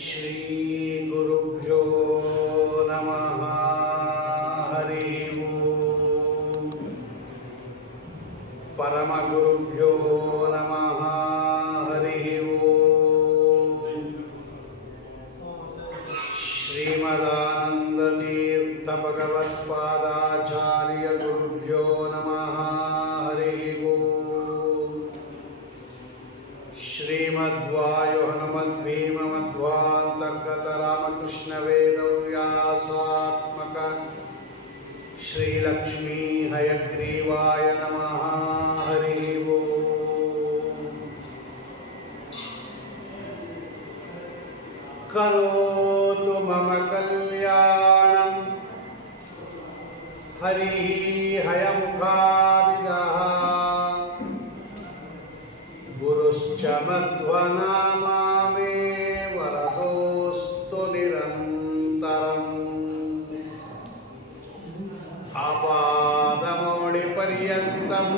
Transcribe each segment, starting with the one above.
ಶ್ರೀ ಗುರುಭ್ಯೋ ನಮಃ. ಹರಿ ಓಂ. ಪರಮ ಗುರುಭ್ಯೋ ನಮಃ. ಹರಿ ಓಂ. ಶ್ರೀಮದಾನಂದ ತೀರ್ಥ ಭಗವತ್ಪಾದಾಚಾರ್ಯ ಗುರುಭ್ಯೋ ನಮಃ. ಹರಿ ಓಂ. ಶ್ರೀಮದ್ವಾಯು ಹನುಮದ್ಭೀಮಮಧ್ವಾಂತರ್ಗತ ರಾಮಕೃಷ್ಣ ವೇದವ್ಯಾಸಾತ್ಮಕ ಶ್ರೀಲಕ್ಷ್ಮೀ ಹಯಗ್ರೀವಾಯ ನಮಃ. ಹರಿ ಓಂ. ಕರೋತು ಮಮ ಕಲ್ಯಾಣಂ ಹರಿ ಹಯಮುಖಾವಿದಃ ಗುರುಶ್ಚ ಮಧ್ವನಾಮಾ ಮೇ ವರದೋಸ್ತು ನಿರಂತರಂ. ಆಪಾದಮೌಳಿಪರ್ಯಂತಂ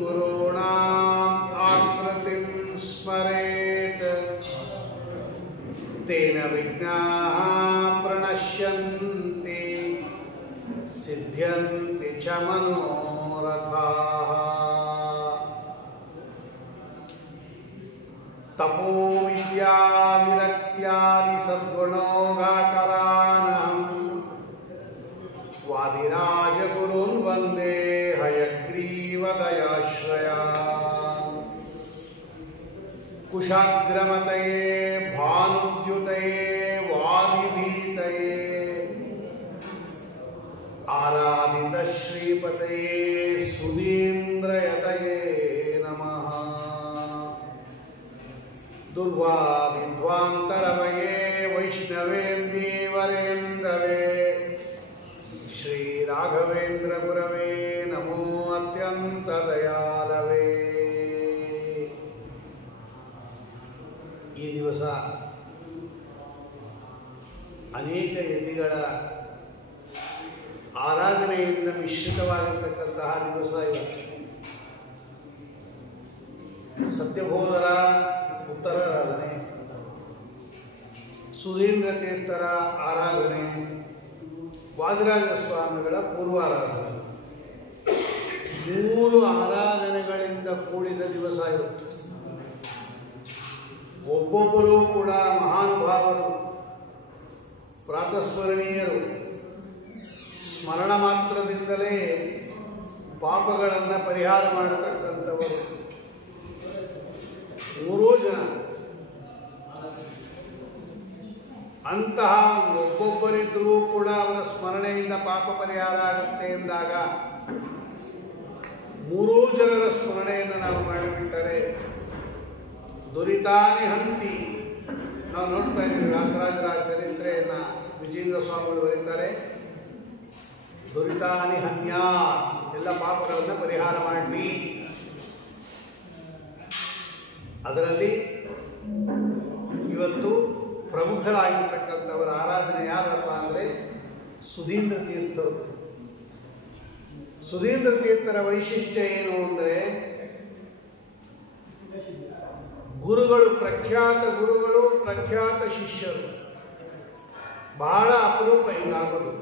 ಗುರುಣಾಂ ಆಕೃತಿಂ ಸ್ಮರೇತ್ ತೇನ ವಿಘ್ನಾಃ ಪ್ರಣಶ್ಯಂತಿ ಸಿದ್ಧ್ಯಂತಿ ಚ ಮನೋರಥಾಃ. ತಪೋ ವಿದ್ಯಾ ವಿರಕ್ತ್ಯಾದಿ ಸದ್ಗುಣೋಗಾಕರಾನಹಂ ವಾದಿರಾಜ ಗುರುನ್ ವಂದೇ ಹಯಗ್ರೀವ ದಯಾಶ್ರಯಾನ್. ಕುಶಾಗ್ರಮತಯೇ ಭಾನುದ್ಯುತಯೇ ವಾದಿಭೀತಯೇ ಆರಾಧಿತ ಶ್ರೀಪತಯೇ ಸುಧೀಂದ್ರಯತಯೇ ನಮಃ. ದುರ್ವಾ ವಿದ್ವಾಂತರವಯೇ ವೈಷ್ಣವೇಂದೀವರೇಂದವೇ ಶ್ರೀ ರಾಘವೇಂದ್ರ ಗುರವೇ ನಮೋ ಅತ್ಯಂತ ದಯಾಲವೇ. ಈ ದಿವಸ ಅನೇಕ ಯತಿಗಳ ಆರಾಧನೆಯಿಂದ ಮಿಶ್ರಿತವಾಗಿರ್ತಕ್ಕಂತಹ ದಿವಸ ಇವತ್ತು. ಸತ್ಯಬೋಧರ ಉತ್ತರಾರಾಧನೆ, ಸುಧೀಂದ್ರ ತೀರ್ಥರ ಆರಾಧನೆ, ವಾದಿರಾಜ ಸ್ವಾಮಿಗಳ ಪೂರ್ವಾರಾಧನೆ, 3 ಆರಾಧನೆಗಳಿಂದ ಕೂಡಿದ ದಿವಸ ಇರುತ್ತೆ. ಒಬ್ಬೊಬ್ಬರೂ ಕೂಡ ಮಹಾನುಭಾವರು, ಪ್ರಾತಸ್ಮರಣೀಯರು. ಸ್ಮರಣ ಮಾತ್ರದಿಂದಲೇ ಪಾಪಗಳನ್ನು ಪರಿಹಾರ ಮಾಡತಕ್ಕಂಥವರು 3 ಜನ. ಅಂತಹ ಒಬ್ಬೊಬ್ಬರಿದ್ದರೂ ಕೂಡ ಅವರ ಸ್ಮರಣೆಯಿಂದ ಪಾಪ ಪರಿಹಾರ ಆಗುತ್ತೆ ಎಂದಾಗ 3 ಜನರ ಸ್ಮರಣೆಯನ್ನು ನಾವು ಮಾಡಿಬಿಟ್ಟರೆ ದುರಿತಾನಿ ಹಂತಿ. ನಾವು ನೋಡ್ತಾ ಇದ್ದೀವಿ ವ್ಯಾಸರಾಜರ ಚರಿತ್ರೆಯನ್ನು ವಿಜೇಂದ್ರ ಸ್ವಾಮಿಗಳು ಬರೀತಾರೆ. ದುರಿತಾನಿ ಹನ್ಯಾ, ಎಲ್ಲ ಪಾಪಗಳನ್ನು ಪರಿಹಾರ ಮಾಡಿ. ಅದರಲ್ಲಿ ಇವತ್ತು ಪ್ರಮುಖರಾಗಿರ್ತಕ್ಕಂಥವರ ಆರಾಧನೆ ಯಾರಪ್ಪ ಅಂದರೆ ಸುಧೀಂದ್ರ ತೀರ್ಥರು. ಸುಧೀಂದ್ರ ತೀರ್ಥರ ವೈಶಿಷ್ಟ್ಯ ಏನು ಅಂದರೆ ಗುರುಗಳು, ಪ್ರಖ್ಯಾತ ಗುರುಗಳು, ಪ್ರಖ್ಯಾತ ಶಿಷ್ಯರು. ಬಹಳ ಅಪರೂಪ ಹಿಂಗಾಗೋದು.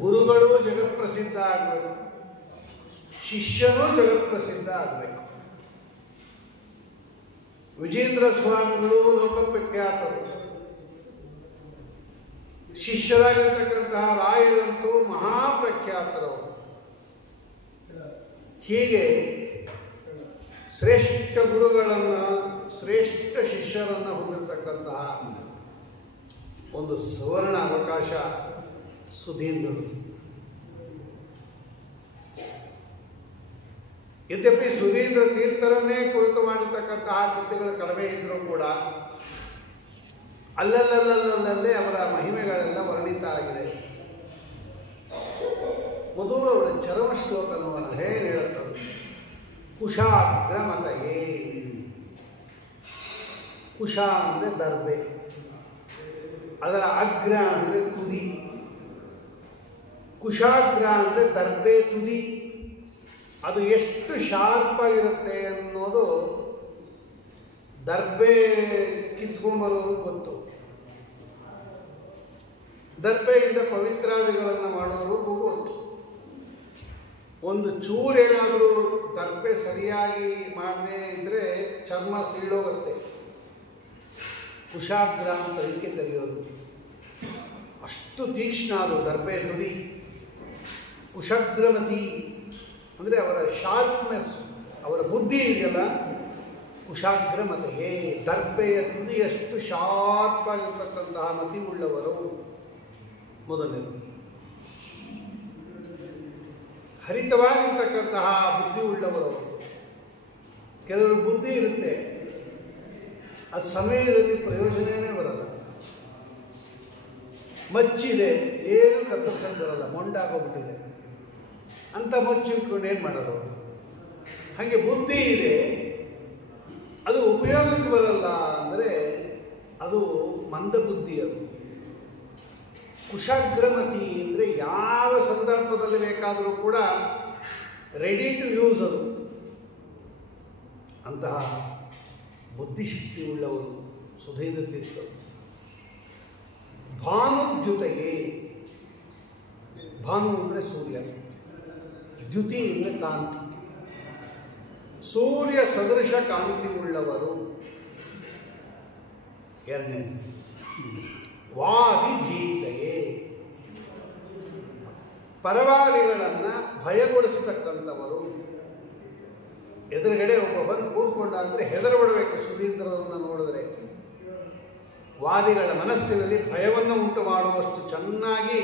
ಗುರುಗಳು ಜಗತ್ಪ್ರಸಿದ್ಧ ಆಗಬೇಕು, ಶಿಷ್ಯರು ಜಗತ್ಪ್ರಸಿದ್ಧ ಆಗಬೇಕು. ವಿಜೇಂದ್ರ ಸ್ವಾಮಿಗಳು ಲೋಕಪ್ರಖ್ಯಾತರು. ಶಿಷ್ಯರಾಗಿರ್ತಕ್ಕಂತಹ ರಾಯರಂತೂ ಮಹಾಪ್ರಖ್ಯಾತರು. ಹೀಗೆ ಶ್ರೇಷ್ಠ ಗುರುಗಳನ್ನು, ಶ್ರೇಷ್ಠ ಶಿಷ್ಯರನ್ನು ಹೊಂದಿರತಕ್ಕಂತಹ ಒಂದು ಸುವರ್ಣ ಅವಕಾಶ ಸುಧೀಂದ್ರರು. ಯದ್ಯಪಿ ಸುಧೀಂದ್ರ ತೀರ್ಥರನ್ನೇ ಕುರಿತು ಮಾಡಿರ್ತಕ್ಕಂತಹ ಕೃತಿಗಳು ಕಡಿಮೆ ಇದ್ದರೂ ಕೂಡ ಅಲ್ಲಲ್ಲಲ್ಲಲ್ಲೇ ಅವರ ಮಹಿಮೆಗಳೆಲ್ಲ ವರ್ಣಿತ ಆಗಿದೆ. ಮೊದಲು ಅವರ ಚರಮ ಶ್ಲೋಕ ನೋಡೋಣ. ಹೇಗೆ ಹೇಳುತ್ತದೆ? ಕುಶಾಗ್ರಮತಯೇ. ಕುಶ ಅಂದರೆ ದರ್ಬೆ, ಅದರ ಅಗ್ರ ಅಂದರೆ ತುದಿ. ಕುಶಾಗ್ರ ಅಂದರೆ ದರ್ಬೆ ತುದಿ, ಅದು ಎಷ್ಟು ಶಾರ್ಪ್ ಆಗಿರುತ್ತೆ ಅನ್ನೋದು ದರ್ಬೆ ಕಿತ್ಕೊಂಡ್ಬರೋರು ಗೊತ್ತು. ದರ್ಬೆಯಿಂದ ಪವಿತ್ರಾದಿಗಳನ್ನು ಮಾಡೋರಿಗೂ ಗೊತ್ತು. ಒಂದು ಚೂರೇನಾದರೂ ದರ್ಬೆ ಸರಿಯಾಗಿ ಮಾಡದೇ ಇದ್ದರೆ ಚರ್ಮ ಸೀಳೋಗುತ್ತೆ. ಕುಶಾಗ್ರ ಅಂತ ಅದಕ್ಕೆ ಕರೆಯೋದು. ಅಷ್ಟು ತೀಕ್ಷ್ಣ ಅದು ದರ್ಬೆ ತುದಿ. ಕುಶಾಗ್ರಮತಿ ಅಂದರೆ ಅವರ ಶಾರ್ಪ್ನೆಸ್, ಅವರ ಬುದ್ಧಿ ಇದೆಯಲ್ಲ, ಕುಶಾಗ್ರಮತೆಯೇ. ದರ್ಬೆಯ ತುದಿಯಷ್ಟು ಶಾರ್ಪ್ ಆಗಿರ್ತಕ್ಕಂತಹ ಮತಿ ಉಳ್ಳವರು. ಮೊದಲನೇದು ಹರಿತವಾಗಿರ್ತಕ್ಕಂತಹ ಬುದ್ಧಿ ಉಳ್ಳವರು. ಕೆಲವರು ಬುದ್ಧಿ ಇರುತ್ತೆ, ಅದು ಸಮಯದಲ್ಲಿ ಪ್ರಯೋಜನವೇ ಬರಲ್ಲ. ಮಚ್ಚಿದೆ, ಏನು ಕತ್ತರಿಸಲು ಬರಲ್ಲ, ಮೊಂಡಾಗೋಗ್ಬಿಟ್ಟಿದೆ ಅಂತ ಮಚ್ಚು ಇಟ್ಕೊಂಡು ಏನು ಮಾಡೋದು? ಹಾಗೆ ಬುದ್ಧಿ ಇದೆ, ಅದು ಉಪಯೋಗಕ್ಕೆ ಬರಲ್ಲ ಅಂದರೆ ಅದು ಮಂದಬುದ್ಧಿ. ಅದು ಕುಶಾಗ್ರಮತಿ ಅಂದರೆ ಯಾವ ಸಂದರ್ಭದಲ್ಲಿ ಬೇಕಾದರೂ ಕೂಡ ರೆಡಿ ಟು ಯೂಸ್ ಅದು. ಅಂತಹ ಬುದ್ಧಿಶಕ್ತಿ ಉಳ್ಳವರು ಸುಧೀಂದ್ರ ತೀರ್ಥರು. ಭಾನುದ್ಯುತೆಗೆ, ಭಾನು ಅಂದರೆ ಸೂರ್ಯ, ದ್ಯುತಿ ಅಂದರೆ ಕಾಂತಿ, ಸೂರ್ಯ ಸದೃಶ ಕಾಂತಿ ಉಳ್ಳವರು. ಎರಡನೇ ವಾದಿ ಭೀತೆಯೇ, ಪರವಾದಿಗಳನ್ನು ಭಯಗೊಳಿಸತಕ್ಕಂಥವರು. ಎದುರುಗಡೆ ಒಬ್ಬ ಬಂದು ಕೂತ್ಕೊಂಡ ಅಂದರೆ ಹೆದರಬಿಡಬೇಕು ಸುಧೀಂದ್ರರನ್ನು ನೋಡಿದ್ರೆ. ವಾದಿಗಳ ಮನಸ್ಸಿನಲ್ಲಿ ಭಯವನ್ನು ಉಂಟು ಮಾಡುವಷ್ಟು ಚೆನ್ನಾಗಿ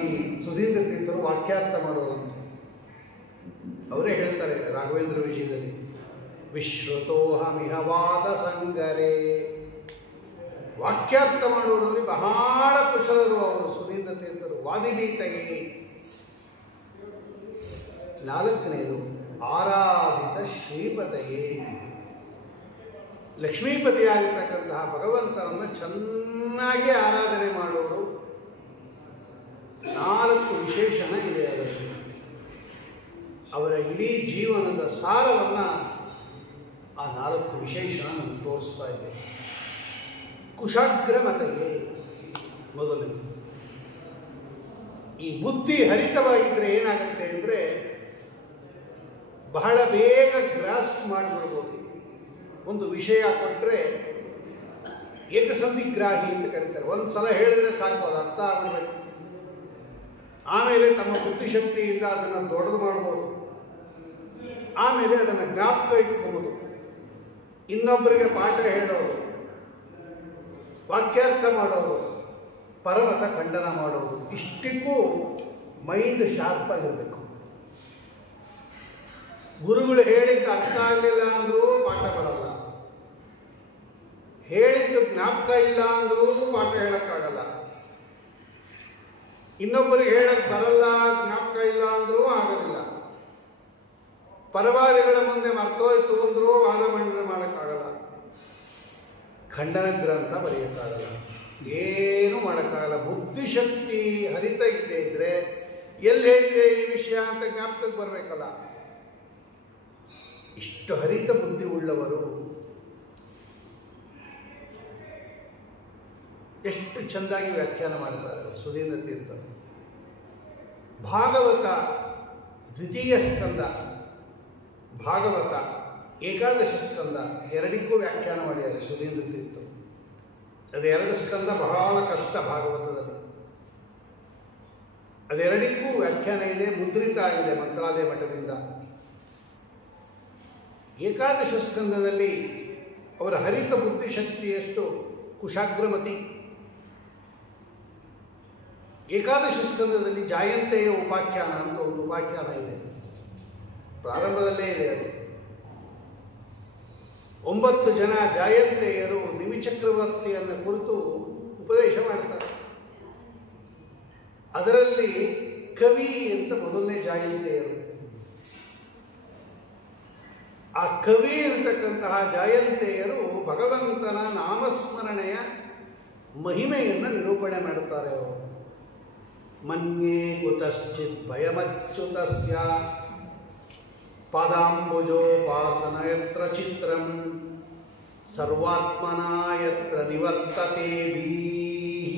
ಈ ಸುಧೀಂದ್ರ ತೀರ್ಥರು ವಾಕ್ಯಾರ್ಥ ಮಾಡುವಂತೆ. ಅವರೇ ಹೇಳ್ತಾರೆ ರಾಘವೇಂದ್ರ ವಿಜಯದಲ್ಲಿ, ವಿಶ್ರುತೋಹಮಿಹ ವಾದ ಸಂಗರೇ. ವಾಕ್ಯಾರ್ಥ ಮಾಡುವುದರಲ್ಲಿ ಬಹಳ ಕುಶಲರು ಅವರು ಸುಧೀಂದ್ರ ತೀರ್ಥರು. ವಾದಿಭೀತಯೇ. ನಾಲ್ಕನೆಯದು ಆರಾಧಿತ ಶ್ರೀಪತೆಯೇ. ಲಕ್ಷ್ಮೀಪತಿಯಾಗಿರ್ತಕ್ಕಂತಹ ಭಗವಂತನನ್ನು ಚೆನ್ನಾಗಿ ಆರಾಧನೆ ಮಾಡೋರು. 4 ವಿಶೇಷಣ ಇದೆ ಅದರಲ್ಲಿ. ಅವರ ಇಡೀ ಜೀವನದ ಸಾರವನ್ನು ಆ 4 ವಿಶೇಷಣ ನಮಗೆ ತೋರಿಸ್ತಾ ಇದೆ. ಕುಶಾಗ್ರಮತೆಯೇ ಮೊದಲನೇ. ಈ ಬುದ್ಧಿ ಹರಿತವಾಗಿದ್ದರೆ ಏನಾಗುತ್ತೆ ಅಂದರೆ ಬಹಳ ಬೇಗ ಗ್ರಾಸ್ ಮಾಡಿಬಿಡ್ಬೋದು. ಒಂದು ವಿಷಯ ಕೊಟ್ಟರೆ ಏಕಸಂಧಿಗ್ರಾಹಿ ಅಂತ ಕರೀತಾರೆ. ಒಂದು ಸಲ ಹೇಳಿದ್ರೆ ಸಾಕು, ಅದು ಅರ್ಥ ಆಗಬೇಕು. ಆಮೇಲೆ ತಮ್ಮ ಬುದ್ಧಿಶಕ್ತಿಯಿಂದ ಅದನ್ನು ದೊಡ್ಡದು ಮಾಡ್ಬೋದು. ಆಮೇಲೆ ಅದನ್ನು ಜ್ಞಾಪಕ ಇಟ್ಕೋಬೋದು. ಇನ್ನೊಬ್ಬರಿಗೆ ಪಾಠ ಹೇಳೋದು, ವಾಕ್ಯಾರ್ಥ ಮಾಡೋದು, ಪರಮತ ಖಂಡನ ಮಾಡೋದು, ಇಷ್ಟಕ್ಕೂ ಮೈಂಡ್ ಶಾರ್ಪ್ ಆಗಿರಬೇಕು. ಗುರುಗಳು ಹೇಳಿದ್ದು ಅರ್ಥ ಆಗಲಿಲ್ಲ ಅಂದರೂ ಪಾಠ ಬರಲ್ಲ, ಹೇಳಿದ್ದು ಜ್ಞಾಪಕ ಇಲ್ಲ ಅಂದರೂ ಪಾಠ ಹೇಳೋಕ್ಕಾಗಲ್ಲ. ಇನ್ನೊಬ್ಬರಿಗೆ ಹೇಳಕ್ಕೆ ಬರಲ್ಲ, ಜ್ಞಾಪಕ ಇಲ್ಲ ಅಂದರೂ ಆಗೋದಿಲ್ಲ. ಪರವಾದಿಗಳ ಮುಂದೆ ಮರ್ತೋಯ್ತು ಅಂದರೂ ವಾದ ಮಂಡನೆ ಮಾಡೋಕ್ಕಾಗಲ್ಲ. ಖಂಡನ ಗ್ರಂಥ ಬರೆಯೋಕ್ಕಾಗಲ್ಲ, ಏನೂ ಮಾಡೋಕ್ಕಾಗಲ್ಲ. ಬುದ್ಧಿಶಕ್ತಿ ಹರಿತ ಇದ್ದೇ ಇದ್ದರೆ ಎಲ್ಲಿ ಹೇಳಿದೆ ಈ ವಿಷಯ ಅಂತ ಜ್ಞಾಪಕಕ್ಕೆ ಬರಬೇಕಲ್ಲ. ಇಷ್ಟು ಹರಿತ ಬುದ್ಧಿ ಉಳ್ಳವರು ಎಷ್ಟು ಚೆಂದಾಗಿ ವ್ಯಾಖ್ಯಾನ ಮಾಡ್ತಾರೆ ಸುಧೀಂದ್ರ ತೀರ್ಥರು. ಭಾಗವತ ದ್ವಿತೀಯ ಸ್ಕಂದ, ಭಾಗವತ ಏಕಾದಶ ಸ್ಕಂದ ಎರಡಕ್ಕೂ ವ್ಯಾಖ್ಯಾನ ಮಾಡಿದ್ದಾರೆ ಸುಧೀಂದ್ರ ತೀರ್ಥರು. ಅದು 2 ಸ್ಕಂದ ಬಹಳ ಕಷ್ಟ ಭಾಗವತದಲ್ಲಿ. ಅದೆರಡಕ್ಕೂ ವ್ಯಾಖ್ಯಾನ ಇದೆ, ಮುದ್ರಿತ ಆಗಿದೆ ಮಂತ್ರಾಲಯ ಮಠದಿಂದ. ಏಕಾದಶ ಸ್ಕಂದದಲ್ಲಿ ಅವರ ಹರಿತ ಬುದ್ಧಿಶಕ್ತಿಯಷ್ಟು ಕುಶಾಗ್ರಮತಿ. ಏಕಾದಶ ಸ್ಕಂದದಲ್ಲಿ ಜಾಯಂತೆಯ ಉಪಾಖ್ಯಾನ ಅಂತ ಒಂದು ಉಪಾಖ್ಯಾನ ಇದೆ, ಪ್ರಾರಂಭದಲ್ಲೇ ಇದೆ ಅದು. 9 ಜನ ಜಾಯಂತೆಯರು ನಿಮಿಚಕ್ರವರ್ತಿಯನ್ನು ಕುರಿತು ಉಪದೇಶ ಮಾಡ್ತಾರೆ. ಅದರಲ್ಲಿ ಕವಿ ಅಂತ ಮೊದಲನೇ ಜಾಯಂತೆಯರು. ಆ ಕವಿ ಅಂತಕ್ಕಂತಹ ಜಾಯಂತೆಯರು ಭಗವಂತನ ನಾಮಸ್ಮರಣೆಯ ಮಹಿಮೆಯನ್ನು ನಿರೂಪಣೆ ಮಾಡುತ್ತಾರೆ ಅವರು. ಮನ್ಯೇ ಕುತಶ್ಚಿತ್ ಭಯಮಚ್ಯುತಸ್ಯ ಪಾದಾಂಬುಜೋಪಾಸನ ಯತ್ರ ಚಿತ್ರಂ ಸರ್ವಾತ್ಮನಾ ಯತ್ರ ನಿವರ್ತತೆ ಭೀಃ.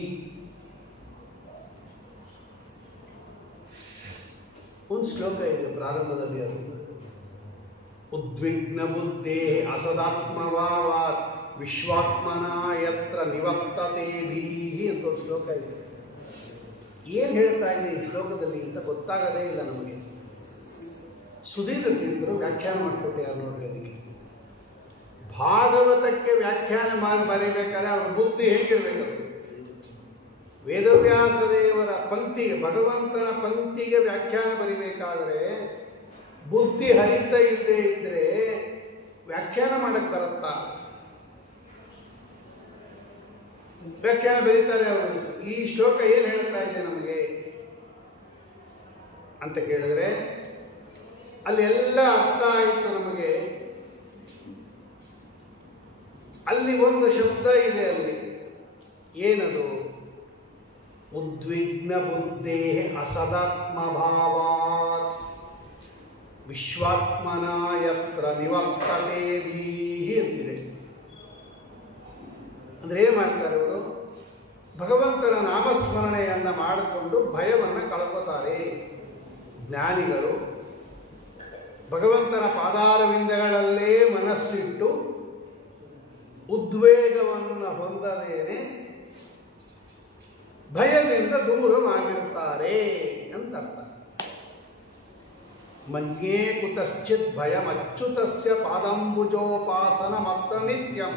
ಒಂದು ಶ್ಲೋಕ ಇದೆ ಪ್ರಾರಂಭದಲ್ಲಿ, ಅದು ಉದ್ವಿಗ್ನ ಬುದ್ಧೇ ಅಸದಾತ್ಮಭಾವಾತ್ ವಿಶ್ವಾತ್ಮನಾ ಯತ್ರ ನಿವರ್ತತೆ ಭೀಃ ಅಂತ ಒಂದು ಶ್ಲೋಕ ಇದೆ. ಏನು ಹೇಳ್ತಾ ಇದೆ ಈ ಶ್ಲೋಕದಲ್ಲಿ ಅಂತ ಗೊತ್ತಾಗದೇ ಇಲ್ಲ ನಮಗೆ. ಸುಧೀಂದ್ರ ತೀರ್ಥರು ವ್ಯಾಖ್ಯಾನ ಮಾಡಿಕೊಟ್ಟಿದ್ದಾರೆ ನೋಡ್ರಿ ಅದಕ್ಕೆ. ಭಾಗವತಕ್ಕೆ ವ್ಯಾಖ್ಯಾನ ಮಾಡಿ ಬರೀಬೇಕಾದ್ರೆ ಅವ್ರ ಬುದ್ಧಿ ಹೇಗಿರ್ಬೇಕಂತ. ವೇದವ್ಯಾಸ ದೇವರ ಪಂಕ್ತಿಗೆ, ಭಗವಂತನ ಪಂಕ್ತಿಗೆ ವ್ಯಾಖ್ಯಾನ ಬರಿಬೇಕಾದ್ರೆ ಬುದ್ಧಿ ಹರಿತ ಇಲ್ಲದೆ ಇದ್ರೆ ವ್ಯಾಖ್ಯಾನ ಮಾಡಕ್ ಬರುತ್ತಾ? ವ್ಯಾಖ್ಯಾನ ಬರೀತಾರೆ ಅವರು. ಈ ಶ್ಲೋಕ ಏನು ಹೇಳ್ತಾ ಇದೆ ನಮಗೆ ಅಂತ ಕೇಳಿದ್ರೆ ಅಲ್ಲಿ ಎಲ್ಲ ಅರ್ಥ ಆಯಿತು ನಮಗೆ. ಅಲ್ಲಿ ಒಂದು ಶಬ್ದ ಇದೆ, ಅಲ್ಲಿ ಏನದು? ಉದ್ವಿಗ್ನ ಬುದ್ಧೇ ಅಸದಾತ್ಮಭಾವಾತ್ ವಿಶ್ವಾತ್ಮನಾ ಯತ್ರ ನಿವರ್ತತೆ ಭೀಃ ಅಂತಿದೆ. ಅಂದ್ರೆ ಏನು ಮಾಡ್ತಾರೆ ಅವರು? ಭಗವಂತನ ನಾಮಸ್ಮರಣೆಯನ್ನು ಮಾಡಿಕೊಂಡು ಭಯವನ್ನು ಕಳ್ಕೋತಾರೆ ಜ್ಞಾನಿಗಳು. ಭಗವಂತನ ಪಾದಾರವಿಂದಗಳಲ್ಲೇ ಮನಸ್ಸಿಟ್ಟು ಉದ್ವೇಗವನ್ನು ಹೊಂದದೇನೆ ಭಯದಿಂದ ದೂರವಾಗಿರುತ್ತಾರೆ ಅಂತ ಅರ್ಥ. ಮನ್ಯೇ ಕುತಶ್ಚಿತ್ ಭಯಮಚ್ಯುತಸ್ಯ ಪಾದಂಬುಜೋಪಾಸನ ಮತ್ತ ನಿತ್ಯಂ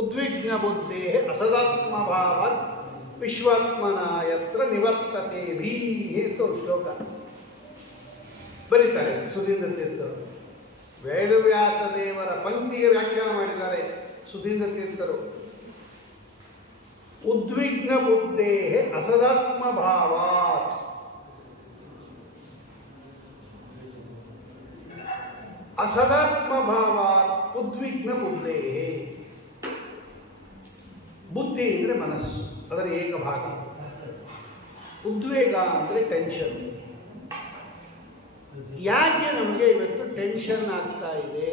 ಉದ್ವಿಗ್ನ ಬುದ್ಧೇ ಅಸದಾತ್ಮಭಾವತ್ ವಿಶ್ವಾತ್ಮನ ಯತ್ರ ನಿವರ್ತತೆ ಭೀಃ ಅಂತ ಶ್ಲೋಕ ಬರೀತಾರೆ ಸುಧೀಂದ್ರ ತೀರ್ಥರು. ವೇದವ್ಯಾಸ ದೇವರ ಪಂಕ್ತಿಗೆ ವ್ಯಾಖ್ಯಾನ ಮಾಡಿದ್ದಾರೆ ಸುಧೀಂದ್ರ ತೀರ್ಥರು. ಉದ್ವಿಗ್ನ ಬುದ್ಧೇ ಅಸದಾತ್ಮಭಾವಾತ್, ಅಸದಾತ್ಮಭಾವಾತ್ ಉದ್ವಿಗ್ನ ಬುದ್ಧೇ. ಬುದ್ಧಿ ಅಂದರೆ ಮನಸ್ಸು, ಅದರ ಏಕಭಾಗ. ಉದ್ವೇಗ ಅಂದರೆ ಟೆನ್ಷನ್. ಯಾಕೆ ನಮಗೆ ಇವತ್ತು ಟೆನ್ಷನ್ ಆಗ್ತಾ ಇದೆ?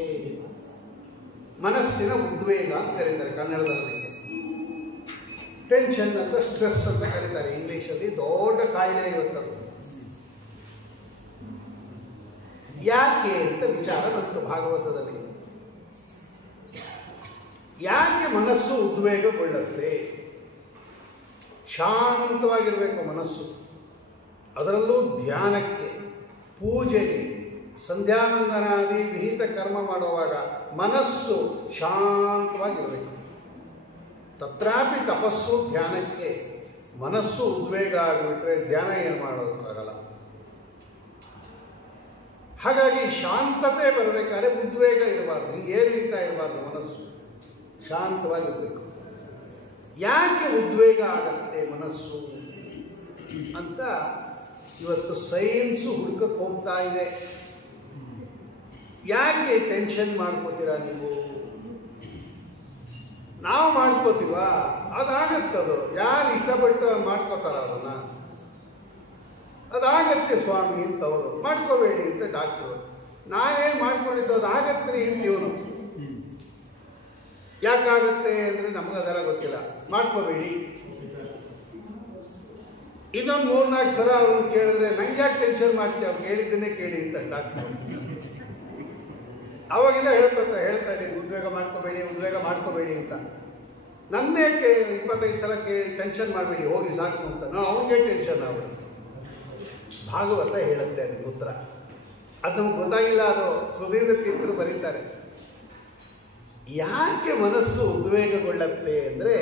ಮನಸ್ಸಿನ ಉದ್ವೇಗ ಅಂತ ಕರೀತಾರೆ ಕನ್ನಡದಲ್ಲಿ. ಟೆನ್ಷನ್ ಅಂತ ಸ್ಟ್ರೆಸ್ ಅಂತ ಕರೀತಾರೆ ಇಂಗ್ಲಿಷಲ್ಲಿ. ದೊಡ್ಡ ಕಾಯಿಲೆ ಇವತ್ತದು. ಯಾಕೆ ಅಂತ ವಿಚಾರ ಬಂತು ಭಾಗವತದಲ್ಲಿ. ಯಾಕೆ ಮನಸ್ಸು ಉದ್ವೇಗಗೊಳ್ಳುತ್ತೆ? ಶಾಂತವಾಗಿರಬೇಕು ಮನಸ್ಸು. ಅದರಲ್ಲೂ ಧ್ಯಾನಕ್ಕೆ, ಪೂಜೆಗೆ, ಸಂಧ್ಯಾವಂದನಾದಿ ವಿಹಿತ ಕರ್ಮ ಮಾಡುವಾಗ ಮನಸ್ಸು ಶಾಂತವಾಗಿರಬೇಕು. ತತ್ರಾಪಿ ತಪಸ್ಸು ಧ್ಯಾನಕ್ಕೆ ಮನಸ್ಸು ಉದ್ವೇಗ ಆಗಿಬಿಟ್ರೆ ಧ್ಯಾನ ಏನು ಮಾಡೋಕ್ಕಾಗಲ್ಲ. ಹಾಗಾಗಿ ಶಾಂತತೆ ಬರಬೇಕಾದ್ರೆ ಉದ್ವೇಗ ಇರಬಾರ್ದು, ಏರಿಳಿತ ಇರಬಾರ್ದು, ಮನಸ್ಸು ಶಾಂತವಾಗಿರಬೇಕು. ಯಾಕೆ ಉದ್ವೇಗ ಆಗತ್ತೆ ಮನಸ್ಸು ಅಂತ ಇವತ್ತು ಸೈನ್ಸು ಹುಡುಕಕ್ಕೆ ಹೋಗ್ತಾ ಇದೆ. ಯಾಕೆ ಟೆನ್ಷನ್ ಮಾಡ್ಕೋತೀರಾ ನೀವು? ನಾವು ಮಾಡ್ಕೋತೀವ? ಅದಾಗತ್ತದು. ಯಾರು ಇಷ್ಟಪಟ್ಟು ಮಾಡ್ಕೋತಾರ ಅದನ್ನ? ಅದಾಗತ್ತೆ ಸ್ವಾಮಿ ಅಂತವರು. ಮಾಡ್ಕೋಬೇಡಿ ಅಂತ ಡಾಕ್ಟ್ರು. ನಾವೇನು ಮಾಡ್ಕೊಂಡಿದ್ದು ಅದಾಗತ್ರಿ ಅಂತ ಇವನು. ಯಾಕಾಗತ್ತೆ ಅಂದರೆ ನಮಗದೆಲ್ಲ ಗೊತ್ತಿಲ್ಲ. ಮಾಡ್ಕೋಬೇಡಿ. ಇನ್ನೊಂದು 3-4 ಸಲ ಅವ್ರನ್ನ ಕೇಳಿದ್ರೆ ನಂಗೆ ಯಾಕೆ ಟೆನ್ಷನ್ ಮಾಡ್ತೀವಿ, ಅವ್ರು ಹೇಳಿದ್ದನ್ನೇ ಕೇಳಿ ಅಂತ ಡಾಕ್ಟ್ರು. ಅವಾಗಿಂದ ಹೇಳ್ತಾ ಇದ್ದೀನಿ ಉದ್ವೇಗ ಮಾಡ್ಕೋಬೇಡಿ ಅಂತ. ನನ್ನೇಕೆ 25 ಸಲಕ್ಕೆ ಟೆನ್ಷನ್ ಮಾಡಬೇಡಿ, ಹೋಗಿ ಸಾಕು ಅಂತ. ನಾವು ಅವನಿಗೆ ಟೆನ್ಷನ್ ಆಗ. ಭಾಗವತ ಹೇಳುತ್ತೆ ಅದಕ್ಕೆ ಉತ್ತರ. ಅದು ನಮ್ಗೆ ಗೊತ್ತಾಗಿಲ್ಲ. ಅದು ಸುಧೀಂದ್ರ ತೀರ್ಥರು ಬರೀತಾರೆ. ಯಾಕೆ ಮನಸ್ಸು ಉದ್ವೇಗಗೊಳ್ಳುತ್ತೆ ಅಂದರೆ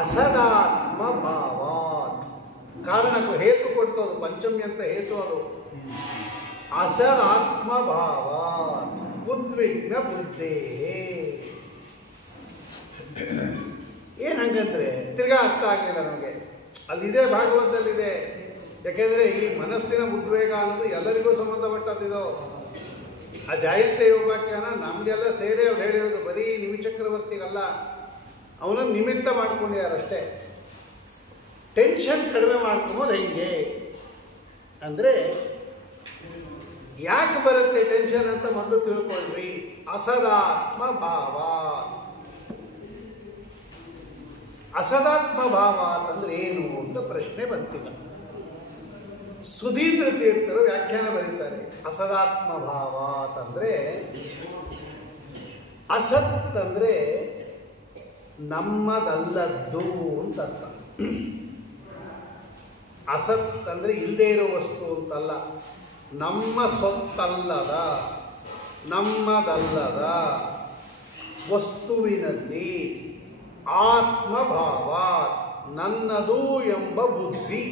ಅಸದಾತ್ಮ ಭಾವಾತ್. ಕಾರಣಕ್ಕೂ ಹೇತು ಕೊಡ್ತೋದು, ಪಂಚಮಿ ಅಂತ ಹೇತು ಅದು. ಅಸದಾತ್ಮ ಭಾವಾತ್ ಉದ್ವಿಗ್ನ ಬುದ್ಧೇ. ಏನು ಹಂಗಂದ್ರೆ ತಿರ್ಗಾ ಅರ್ಥ ಆಗಲಿಲ್ಲ ನಮಗೆ. ಅಲ್ಲಿದೆ, ಭಾಗವತದಲ್ಲಿದೆ. ಯಾಕೆಂದರೆ ಈ ಮನಸ್ಸಿನ ಉದ್ವೇಗ ಅನ್ನೋದು ಎಲ್ಲರಿಗೂ ಸಂಬಂಧಪಟ್ಟದ್ದಿದು. ಆ ಜಾಯಂತ ಯೋಗಾಖ್ಯಾನ ನಮಗೆಲ್ಲ ಸೇರಿ ಅವ್ರು ಹೇಳಿರೋದು, ಬರೀ ನಿಮಿಚಕ್ರವರ್ತಿಗಲ್ಲ. ಅವನನ್ನು ನಿಮಿತ್ತ ಮಾಡ್ಕೊಂಡಿದ್ದಾರಷ್ಟೇ. ಟೆನ್ಷನ್ ಕಡಿಮೆ ಮಾಡ್ಕೊಂಬೋದು ಹೆಂಗೆ ಅಂದರೆ, ಯಾಕೆ ಬರುತ್ತೆ ಟೆನ್ಷನ್ ಅಂತ ಮೊದಲು ತಿಳ್ಕೊಳ್ರಿ. ಅಸದಾತ್ಮ ಭಾವ. ಅಸದಾತ್ಮ ಭಾವ ಅಂತಂದ್ರೆ ಏನು ಅಂತ ಪ್ರಶ್ನೆ ಬಂತಿಲ್ಲ. ಸುಧೀಂದ್ರ ತೀರ್ಥರು ವ್ಯಾಖ್ಯಾನ ಬರೀತಾರೆ. ಅಸದಾತ್ಮ ಭಾವ ಅಂತಂದ್ರೆ, ಅಸತ್ ಅಂದ್ರೆ ನಮ್ಮದಲ್ಲದ್ದು ಅಂತ ಅರ್ಥ. ಅಸತ್ ಅಂದ್ರೆ ಇಲ್ಲದೇ ಇರೋ ವಸ್ತು ಅಂತಲ್ಲ, ನಮ್ಮ ಸೊತ್ತಲ್ಲದ, ನಮ್ಮದಲ್ಲದ ವಸ್ತುವಿನಲ್ಲಿ ಆತ್ಮಭಾವ, ನನ್ನದು ಎಂಬ ಬುದ್ಧಿ,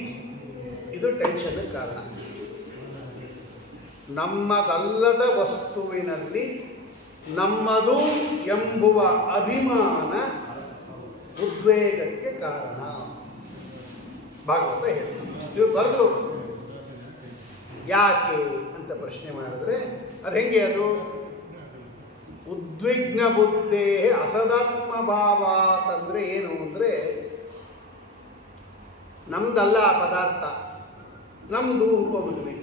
ಇದು ಟೆನ್ಷನ್ ಕಾರಣ. ನಮ್ಮದಲ್ಲದ ವಸ್ತುವಿನಲ್ಲಿ ನಮ್ಮದು ಎಂಬುವ ಅಭಿಮಾನ ಉದ್ವೇಗಕ್ಕೆ ಕಾರಣ. ಭಾಗವತ ಹೇಳ್ತಾರೆ. ಇವ್ರು ಬರೆದ್ರು. ಯಾಕೆ ಅಂತ ಪ್ರಶ್ನೆ ಮಾಡಿದ್ರೆ ಅದು ಹೆಂಗೆ? ಅದು ಉದ್ವಿಗ್ನ ಬುದ್ಧೇ ಅಸದಾತ್ಮ ಭಾವ ಅಂತಂದ್ರೆ ಏನು ಅಂದರೆ, ನಮ್ದಲ್ಲ ಆ ಪದಾರ್ಥ, ನಮ್ದು ಅನ್ಕೋಬಿದ್ವಿ.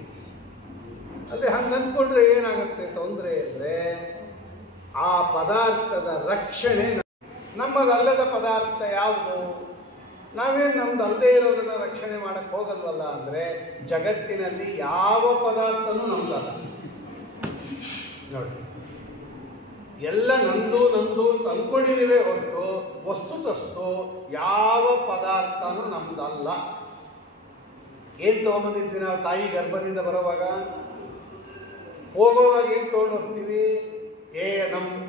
ಅದೇ ಹಂಗೆ ಅಂದ್ಕೊಂಡ್ರೆ ಏನಾಗುತ್ತೆ ತೊಂದರೆ ಅಂದರೆ, ಆ ಪದಾರ್ಥದ ರಕ್ಷಣೆ. ನಮ್ಮದಲ್ಲದ ಪದಾರ್ಥ ಯಾವುದು? ನಾವೇನು ನಮ್ದು ಅಲ್ಲದೆ ಇರೋದನ್ನ ರಕ್ಷಣೆ ಮಾಡಕ್ಕೆ ಹೋಗಲ್ವಲ್ಲ. ಅಂದರೆ ಜಗತ್ತಿನಲ್ಲಿ ಯಾವ ಪದಾರ್ಥನೂ ನಮ್ದಲ್ಲ ನೋಡಿ. ಎಲ್ಲ ನಂದು ನಂದು ಅಂತ ಅಂದ್ಕೊಂಡಿದ್ದೀವಿ ಹೊರತು ವಸ್ತುತಸ್ತು ಯಾವ ಪದಾರ್ಥನೂ ನಮ್ದಲ್ಲ. ಏನು ತೊಗೊಂಬಂದಿದ್ವಿ ನಾವು ತಾಯಿ ಗರ್ಭದಿಂದ ಬರೋವಾಗ? ಹೋಗೋವಾಗ ಏನು ತೊಗೊಂಡು ಹೋಗ್ತೀವಿ?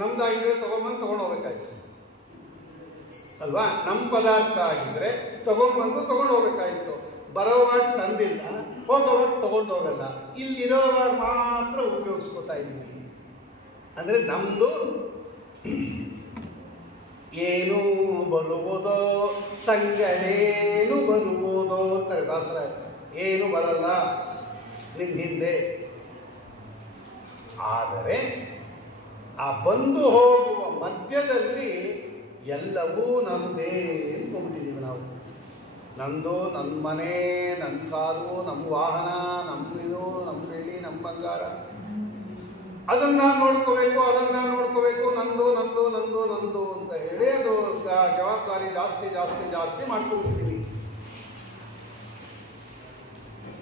ನಮ್ದಾಗಿದ್ರೆ ತೊಗೊಂಬಂದು ತೊಗೊಂಡು ಹೋಗ್ಬೇಕಾಯ್ತು ಅಲ್ವಾ? ನಮ್ಮ ಪದಾರ್ಥ ಆಗಿದ್ರೆ ತೊಗೊಂಬಂದು ತೊಗೊಂಡು ಹೋಗ್ಬೇಕಾಯ್ತು. ಬರೋವಾಗ ತಂದಿಲ್ಲ, ಹೋಗೋವಾಗ ತೊಗೊಂಡು ಹೋಗಲ್ಲ. ಇಲ್ಲಿರೋವಾಗ ಮಾತ್ರ ಉಪಯೋಗಿಸ್ಕೊತಾ ಇದ್ದೀವಿ. ಅಂದರೆ ನಮ್ಮದು ಏನು ಬರುವುದೋ ಸಂಗಡೇನು ಬರುವುದೋ ಅಂತಾರೆ ದಾಸರಾಯ. ಏನು ಬರಲ್ಲ ನಿನ್ನ ಹಿಂದೆ. ಆದರೆ ಆ ಬಂದು ಹೋಗುವ ಮಧ್ಯದಲ್ಲಿ ಎಲ್ಲವೂ ನಮ್ಮದೇ ಅಂದ್ಕೊಂಡ್ಬಿಟ್ಟಿದ್ದೀವಿ ನಾವು. ನಂದು, ನನ್ನ ಮನೆ, ನನ್ನ ಕಾರು, ನಮ್ಮ ವಾಹನ, ನಮ್ಮಿದು, ನಮ್ಮ ಬೆಳ್ಳಿ, ನಮ್ಮ ಬಂಗಾರ, ಅದನ್ನು ನೋಡ್ಕೋಬೇಕು, ಅದನ್ನು ನೋಡ್ಕೋಬೇಕು, ನಂದು ನಂದು ನಂದು ನಂದು ಅಂತ ಹೇಳಿ ಅದು ಜವಾಬ್ದಾರಿ ಜಾಸ್ತಿ ಜಾಸ್ತಿ ಜಾಸ್ತಿ ಮಾಡ್ಕೊಂಡ್ಬಿಡ್ತೀವಿ.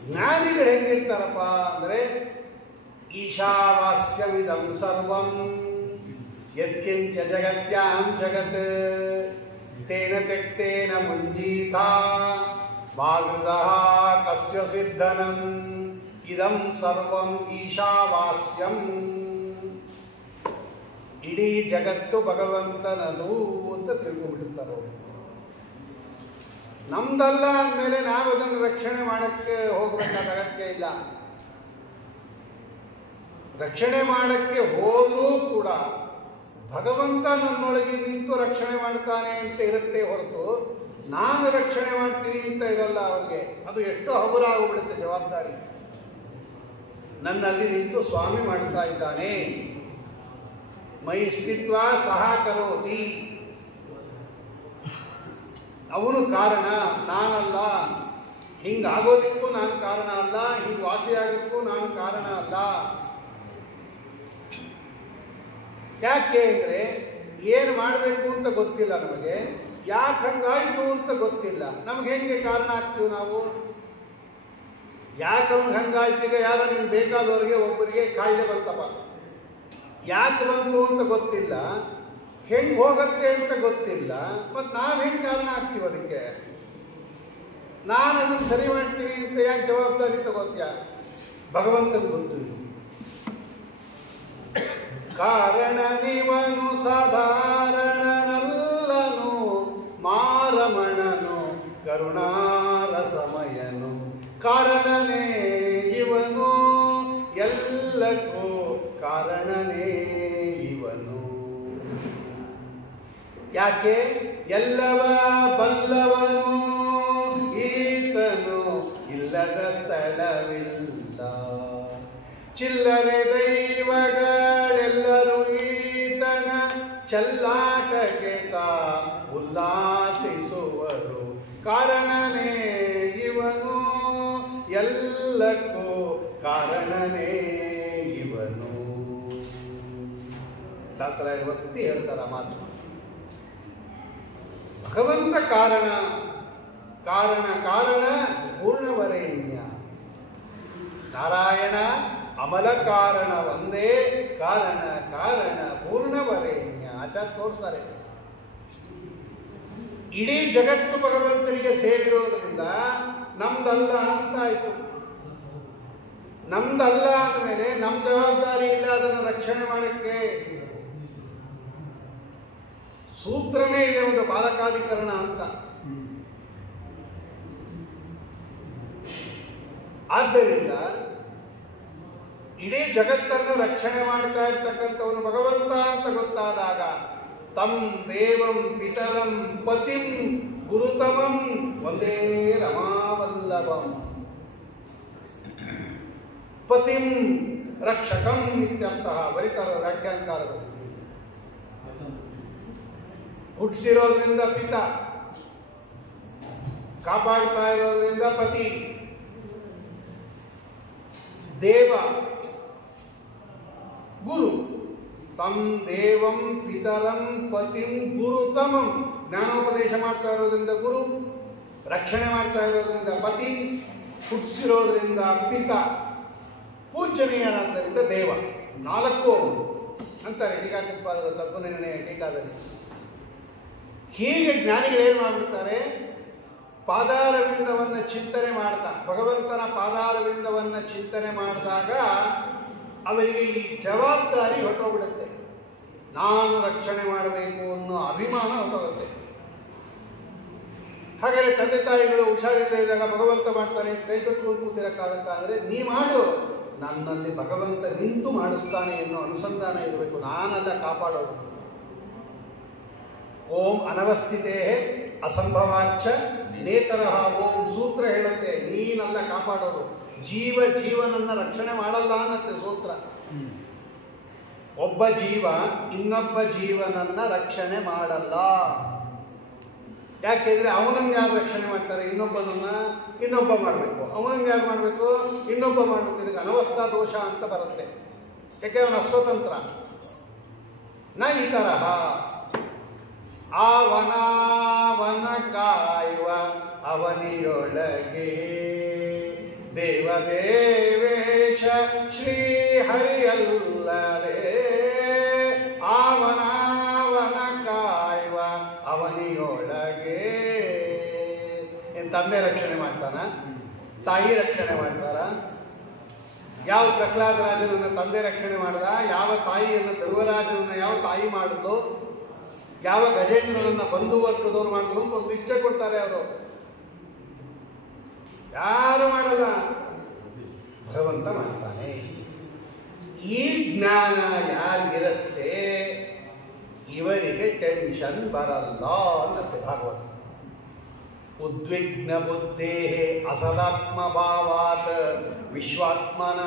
ಜ್ಞಾನಿಗಳು ಹೆಂಗಿರ್ತಾರಪ್ಪ ಅಂದರೆ, ಈಶಾವಾಸ್ಯಮಿದಂ ಸರ್ವಂ ಯತ್ಕಿಂಚ ಜಗತ್ಯಾಂ ಜಗತ್ ತೇನ ತ್ಯಕ್ತೇನ ಮುಂಜೀತಾ ಮಾಗೃದಃ ಕಸ್ಯ ಸಿದ್ಧನಂ ಇದಂ ಸರ್ವಂ ಈಶಾವಾಸ್ಯಂ. ಇಡೀ ಜಗತ್ತು ಭಗವಂತನದು ಅಂತ ತಿಳ್ಕೊಂಡ್ಬಿಟ್ಟಿರ್ತಾರೆ ಅವರು. ನಮ್ದಲ್ಲ ಅಂದಮೇಲೆ ನಾವು ಅದನ್ನು ರಕ್ಷಣೆ ಮಾಡೋಕ್ಕೆ ಹೋಗಬೇಕಾದ ಅಗತ್ಯ ಇಲ್ಲ. ರಕ್ಷಣೆ ಮಾಡೋಕ್ಕೆ ಹೋದರೂ ಕೂಡ ಭಗವಂತ ನನ್ನೊಳಗೆ ನಿಂತು ರಕ್ಷಣೆ ಮಾಡ್ತಾನೆ ಅಂತ ಇರುತ್ತೆ ಹೊರತು ನಾನು ರಕ್ಷಣೆ ಮಾಡ್ತೀನಿ ಅಂತ ಇರಲ್ಲ ಅವ್ರಿಗೆ. ಅದು ಎಷ್ಟು ಹಗುರ ಆಗಿಬಿಡುತ್ತೆ ಜವಾಬ್ದಾರಿ. ನನ್ನಲ್ಲಿ ನಿಂತು ಸ್ವಾಮಿ ಮಾಡ್ತಾ ಇದ್ದಾನೆ. ಮೈ ಸ್ಥಿತ್ವ ಸಹ ಕರೋತಿ. ಅವನು ಕಾರಣ, ನಾನಲ್ಲ. ಹಿಂಗಾಗೋದಕ್ಕೂ ನಾನು ಕಾರಣ ಅಲ್ಲ, ಹಿಂಗೆ ವಾಸಿಯಾಗೋಕ್ಕೂ ನಾನು ಕಾರಣ ಅಲ್ಲ. ಯಾಕೆ ಅಂದರೆ ಏನು ಮಾಡಬೇಕು ಅಂತ ಗೊತ್ತಿಲ್ಲ ನಮಗೆ, ಯಾಕೆ ಹಂಗಾಯ್ತು ಅಂತ ಗೊತ್ತಿಲ್ಲ. ನಮ್ಗೆ ಹೆಂಗೆ ಕಾರಣ ಆಗ್ತೀವಿ ನಾವು? ಯಾಕೆ ಅವ್ನಿಗೆ ಹಂಗಾಯ್ತು? ಈಗ ಯಾರೋ ನಿಮ್ಗೆ ಬೇಕಾದವರಿಗೆ ಒಬ್ಬರಿಗೆ ಕಾಯಿಲೆ ಬಂತಪ್ಪ, ಯಾಕೆ ಬಂತು ಅಂತ ಗೊತ್ತಿಲ್ಲ, ಹೆಂಗೆ ಹೋಗುತ್ತೆ ಅಂತ ಗೊತ್ತಿಲ್ಲ. ಮತ್ತು ನಾವು ಹೆಂಗೆ ಕಾರಣ ಆಗ್ತೀವಿ ಅದಕ್ಕೆ? ನಾನು ಅದನ್ನು ಸರಿ ಮಾಡ್ತೀನಿ ಅಂತ ಯಾಕೆ ಜವಾಬ್ದಾರಿ ತಗೋತ್ಯಾ? ಭಗವಂತನ ಗೊತ್ತು. ಕಾರಣನಿವನು ಸಾಧಾರಣನಲ್ಲನು, ಮಾರಮಣನು ಕರುಣಾರಸಮಯನು. ಕಾರಣನೇ ಇವನು, ಎಲ್ಲಕ್ಕೂ ಕಾರಣನೇ ಇವನು. ಯಾಕೆ? ಎಲ್ಲವ ಬಲ್ಲವನು ಈತನು, ಇಲ್ಲದ ಸ್ಥಳವಿಲ್ಲ. ಚಿಲ್ಲರೆ ದೈವಗಳೆಲ್ಲರೂ ಈತನ ಚಲ್ಲಾಟಕ್ಕೆ ತಾ ಉಲ್ಲಾಸಿಸುವರು. ಕಾರಣನೇ ಇವನು, ಎಲ್ಲಕ್ಕೂ ಕಾರಣನೇ ಇವನು. ದಾಸರಾಯರು ಒತ್ತಿ ಹೇಳ್ತಾರ ಮಾತು. ಭಗವಂತ ಕಾರಣ, ಕಾರಣ ಕಾರಣ ಪೂರ್ಣವರೇಣ್ಯ. ನಾರಾಯಣ ಅಮಲ ಕಾರಣ ಒಂದೇ, ಕಾರಣ ಕಾರಣ ಪೂರ್ಣವರೇಣ್ಯ. ಆಚಾರ್ಯ ತೋರಿಸ್ತಾರೆ. ಇಡೀ ಜಗತ್ತು ಭಗವಂತನಿಗೆ ಸೇರಿರೋದ್ರಿಂದ ನಮ್ದಲ್ಲ ಅಂತಾಯ್ತು. ನಮ್ದಲ್ಲ ಅಂದಮೇಲೆ ನಮ್ಮ ಜವಾಬ್ದಾರಿ ಇಲ್ಲ ಅದನ್ನು ರಕ್ಷಣೆ ಮಾಡಕ್ಕೆ. ಸೂತ್ರನೇ ಇದೆ ಒಂದು ಬಾಲಕಾಧಿಕರಣ ಅಂತ. ಆದ್ದರಿಂದ ಇಡೀ ಜಗತ್ತನ್ನು ರಕ್ಷಣೆ ಮಾಡ್ತಾ ಇರ್ತಕ್ಕಂಥವನು ಭಗವಂತ ಅಂತ ಗೊತ್ತಾದಾಗ ತಂ ದೇವಂ ಪಿತರಂ ಪತಿಂ ಗುರುತಮಂ ಒಂದೇ ರಮಾವಲ್ಲಭಂ. ಪತಿಂ ರಕ್ಷಕಂ ಇತ್ಯರ್ಥಃ ಬರೀತಾರ ವ್ಯಾಖ್ಯಾನಕಾರರು. ಹುಟ್ಟಿಸಿರೋದ್ರಿಂದ ಪಿತ, ಕಾಪಾಡ್ತಾ ಇರೋದ್ರಿಂದ ಪತಿ, ದೇವ ಗುರು. ತಂ ದೇವಂ ಪಿತರಂ ಪತಿಂ ಗುರುತಮಂ. ಜ್ಞಾನೋಪದೇಶ ಮಾಡ್ತಾ ಇರೋದ್ರಿಂದ ಗುರು, ರಕ್ಷಣೆ ಮಾಡ್ತಾ ಇರೋದ್ರಿಂದ ಪತಿ, ಹುಟ್ಟಿಸಿರೋದ್ರಿಂದ ಪಿತ, ಪೂಜ್ಯನೀಯನಾದ್ದರಿಂದ ದೇವ. ನಾಲ್ಕು ಅಂತಾರೆ ಟೀಕಾಕೃತ್ಪಾದರ ತತ್ವನಿರ್ಣಯ ಟೀಕಾದಲ್ಲಿ. ಹೀಗೆ ಜ್ಞಾನಿಗಳೇನು ಮಾಡ್ಬಿಡ್ತಾರೆ, ಪಾದಾರವಿಂದವನ್ನು ಚಿಂತನೆ ಮಾಡ್ತಾ, ಭಗವಂತನ ಪಾದಾರವಿಂದವನ್ನು ಚಿಂತನೆ ಮಾಡಿದಾಗ ಅವರಿಗೆ ಈ ಜವಾಬ್ದಾರಿ ಹೊರಟೋಗ್ಬಿಡುತ್ತೆ. ನಾನು ರಕ್ಷಣೆ ಮಾಡಬೇಕು ಅನ್ನೋ ಅಭಿಮಾನ ಹೊರಟೋಗುತ್ತೆ. ಹಾಗಾದರೆ ತಂದೆ ತಾಯಿಗಳು ಹುಷಾರಿಲ್ಲದೆ ಇದ್ದಾಗ ಭಗವಂತ ಮಾಡ್ತಾನೆ, ಕೈ ಕಟ್ಕೊಂಡು ಕೂತಿರಕ್ಕಾಗತ್ತ ಅಂದರೆ ನೀ ಮಾಡು, ನನ್ನಲ್ಲಿ ಭಗವಂತ ನಿಂತು ಮಾಡಿಸ್ತಾನೆ ಅನ್ನೋ ಅನುಸಂಧಾನ ಇರಬೇಕು. ನಾನಲ್ಲ ಕಾಪಾಡೋದು. ಓಂ ಅನವಸ್ಥಿತೇ ಅಸಂಭವಾಚ ನೇತರಃ ಓಂ ಸೂತ್ರ ಹೇಳುತ್ತೆ, ನೀನಲ್ಲ ಕಾಪಾಡೋದು. ಜೀವನನ್ನ ರಕ್ಷಣೆ ಮಾಡಲ್ಲ ಅನ್ನತ್ತೆ ಸೂತ್ರ. ಒಬ್ಬ ಜೀವ ಇನ್ನೊಬ್ಬ ಜೀವನನ್ನ ರಕ್ಷಣೆ ಮಾಡಲ್ಲ. ಯಾಕೆಂದ್ರೆ ಅವನನ್ನ ಯಾರು ರಕ್ಷಣೆ ಮಾಡ್ತಾರೆ? ಇನ್ನೊಬ್ಬ ಮಾಡಬೇಕು. ಅವನನ್ನ ಯಾರು ಮಾಡಬೇಕು? ಇನ್ನೊಬ್ಬ ಮಾಡಬೇಕು. ಇದಕ್ಕೆ ಅನವಸ್ಥಾ ದೋಷ ಅಂತ ಬರುತ್ತೆ. ಯಾಕೆ ಅವನ ಅಸ್ವತಂತ್ರ. ನ ಈ ತರಹ ಅವನ ಕಾಯುವ ಅವನಿಯೊಳಗೆ ದೇವದೇವೇಶ ಶ್ರೀಹರಿಯಲ್ಲದೆ ಅವನ ಕಾಯುವ ಅವನಿಯೊಳಗೆ. ಏನು ತಂದೆ ರಕ್ಷಣೆ ಮಾಡ್ತಾನ? ತಾಯಿ ರಕ್ಷಣೆ ಮಾಡ್ತಾರ? ಯಾವ ಪ್ರಹ್ಲಾದರಾಜನನ್ನ ತಂದೆ ರಕ್ಷಣೆ ಮಾಡ್ದ? ಯಾವ ತಾಯಿಯನ್ನು ಧ್ರುವರಾಜನನ್ನ ಯಾವ ತಾಯಿ ಮಾಡಿದ್ಲು? ಯಾವ ಗಜೇಂದ್ರನನ್ನ ಬಂಧು ವರ್ಗದವ್ರು ಮಾಡಿದ್ರು ಅಂತ ಒಂದು ಇಷ್ಟ ಕೊಡ್ತಾರೆ ಅವರು. ಯಾರು ಮಾಡಲ್ಲ, ಭಗವಂತ ಮಾಡ್ತಾನೆ. ಈ ಜ್ಞಾನ ಯಾರಿಗಿರುತ್ತೆ ಇವರಿಗೆ ಟೆನ್ಷನ್ ಬರಲ್ಲ ಅನ್ನತ್ತೆ ಭಾಗವತ. ಉದ್ವಿಗ್ನ ಬುದ್ಧೇ ಅಸದಾತ್ಮ ಭಾವಾತ್ ವಿಶ್ವಾತ್ಮನ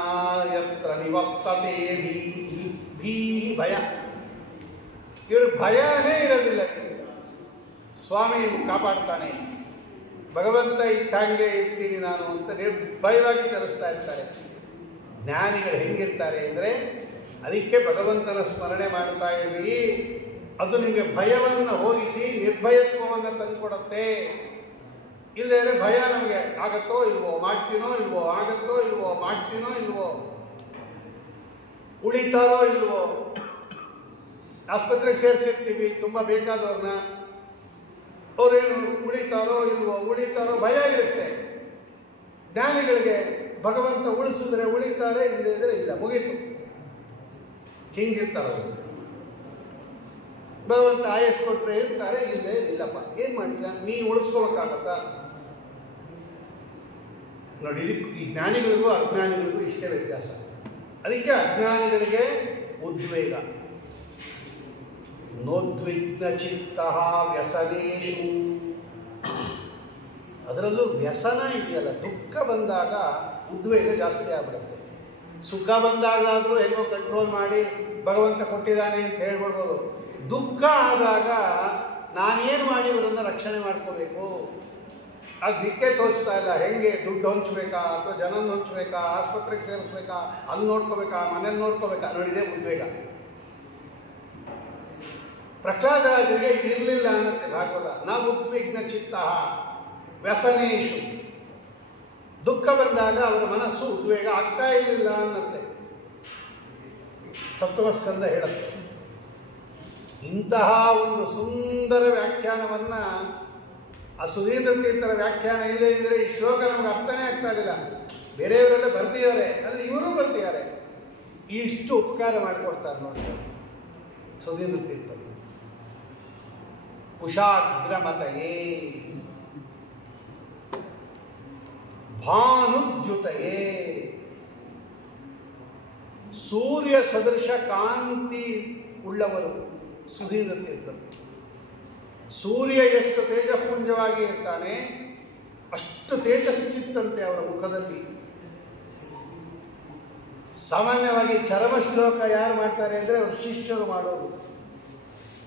ಯತ್ರ ನಿವರ್ತತೆ ಭೀ ಭಯ. ಇವರು ಭಯನೇ ಇರೋದಿಲ್ಲ. ಸ್ವಾಮಿ ಕಾಪಾಡ್ತಾನೆ, ಭಗವಂತ ಇಟ್ಟಂಗೆ ಇರ್ತೀನಿ ನಾನು ಅಂತ ನಿರ್ಭಯವಾಗಿ ಚಲಿಸ್ತಾ ಇರ್ತಾರೆ. ಜ್ಞಾನಿಗಳು ಹೆಂಗಿರ್ತಾರೆ ಅಂದರೆ ಅದಕ್ಕೆ ಭಗವಂತನ ಸ್ಮರಣೆ ಮಾಡ್ತಾ ಇರ್ವಿ. ಅದು ನಿಮಗೆ ಭಯವನ್ನು ಹೋಗಿಸಿ ನಿರ್ಭಯತ್ವವನ್ನು ತಂದುಕೊಡುತ್ತೆ. ಇಲ್ಲದೇ ಭಯ ನಮಗೆ ಆಗತ್ತೋ ಇಲ್ವೋ, ಮಾಡ್ತೀನೋ ಇಲ್ವೋ, ಆಗತ್ತೋ ಇಲ್ವೋ, ಮಾಡ್ತೀನೋ ಇಲ್ವೋ, ಉಳಿತಾರೋ ಇಲ್ವೋ. ಆಸ್ಪತ್ರೆಗೆ ಸೇರಿಸಿರ್ತೀವಿ ತುಂಬ ಬೇಕಾದವ್ರನ್ನ, ಅವರೇನು ಉಳಿತಾರೋ ಇಲ್ವೋ, ಉಳಿತಾರೋ ಭಯ ಇರುತ್ತೆ. ಜ್ಞಾನಿಗಳಿಗೆ ಭಗವಂತ ಉಳಿಸಿದ್ರೆ ಉಳಿತಾರೆ, ಇಲ್ಲದಿದ್ರೆ ಇಲ್ಲ, ಮುಗೀತು. ಹಿಂಗಿರ್ತಾರವರು. ಭಗವಂತ ಆಯಸ್ ಕೊಟ್ಟರೆ ಇರ್ತಾರೆ, ಇಲ್ಲೇ ಇಲ್ಲಪ್ಪ. ಏನು ಮಾಡ್ತೀಯ? ನೀನು ಉಳಿಸ್ಕೋಬೇಕಾಗತ್ತಾ? ನೋಡಿ, ಇದಕ್ಕೆ ಈ ಜ್ಞಾನಿಗಳಿಗೂ ಅಜ್ಞಾನಿಗಳಿಗೂ ಇಷ್ಟೇ ವ್ಯತ್ಯಾಸ. ಅದಕ್ಕೆ ಅಜ್ಞಾನಿಗಳಿಗೆ ಉದ್ವೇಗ. ನೋದ್ವಿಗ್ನ ಚಿತ್ತ ವ್ಯಸನೇಶು. ಅದರಲ್ಲೂ ವ್ಯಸನ ಇದೆಯಲ್ಲ, ದುಃಖ ಬಂದಾಗ ಉದ್ವೇಗ ಜಾಸ್ತಿ ಆಗ್ಬಿಡುತ್ತೆ. ಸುಖ ಬಂದಾಗಾದರೂ ಹೆಂಗೋ ಕಂಟ್ರೋಲ್ ಮಾಡಿ ಭಗವಂತ ಕೊಟ್ಟಿದ್ದಾನೆ ಅಂತ ಹೇಳ್ಬಿಡ್ಬೋದು. ದುಃಖ ಆದಾಗ ನಾನೇನು ಮಾಡಿ ಇವರನ್ನು ರಕ್ಷಣೆ ಮಾಡ್ಕೋಬೇಕು, ಅದು ದಿಕ್ಕೆ ತೋಚ್ತಾ ಇಲ್ಲ. ಹೆಂಗೆ ದುಡ್ಡು ಹಂಚ್ಬೇಕಾ ಅಥವಾ ಜನನ ಹಂಚ್ಬೇಕಾ, ಆಸ್ಪತ್ರೆಗೆ ಸೇರಿಸ್ಬೇಕಾ, ಅಲ್ಲಿ ನೋಡ್ಕೋಬೇಕಾ, ಮನೇಲಿ ನೋಡ್ಕೋಬೇಕಾ, ನೋಡಿದೆ ಉದ್ವೇಗ. ಪ್ರಹ್ಲಾದರಾಜರಿಗೆ ಇರಲಿಲ್ಲ ಅನ್ನತ್ತೆ ಭಾಗವತ. ನಾವು ಉದ್ವಿಗ್ನ ಚಿತ್ತ ವ್ಯಸನೇಶು, ದುಃಖ ಬಂದಾಗ ಅವರ ಮನಸ್ಸು ಉದ್ವೇಗ ಆಗ್ತಾ ಇರಲಿಲ್ಲ ಅನ್ನತ್ತೆ ಸಪ್ತಮ ಸ್ಕಂದ ಹೇಳುತ್ತೆ. ಇಂತಹ ಒಂದು ಸುಂದರ ವ್ಯಾಖ್ಯಾನವನ್ನ ಆ ಸುಧೀಂದ್ರ ತೀರ್ಥರ ವ್ಯಾಖ್ಯಾನ ಇಲ್ಲದೆ ಇದ್ದರೆ ಈ ಶ್ಲೋಕ ನಮ್ಗೆ ಅರ್ಥನೇ ಆಗ್ತಾ ಇರಲಿಲ್ಲ. ಬೇರೆಯವರೆಲ್ಲ ಬರ್ದಿದ್ದಾರೆ, ಆದರೆ ಇವರು ಬರ್ದಿದ್ದಾರೆ. ಇಷ್ಟು ಉಪಕಾರ ಮಾಡಿಕೊಡ್ತಾರೆ ನೋಡಿ ಸುಧೀಂದ್ರ ತೀರ್ಥರು. ಕುಶಾಗ್ರಮತಯೇ ಭಾನುದ್ಯುತಯೇ, ಸೂರ್ಯ ಸದೃಶ ಕಾಂತಿ ಉಳ್ಳವರು ಸುಧೀಂದ್ರ ತೀರ್ಥರು. ಸೂರ್ಯ ಎಷ್ಟು ತೇಜಪುಂಜವಾಗಿ ಇರ್ತಾನೆ ಅಷ್ಟು ತೇಜಸ್ಸಿತ್ತಂತೆ ಅವರ ಮುಖದಲ್ಲಿ. ಸಾಮಾನ್ಯವಾಗಿ ಚರಮ ಶ್ಲೋಕ ಯಾರು ಮಾಡ್ತಾರೆ ಅಂದರೆ ಅವರು ಶಿಷ್ಯರು ಮಾಡೋದು.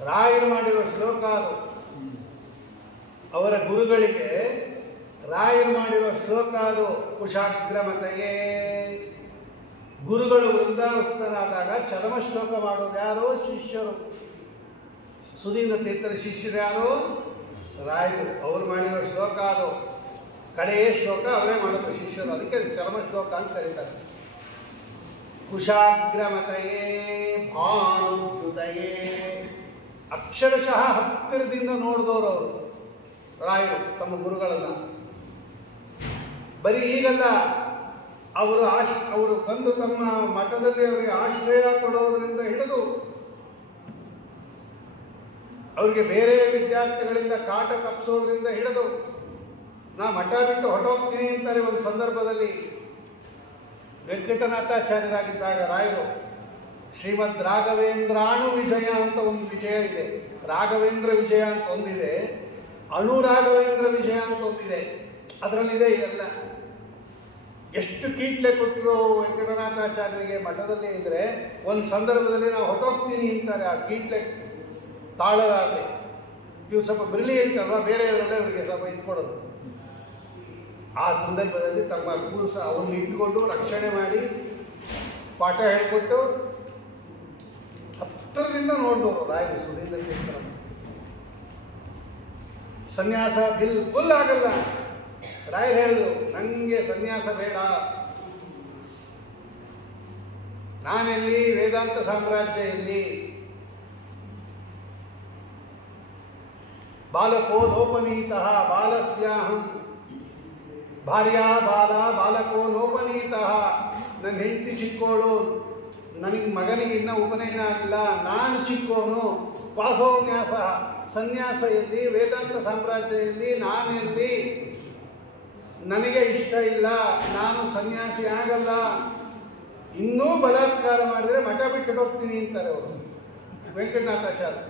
ರಾಯರು ಮಾಡಿರುವ ಶ್ಲೋಕ ಅದು. ಅವರ ಗುರುಗಳಿಗೆ ರಾಯರು ಮಾಡಿರುವ ಶ್ಲೋಕ ಅದು. ಕುಶಾಗ್ರಮತೆಯೇ, ಗುರುಗಳು ವೃಂದಾವಸ್ಥರಾದಾಗ ಚರಮ ಶ್ಲೋಕ ಮಾಡೋದು ಯಾರೋ ಶಿಷ್ಯರು. ಸುಧೀಂದ್ರ ತೀರ್ಥರ ಶಿಷ್ಯರು ಯಾರು? ರಾಯರು. ಅವರು ಮಾಡಿರೋ ಶ್ಲೋಕ ಅದು. ಕಡೆಯ ಶ್ಲೋಕ ಅವರೇ ಮಾಡೋದು ಶಿಷ್ಯರು. ಅದಕ್ಕೆ ಚರಮ ಶ್ಲೋಕ ಅಂತ ಕರೀತಾರೆ. ಕುಶಾಗ್ರಮತೆಯೇ ಭಾನುದ್ಯುತಯೇ, ಅಕ್ಷರಶಃ ಹತ್ತಿರದಿಂದ ನೋಡಿದವರು ಅವರು ರಾಯರು ತಮ್ಮ ಗುರುಗಳನ್ನು. ಬರೀ ಈಗಲ್ಲ, ಅವರು ಬಂದು ತಮ್ಮ ಮಠದಲ್ಲಿ ಅವರಿಗೆ ಆಶ್ರಯ ಕೊಡೋದರಿಂದ ಹಿಡಿದು ಅವರಿಗೆ ಬೇರೆ ವಿದ್ಯಾರ್ಥಿಗಳಿಂದ ಕಾಟ ತಪ್ಪಿಸೋದ್ರಿಂದ ಹಿಡಿದು, ನಾ ಮಠ ಬಿಟ್ಟು ಹೊರಟೋಗ್ತೀನಿ ಅಂತಾರೆ ಒಂದು ಸಂದರ್ಭದಲ್ಲಿ. ವೆಂಕಟನಾಥಾಚಾರ್ಯರಾಗಿದ್ದಾಗ ರಾಯರು ಶ್ರೀಮದ್ ರಾಘವೇಂದ್ರಾಣು ವಿಜಯ ಅಂತ ಒಂದು ವಿಜಯ ಇದೆ. ರಾಘವೇಂದ್ರ ವಿಜಯ ಅಂತ ಒಂದಿದೆ, ಅಣುರಾಘವೇಂದ್ರ ವಿಜಯ ಅಂತ ಒಂದಿದೆ. ಅದರಲ್ಲಿದೆ ಇದೆಲ್ಲ. ಎಷ್ಟು ಕೀಟ್ಲೆ ಕೊಟ್ಟರು ವೆಂಕಟನಾಥಾಚಾರ್ಯರಿಗೆ ಮಠದಲ್ಲಿ ಅಂದರೆ, ಒಂದು ಸಂದರ್ಭದಲ್ಲಿ ನಾವು ಹೊರಟೋಗ್ತೀನಿ ಅಂತಾರೆ. ಆ ಕೀಟ್ಲೆ ತಾಳಲಾರದೆ, ಇವು ಸ್ವಲ್ಪ ಬ್ರಿಲಿಯಂಟ್ ಅಲ್ವಾ, ಬೇರೆಯವರೆಲ್ಲ ಇವರಿಗೆ ಸ್ವಲ್ಪ ಇಟ್ಕೊಡೋದು. ಆ ಸಂದರ್ಭದಲ್ಲಿ ತಮ್ಮ ಕೂಸ ಅವನ್ನ ಇಟ್ಕೊಂಡು ರಕ್ಷಣೆ ಮಾಡಿ ಪಾಠ ಹೇಳಿಕೊಟ್ಟು ಹತ್ತಿರದಿಂದ ನೋಡಿದವರು ರಾಯರು ಸುಧೀಂದ್ರ ತೀರ್ಥರ. ಸನ್ಯಾಸ ಬಿಲ್ಕುಲ್ ಆಗಲ್ಲ. ರಾಯರು ಹೇಳಿದ್ರು, ನನಗೆ ಸನ್ಯಾಸ ಬೇಡ, ನಾನೆಲ್ಲಿ ವೇದಾಂತ ಸಾಮ್ರಾಜ್ಯ ಎಲ್ಲಿ, ಬಾಲಕೋ ಲೋಪನೀತಃ ಬಾಲಸ್ಯಾಹಂ, ಭಾರ್ಯಾ ಬಾಲ ಬಾಲಕೋ ಲೋಪನೀತಃ, ನನ್ನ ಹೆಂಡತಿ ಚಿಕ್ಕೋಳು, ನನಗೆ ಮಗನಿಗೆ ಇನ್ನೂ ಉಪನಯನ ಆಗಿಲ್ಲ, ನಾನು ಚಿಕ್ಕೋನು, ವಾಸೋನ್ಯಾಸ, ಸನ್ಯಾಸ ಎಲ್ಲಿ, ವೇದಾಂತ ಸಾಮ್ರಾಜ್ಯ ಎಲ್ಲಿ, ನಾನೆಲ್ಲಿ, ನನಗೆ ಇಷ್ಟ ಇಲ್ಲ, ನಾನು ಸನ್ಯಾಸಿ ಆಗಲ್ಲ, ಇನ್ನೂ ಬಲಾತ್ಕಾರ ಮಾಡಿದರೆ ಮಠ ಬಿಟ್ಟು ಹೋಗ್ತೀನಿ ಅಂತಾರೆ ಅವರು ವೆಂಕಟನಾಥಾಚಾರ್ಯ.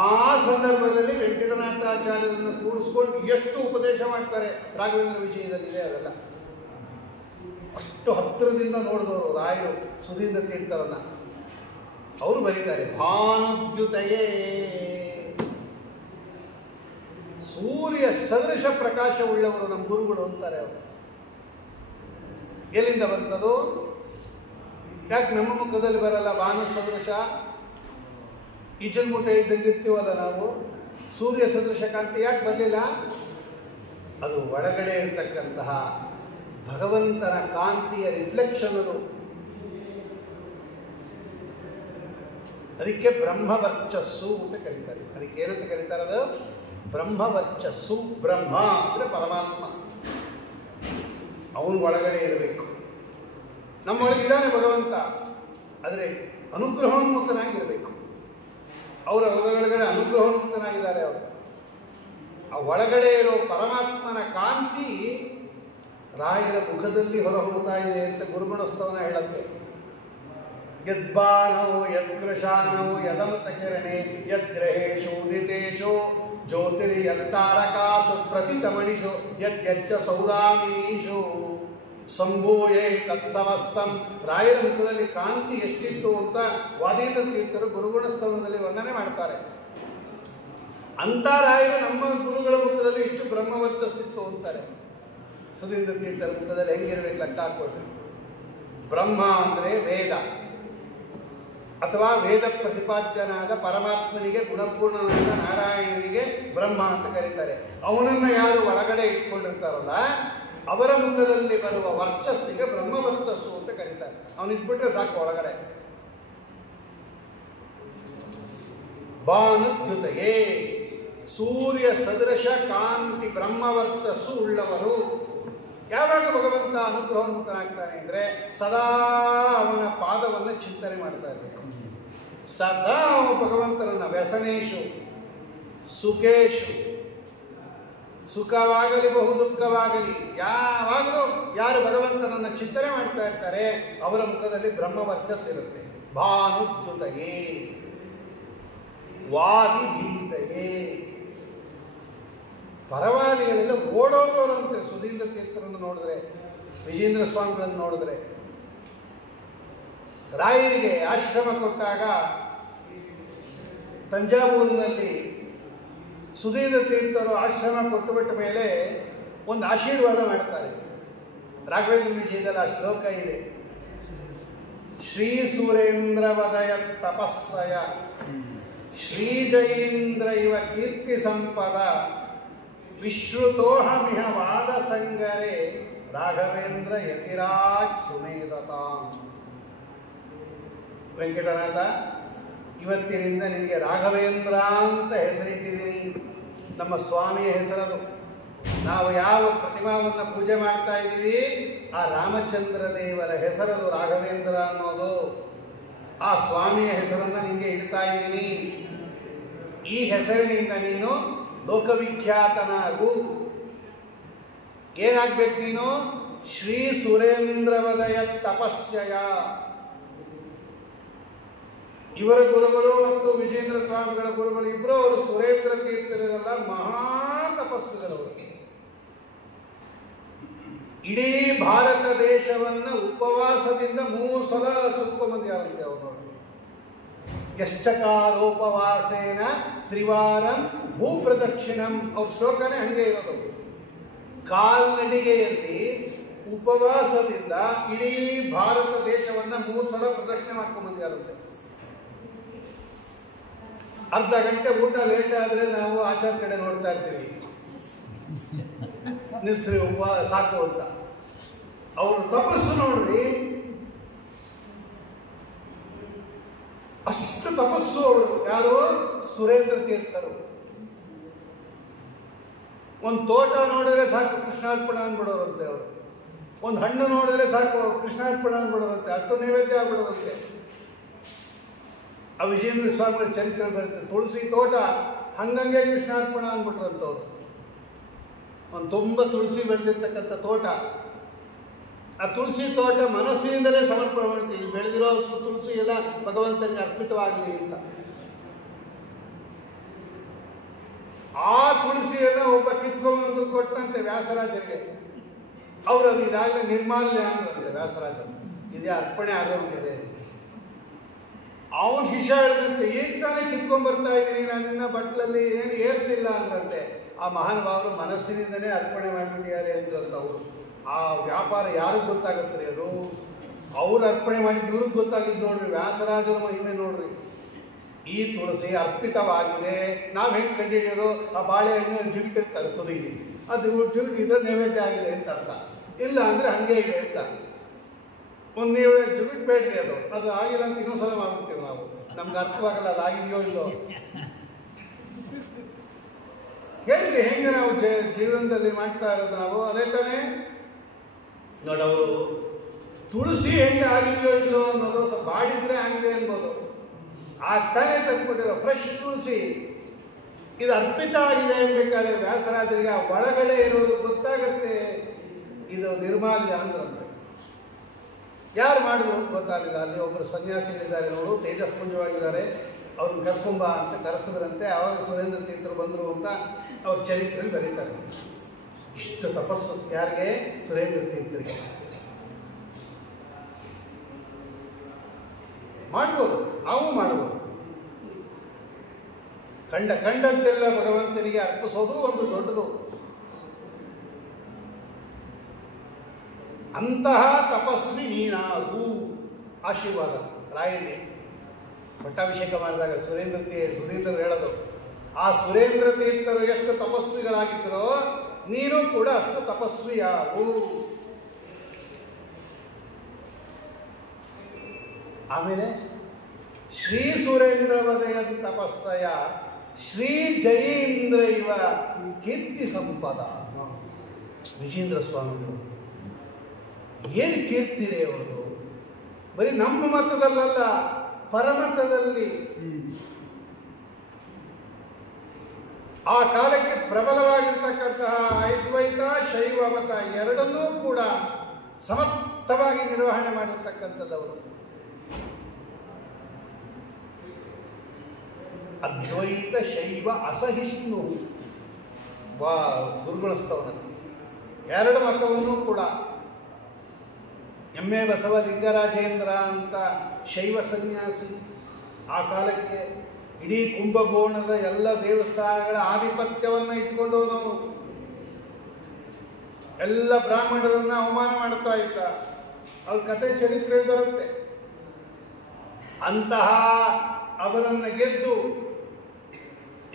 ಆ ಸಂದರ್ಭದಲ್ಲಿ ವೆಂಕಟನಾಥಾಚಾರ್ಯರನ್ನು ಕೂಡಿಸ್ಕೊಂಡು ಎಷ್ಟು ಉಪದೇಶ ಮಾಡ್ತಾರೆ ರಾಘವೇಂದ್ರ ವಿಜಯದಲ್ಲಿದೆ. ಅದೆಲ್ಲ ಅಷ್ಟು ಹತ್ತಿರದಿಂದ ನೋಡಿದವರು ರಾಯರು ಸುಧೀಂದ್ರ ತೀರ್ಥರನ್ನ. ಅವರು ಬರೀತಾರೆ, ಭಾನುದ್ಯುತಯೇ, ಸೂರ್ಯ ಸದೃಶ ಪ್ರಕಾಶವುಳ್ಳವರು ನಮ್ಮ ಗುರುಗಳು ಅಂತಾರೆ ಅವರು. ಎಲ್ಲಿಂದ ಬಂತದು? ಯಾಕೆ ನಮ್ಮ ಮುಖದಲ್ಲಿ ಬರಲ್ಲ ಭಾನು ಸದೃಶ? ಈಚಲ್ಮುಟೆ ಇದ್ದಂಗೆ ಇರ್ತೀವಲ್ಲ ನಾವು, ಸೂರ್ಯ ಸದೃಶ ಕಾಂತಿ ಯಾಕೆ ಬರಲಿಲ್ಲ? ಅದು ಒಳಗಡೆ ಇರತಕ್ಕಂತಹ ಭಗವಂತನ ಕಾಂತಿಯ ರಿಫ್ಲೆಕ್ಷನ್ ಅದು. ಅದಕ್ಕೆ ಬ್ರಹ್ಮವರ್ಚಸ್ಸು ಅಂತ ಕರೀತಾರೆ. ಅದಕ್ಕೆ ಏನಂತ ಕರೀತಾರೆ? ಅದು ಬ್ರಹ್ಮವರ್ಚಸ್ಸು. ಬ್ರಹ್ಮ ಅಂದರೆ ಪರಮಾತ್ಮ, ಅವನು ಒಳಗಡೆ ಇರಬೇಕು. ನಮ್ಮೊಳಗಿದ್ದಾನೆ ಭಗವಂತ, ಆದರೆ ಅನುಗ್ರಹೋನ್ಮುಖನಾಗಿರಬೇಕು. ಅವರ ಒಳಗಡೆ ಅನುಗ್ರಹೋನ್ಮುಖನಾಗಿದ್ದಾರೆ ಅವರು. ಆ ಒಳಗಡೆ ಇರೋ ಪರಮಾತ್ಮನ ಕಾಂತಿ ರಾಯರ ಮುಖದಲ್ಲಿ ಹೊರಹೊಮ್ಮುತ್ತಾ ಇದೆ ಅಂತ ಗುರುಗುಣಸ್ತವನ ಹೇಳುತ್ತೆ. ಯದ್ಬಾನೋ ಯದ್ಕೃಶಾನೋ ಯದಮೃತ ಕಿರಣೆ ಯದ್ಗ್ರಹೇಶು ಉದಿತೇಶು ಜ್ಯೋತಿರ್ಯತ್ತಾರಕಾಸು ಪ್ರತಿತಮಣಿಷು ಯದ್ಯಚ್ಚ ಸೌದಾಮಿನೀಷು ಸಂಭೂಯೇ ತತ್ಸಮಸ್ತಂ. ರಾಯರ ಮುಖದಲ್ಲಿ ಕಾಂತಿ ಎಷ್ಟಿತ್ತು ಅಂತ ವಾದೀಂದ್ರ ತೀರ್ಥರು ಗುರುಗುಣಸ್ತವನದಲ್ಲಿ ವರ್ಣನೆ ಮಾಡ್ತಾರೆ. ಅಂತ ರಾಯರು ನಮ್ಮ ಗುರುಗಳ ಮುಖದಲ್ಲಿ ಇಷ್ಟು ಬ್ರಹ್ಮವರ್ಚಸ್ಸಿತ್ತು ಅಂತಾರೆ. ಸುಧೀಂದ್ರ ತೀರ್ಥರ ಮುಖದಲ್ಲಿ ಹೆಂಗಿರ್ಬೇಕು ಲೆಕ್ಕ ಹಾಕೊಳ್ರಿ. ಬ್ರಹ್ಮ ಅಂದರೆ ವೇದ ಅಥವಾ ವೇದ ಪ್ರತಿಪಾದ್ಯನಾದ ಪರಮಾತ್ಮನಿಗೆ ಗುಣಪೂರ್ಣನಾದ ನಾರಾಯಣನಿಗೆ ಬ್ರಹ್ಮ ಅಂತ ಕರೀತಾರೆ. ಅವನನ್ನು ಯಾರು ಒಳಗಡೆ ಇಟ್ಕೊಂಡಿರ್ತಾರಲ್ಲ ಅವರ ಮುಖದಲ್ಲಿ ಬರುವ ವರ್ಚಸ್ಸಿಗೆ ಬ್ರಹ್ಮವರ್ಚಸ್ಸು ಅಂತ ಕರೀತಾರೆ. ಅವನಿದ್ಬಿಟ್ರೆ ಸಾಕು ಒಳಗಡೆ. ಭಾನುದ್ಯುತಯೇ ಸೂರ್ಯ ಸದೃಶ ಕಾಂತಿ ಬ್ರಹ್ಮವರ್ಚಸ್ಸು ಉಳ್ಳವರು. ಯಾವಾಗ ಭಗವಂತ ಅನುಗ್ರಹೋನ್ಮುಖನಾಗ್ತಾನೆ ಅಂದರೆ ಸದಾ ಅವನ ಪಾದವನ್ನು ಚಿಂತನೆ ಮಾಡ್ತಾ ಇರಬೇಕು. ಸದಾ ಭಗವಂತನನ್ನ ವ್ಯಸನೇಶು ಸುಖೇಶು, ಸುಖವಾಗಲಿ ಬಹು ದುಃಖವಾಗಲಿ ಯಾವಾಗಲೂ ಯಾರು ಭಗವಂತನನ್ನ ಚಿಂತನೆ ಮಾಡ್ತಾ ಇರ್ತಾರೆ ಅವರ ಮುಖದಲ್ಲಿ ಬ್ರಹ್ಮವರ್ಚಸ್ ಇರುತ್ತೆ. ಭಾನುದ್ಯುತಯೇ ವಾದಿ ಭೀತಯೇ, ಪರವಾದಿಗಳೆಲ್ಲ ಓಡೋಗೋರಂತೆ ಸುಧೀಂದ್ರ ತೀರ್ಥರನ್ನು ನೋಡಿದ್ರೆ, ವಿಜೇಂದ್ರ ಸ್ವಾಮಿಗಳನ್ನು ನೋಡಿದ್ರೆ. ರಾಯರಿಗೆ ಆಶ್ರಮ ಕೊಟ್ಟಾಗ ತಂಜಾವೂರಿನಲ್ಲಿ ಸುಧೀಂದ್ರ ತೀರ್ಥರು ಆಶ್ರಮ ಕೊಟ್ಟುಬಿಟ್ಟ ಮೇಲೆ ಒಂದು ಆಶೀರ್ವಾದ ಮಾಡ್ತಾರೆ. ರಾಘವೇಂದ್ರ ವಿಜಯದಲ್ಲಿ ಆ ಶ್ಲೋಕ ಇದೆ. ಶ್ರೀ ಸುರೇಂದ್ರ ವದಯ ತಪಸ್ಸಯ ಶ್ರೀ ಜಯೇಂದ್ರ ಇವ ಕೀರ್ತಿ ಸಂಪದ ವಿಶ್ರುತೋಹಮಿಹ ವಾದ ಸಂಗರೆ ರಾಘವೇಂದ್ರ ಯತಿರಾಜ್ ಸುಮೇಧತಾಂ. ವೆಂಕಟನಾಥ, ಇವತ್ತಿನಿಂದ ನಿನಗೆ ರಾಘವೇಂದ್ರ ಅಂತ ಹೆಸರಿಟ್ಟಿದ್ದೀನಿ. ನಮ್ಮ ಸ್ವಾಮಿಯ ಹೆಸರದು. ನಾವು ಯಾವ ಪ್ರತಿಮಾವನ್ನು ಪೂಜೆ ಮಾಡ್ತಾ ಇದ್ದೀವಿ ಆ ರಾಮಚಂದ್ರ ದೇವರ ಹೆಸರದು ರಾಘವೇಂದ್ರ ಅನ್ನೋದು. ಆ ಸ್ವಾಮಿಯ ಹೆಸರನ್ನು ನಿನಗೆ ಇಡ್ತಾ ಇದ್ದೀನಿ. ಈ ಹೆಸರಿನಿಂದ ನೀನು ಲೋಕವಿಖ್ಯಾತನಾಗು. ಏನಾಗ್ಬೇಕು ನೀನು? ಶ್ರೀ ಸುರೇಂದ್ರವದಯ ತಪಸ್ಯಯ. ಇವರ ಗುರುಗಳು ಮತ್ತು ವಿಜೇಂದ್ರ ಸ್ವಾಮಿಗಳ ಗುರುಗಳು ಇಬ್ಬರು ಅವರು ಸುರೇಂದ್ರ ತೀರ್ಥರೆಲ್ಲ ಮಹಾ ತಪಸ್ಸುಗಳವರು. ಇಡೀ ಭಾರತ ದೇಶವನ್ನ ಉಪವಾಸದಿಂದ 3 ಸಲ ಸುತ್ತಕೊಂಡ್ಬಂದ್ಯಾರಂತೆ ಅವರು. ಯಶ್ಚಕಾರೋಪವಾಸೇನ ತ್ರಿವಾರಂ ಭೂಪ್ರದಕ್ಷಿಣಂ. ಅವ್ರ ಶ್ಲೋಕನೇ ಹಂಗೆ ಇರೋದು. ಕಾಲ್ನಡಿಗೆಯಲ್ಲಿ ಉಪವಾಸದಿಂದ ಇಡೀ ಭಾರತ ದೇಶವನ್ನ 3 ಸಲ ಪ್ರದಕ್ಷಿಣೆ ಮಾಡ್ಕೊಂಡ್ ಬಂದ್ಯಾರಂತೆ. ಅರ್ಧ ಗಂಟೆ ಊಟ ಲೇಟ್ ಆದರೆ ನಾವು ಆಚಾರ ಕಡೆ ನೋಡ್ತಾ ಇರ್ತೀವಿ, ನಿಲ್ಸ್ರಿ ಸಾಕು ಅಂತ. ಅವ್ರ ತಪಸ್ಸು ನೋಡ್ರಿ, ಅಷ್ಟು ತಪಸ್ಸು ಅವರು. ಯಾರು? ಸುರೇಂದ್ರ ತೀರ್ಥರು. ಒಂದು ತೋಟ ನೋಡಿದ್ರೆ ಸಾಕು ಕೃಷ್ಣಾರ್ಪಣ ಅಂದ್ಬಿಡೋರಂತೆ ಅವರು. ಒಂದು ಹಣ್ಣು ನೋಡಿದ್ರೆ ಸಾಕು ಕೃಷ್ಣಾರ್ಪಣ ಅಂದ್ಬಿಡೋರಂತೆ. ಅಷ್ಟು ನೈವೇದ್ಯ ಆಗ್ಬಿಡೋರಂತೆ. ಆ ವಿಜೇಂದ್ರ ಸ್ವಾಮಿಗಳ ಚರಿತ್ರೆ ಬರುತ್ತೆ. ತುಳಸಿ ತೋಟ ಹಂಗಂಗೆ ಕೃಷ್ಣಾರ್ಪಣ ಅಂದ್ಬಿಟ್ರಂತವ್ರು. ಒಂದು ತುಂಬ ತುಳಸಿ ಬೆಳೆದಿರ್ತಕ್ಕಂಥ ತೋಟ. ಆ ತುಳಸಿ ತೋಟ ಮನಸ್ಸಿನಿಂದಲೇ ಸಮರ್ಪಣೆ ಮಾಡ್ತೀವಿ. ಬೆಳೆದಿರೋ ತುಳಸಿ ಎಲ್ಲ ಭಗವಂತನಿಗೆ ಅರ್ಪಿತವಾಗಲಿ ಅಂತ. ಆ ತುಳಸಿಯನ್ನು ಒಬ್ಬ ಕಿತ್ಕೊಂಡ್ಬಂದು ಕೊಟ್ಟಂತೆ ವ್ಯಾಸರಾಜರಿಗೆ. ಅವರು ಅದು ಇದಾಗಲೇ ನಿರ್ಮಾಲ್ಯ ಅಂದ್ರಂತೆ ವ್ಯಾಸರಾಜರು. ಇದೇ ಅರ್ಪಣೆ ಆಗೋಗಿದೆ. ಅವನು ಶಿಷ್ಯ ಹೇಳಿದಂತೆ ಈಗ ತಾನೇ ಕಿತ್ಕೊಂಡ್ಬರ್ತಾ ಇದ್ದೀನಿ, ನಾನು ನಿನ್ನ ಬಟ್ಲಲ್ಲಿ ಏನು ಏರ್ಸಿಲ್ಲ ಅಂದ್ರಂತೆ. ಆ ಮಹಾನುಭಾವರು ಮನಸ್ಸಿನಿಂದನೇ ಅರ್ಪಣೆ ಮಾಡಿಬಿಟ್ಟಿದ್ದಾರೆ ಅಂದ್ರಂತ. ಅವರು ಆ ವ್ಯಾಪಾರ ಯಾರಿಗೆ ಗೊತ್ತಾಗತ್ರಿ? ಅದು ಅವ್ರು ಅರ್ಪಣೆ ಮಾಡಿದ್ದು ಇವ್ರಿಗೆ ಗೊತ್ತಾಗಿದ್ದು ನೋಡ್ರಿ. ವ್ಯಾಸರಾಜರ ಮಹಿಮೆ ನೋಡ್ರಿ. ಈ ತುಳಸಿ ಅರ್ಪಿತವಾಗಿದೆ. ನಾವು ಹೆಂಗೆ ಕಂಡುಹಿಡಿಯೋದು? ಆ ಬಾಳೆಹಣ್ಣು ಜಿಗಿಟ್ಟಿರ್ತಾರೆ ತುದಿಗೆ, ಅದು ಜಿಗಿಟಿದ್ರೆ ನೈವೇದ್ಯ ಆಗಿದೆ ಅಂತ ಅರ್ಥ. ಇಲ್ಲ ಅಂದರೆ ಹಂಗೆ ಇದೆ ಅಂತ. ಒಂದು ನೀವು ಜಿಗಿಟ್ಬೇಡ್ರಿ, ಅದು ಆಗಿಲ್ಲ ಅಂತ ಇನ್ನೊಂದ್ಸಲ ಮಾಡ್ಬಿಡ್ತೀವಿ ನಾವು. ನಮ್ಗೆ ಅರ್ಥವಾಗಲ್ಲ ಅದು ಆಗಿದೆಯೋ ಇಲ್ಲೋ. ಹೇಳ್ರಿ ಹೆಂಗೆ ನಾವು ಜೀವನದಲ್ಲಿ ಮಾಡ್ತಾ ಇರೋದು ನಾವು ಅದೇ ತಾನೇ. ನೋಡವರು ತುಳಸಿ ಹೆಂಗೆ ಆಗಿದೆಯೋ ಇಲ್ಲೋ ಅನ್ನೋದು ಸ್ವಲ್ಪ ಬಾಡಿದ್ರೆ ಆಗಿದೆ ಅನ್ಬೋದು. ತಾನೇ ತಂದ್ಕೊಟ್ಟಿರೋ ಫ್ರೆಶ್ ತುಳಸಿ ಇದು ಅರ್ಪಿತ ಆಗಿದೆ ಅನ್ಬೇಕಾದ್ರೆ ವ್ಯಾಸರಾಜರಿಗೆ ಆ ಒಳಗಡೆ ಇರೋದು ಗೊತ್ತಾಗತ್ತೆ. ಇದು ನಿರ್ಮಾಲ್ಯ ಅಂದ್ರಂತೆ. ಯಾರು ಮಾಡಿದ್ರು ಅಂತ ಗೊತ್ತಾಗಲಿಲ್ಲ. ಅಲ್ಲಿ ಒಬ್ಬರು ಸನ್ಯಾಸಿಗಳಿದ್ದಾರೆ ನೋಡು, ತೇಜಪುಂಜವಾಗಿದ್ದಾರೆ, ಅವ್ರನ್ನ ಕರ್ಕೊಂಬ ಅಂತ ಕರೆಸಿದ್ರಂತೆ. ಆವಾಗ ಸುರೇಂದ್ರ ತೀರ್ಥರು ಬಂದರು ಅಂತ ಅವ್ರ ಚರಿತ್ರೆಯಲ್ಲಿ ಬರೀತಾರೆ. ಇಷ್ಟು ತಪಸ್ಸು ಯಾರಿಗೆ? ಸುರೇಂದ್ರ ತೀರ್ಥರಿಗೆ. ಮಾಡ್ಬೋದು, ನಾವು ಮಾಡ್ಬೋದು. ಕಂಡದ್ದೆಲ್ಲ ಭಗವಂತನಿಗೆ ಅರ್ಪಿಸೋದು ಒಂದು ದೊಡ್ಡದು. ಅಂತಹ ತಪಸ್ವಿ ನೀನಾಗು ಆಶೀರ್ವಾದ ರಾಯರಿಗೆ. ಪಟ್ಟಾಭಿಷೇಕ ಮಾಡಿದಾಗ ಸುಧೀಂದ್ರ ಹೇಳೋದು, ಆ ಸುರೇಂದ್ರ ತೀರ್ಥರು ಎಷ್ಟು ತಪಸ್ವಿಗಳಾಗಿದ್ದರೋ ನೀನು ಕೂಡ ಅಷ್ಟು ತಪಸ್ವಿಯಾಗು. ಆಮೇಲೆ ಶ್ರೀ ಸುರೇಂದ್ರ ವದಯ ತಪಸ್ಸಯ ಶ್ರೀ ಜಯೇಂದ್ರ ಇವ ಕೀರ್ತಿ ಸಂಪದ. ವಿಜೇಂದ್ರ ಸ್ವಾಮಿಗಳು ಏನು ಕೀರ್ತಿರೇ ಅವರದು, ಬರೀ ನಮ್ಮ ಮತದಲ್ಲ ಪರಮತದಲ್ಲಿ ಆ ಕಾಲಕ್ಕೆ ಪ್ರಬಲವಾಗಿರ್ತಕ್ಕಂತಹ ಅದ್ವೈತ ಶೈವಮತ ಎರಡನ್ನೂ ಕೂಡ ಸಮರ್ಥವಾಗಿ ನಿರ್ವಹಣೆ ಮಾಡಿರ್ತಕ್ಕಂಥದ್ದವರು. ಅದ್ವೈತ ಶೈವ ಅಸಹಿಷ್ಣು ಗುರುಗುಣಸ್ಥವನ ಎರಡು ಮತವನ್ನು ಕೂಡ ಎಮ್ಮೆ ಬಸವ ಲಿಂಗರಾಜೇಂದ್ರ ಅಂತ ಶೈವ ಸನ್ಯಾಸಿ ಆ ಕಾಲಕ್ಕೆ ಇಡೀ ಕುಂಭಕೋಣದ ಎಲ್ಲ ದೇವಸ್ಥಾನಗಳ ಆಧಿಪತ್ಯವನ್ನು ಇಟ್ಕೊಂಡವನು, ಎಲ್ಲ ಬ್ರಾಹ್ಮಣರನ್ನ ಅವಮಾನ ಮಾಡ್ತಾ ಇದ್ದ. ಅವ್ರ ಕತೆ ಚರಿತ್ರೆ ಬರುತ್ತೆ. ಅಂತಹ ಅವರನ್ನು ಗೆದ್ದು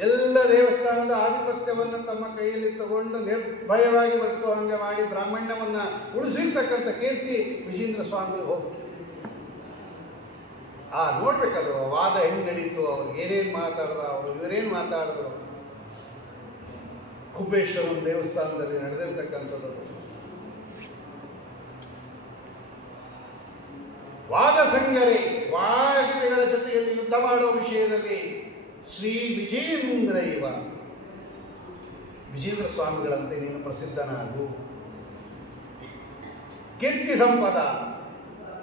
ಎಲ್ಲ ದೇವಸ್ಥಾನದ ಆಧಿಪತ್ಯವನ್ನು ತಮ್ಮ ಕೈಯಲ್ಲಿ ತಗೊಂಡು ನಿರ್ಭಯವಾಗಿ ಬದುಕೋ ಹಂಗೆ ಮಾಡಿ ಬ್ರಾಹ್ಮಣ್ಯವನ್ನು ಉಳಿಸಿರ್ತಕ್ಕಂಥ ಕೀರ್ತಿ ವಿಜೇಂದ್ರ ಸ್ವಾಮಿ ಹೋಗಿ ನೋಡ್ಬೇಕದು ವಾದ ಹೆಂಗೆ ನಡೀತು, ಅವ್ರಿಗೆ ಏನೇನು ಮಾತಾಡ್ದ, ಅವರು ಇವರೇನು ಮಾತಾಡಿದ್ರು. ಕುಬೇಶ್ವರನ ದೇವಸ್ಥಾನದಲ್ಲಿ ನಡೆದಿರ್ತಕ್ಕಂಥದ್ದು ವಾದ ಸಂಗರೆ, ವಾದಿಗಳ ಜೊತೆಯಲ್ಲಿ ಯುದ್ಧ ಮಾಡೋ ವಿಷಯದಲ್ಲಿ ಶ್ರೀ ವಿಜೇಂದ್ರ ಇವ ವಿಜೇಂದ್ರ ಸ್ವಾಮಿಗಳಂತೆ ನೀನು ಪ್ರಸಿದ್ಧನಾಗು. ಕೀರ್ತಿ ಸಂಪದ,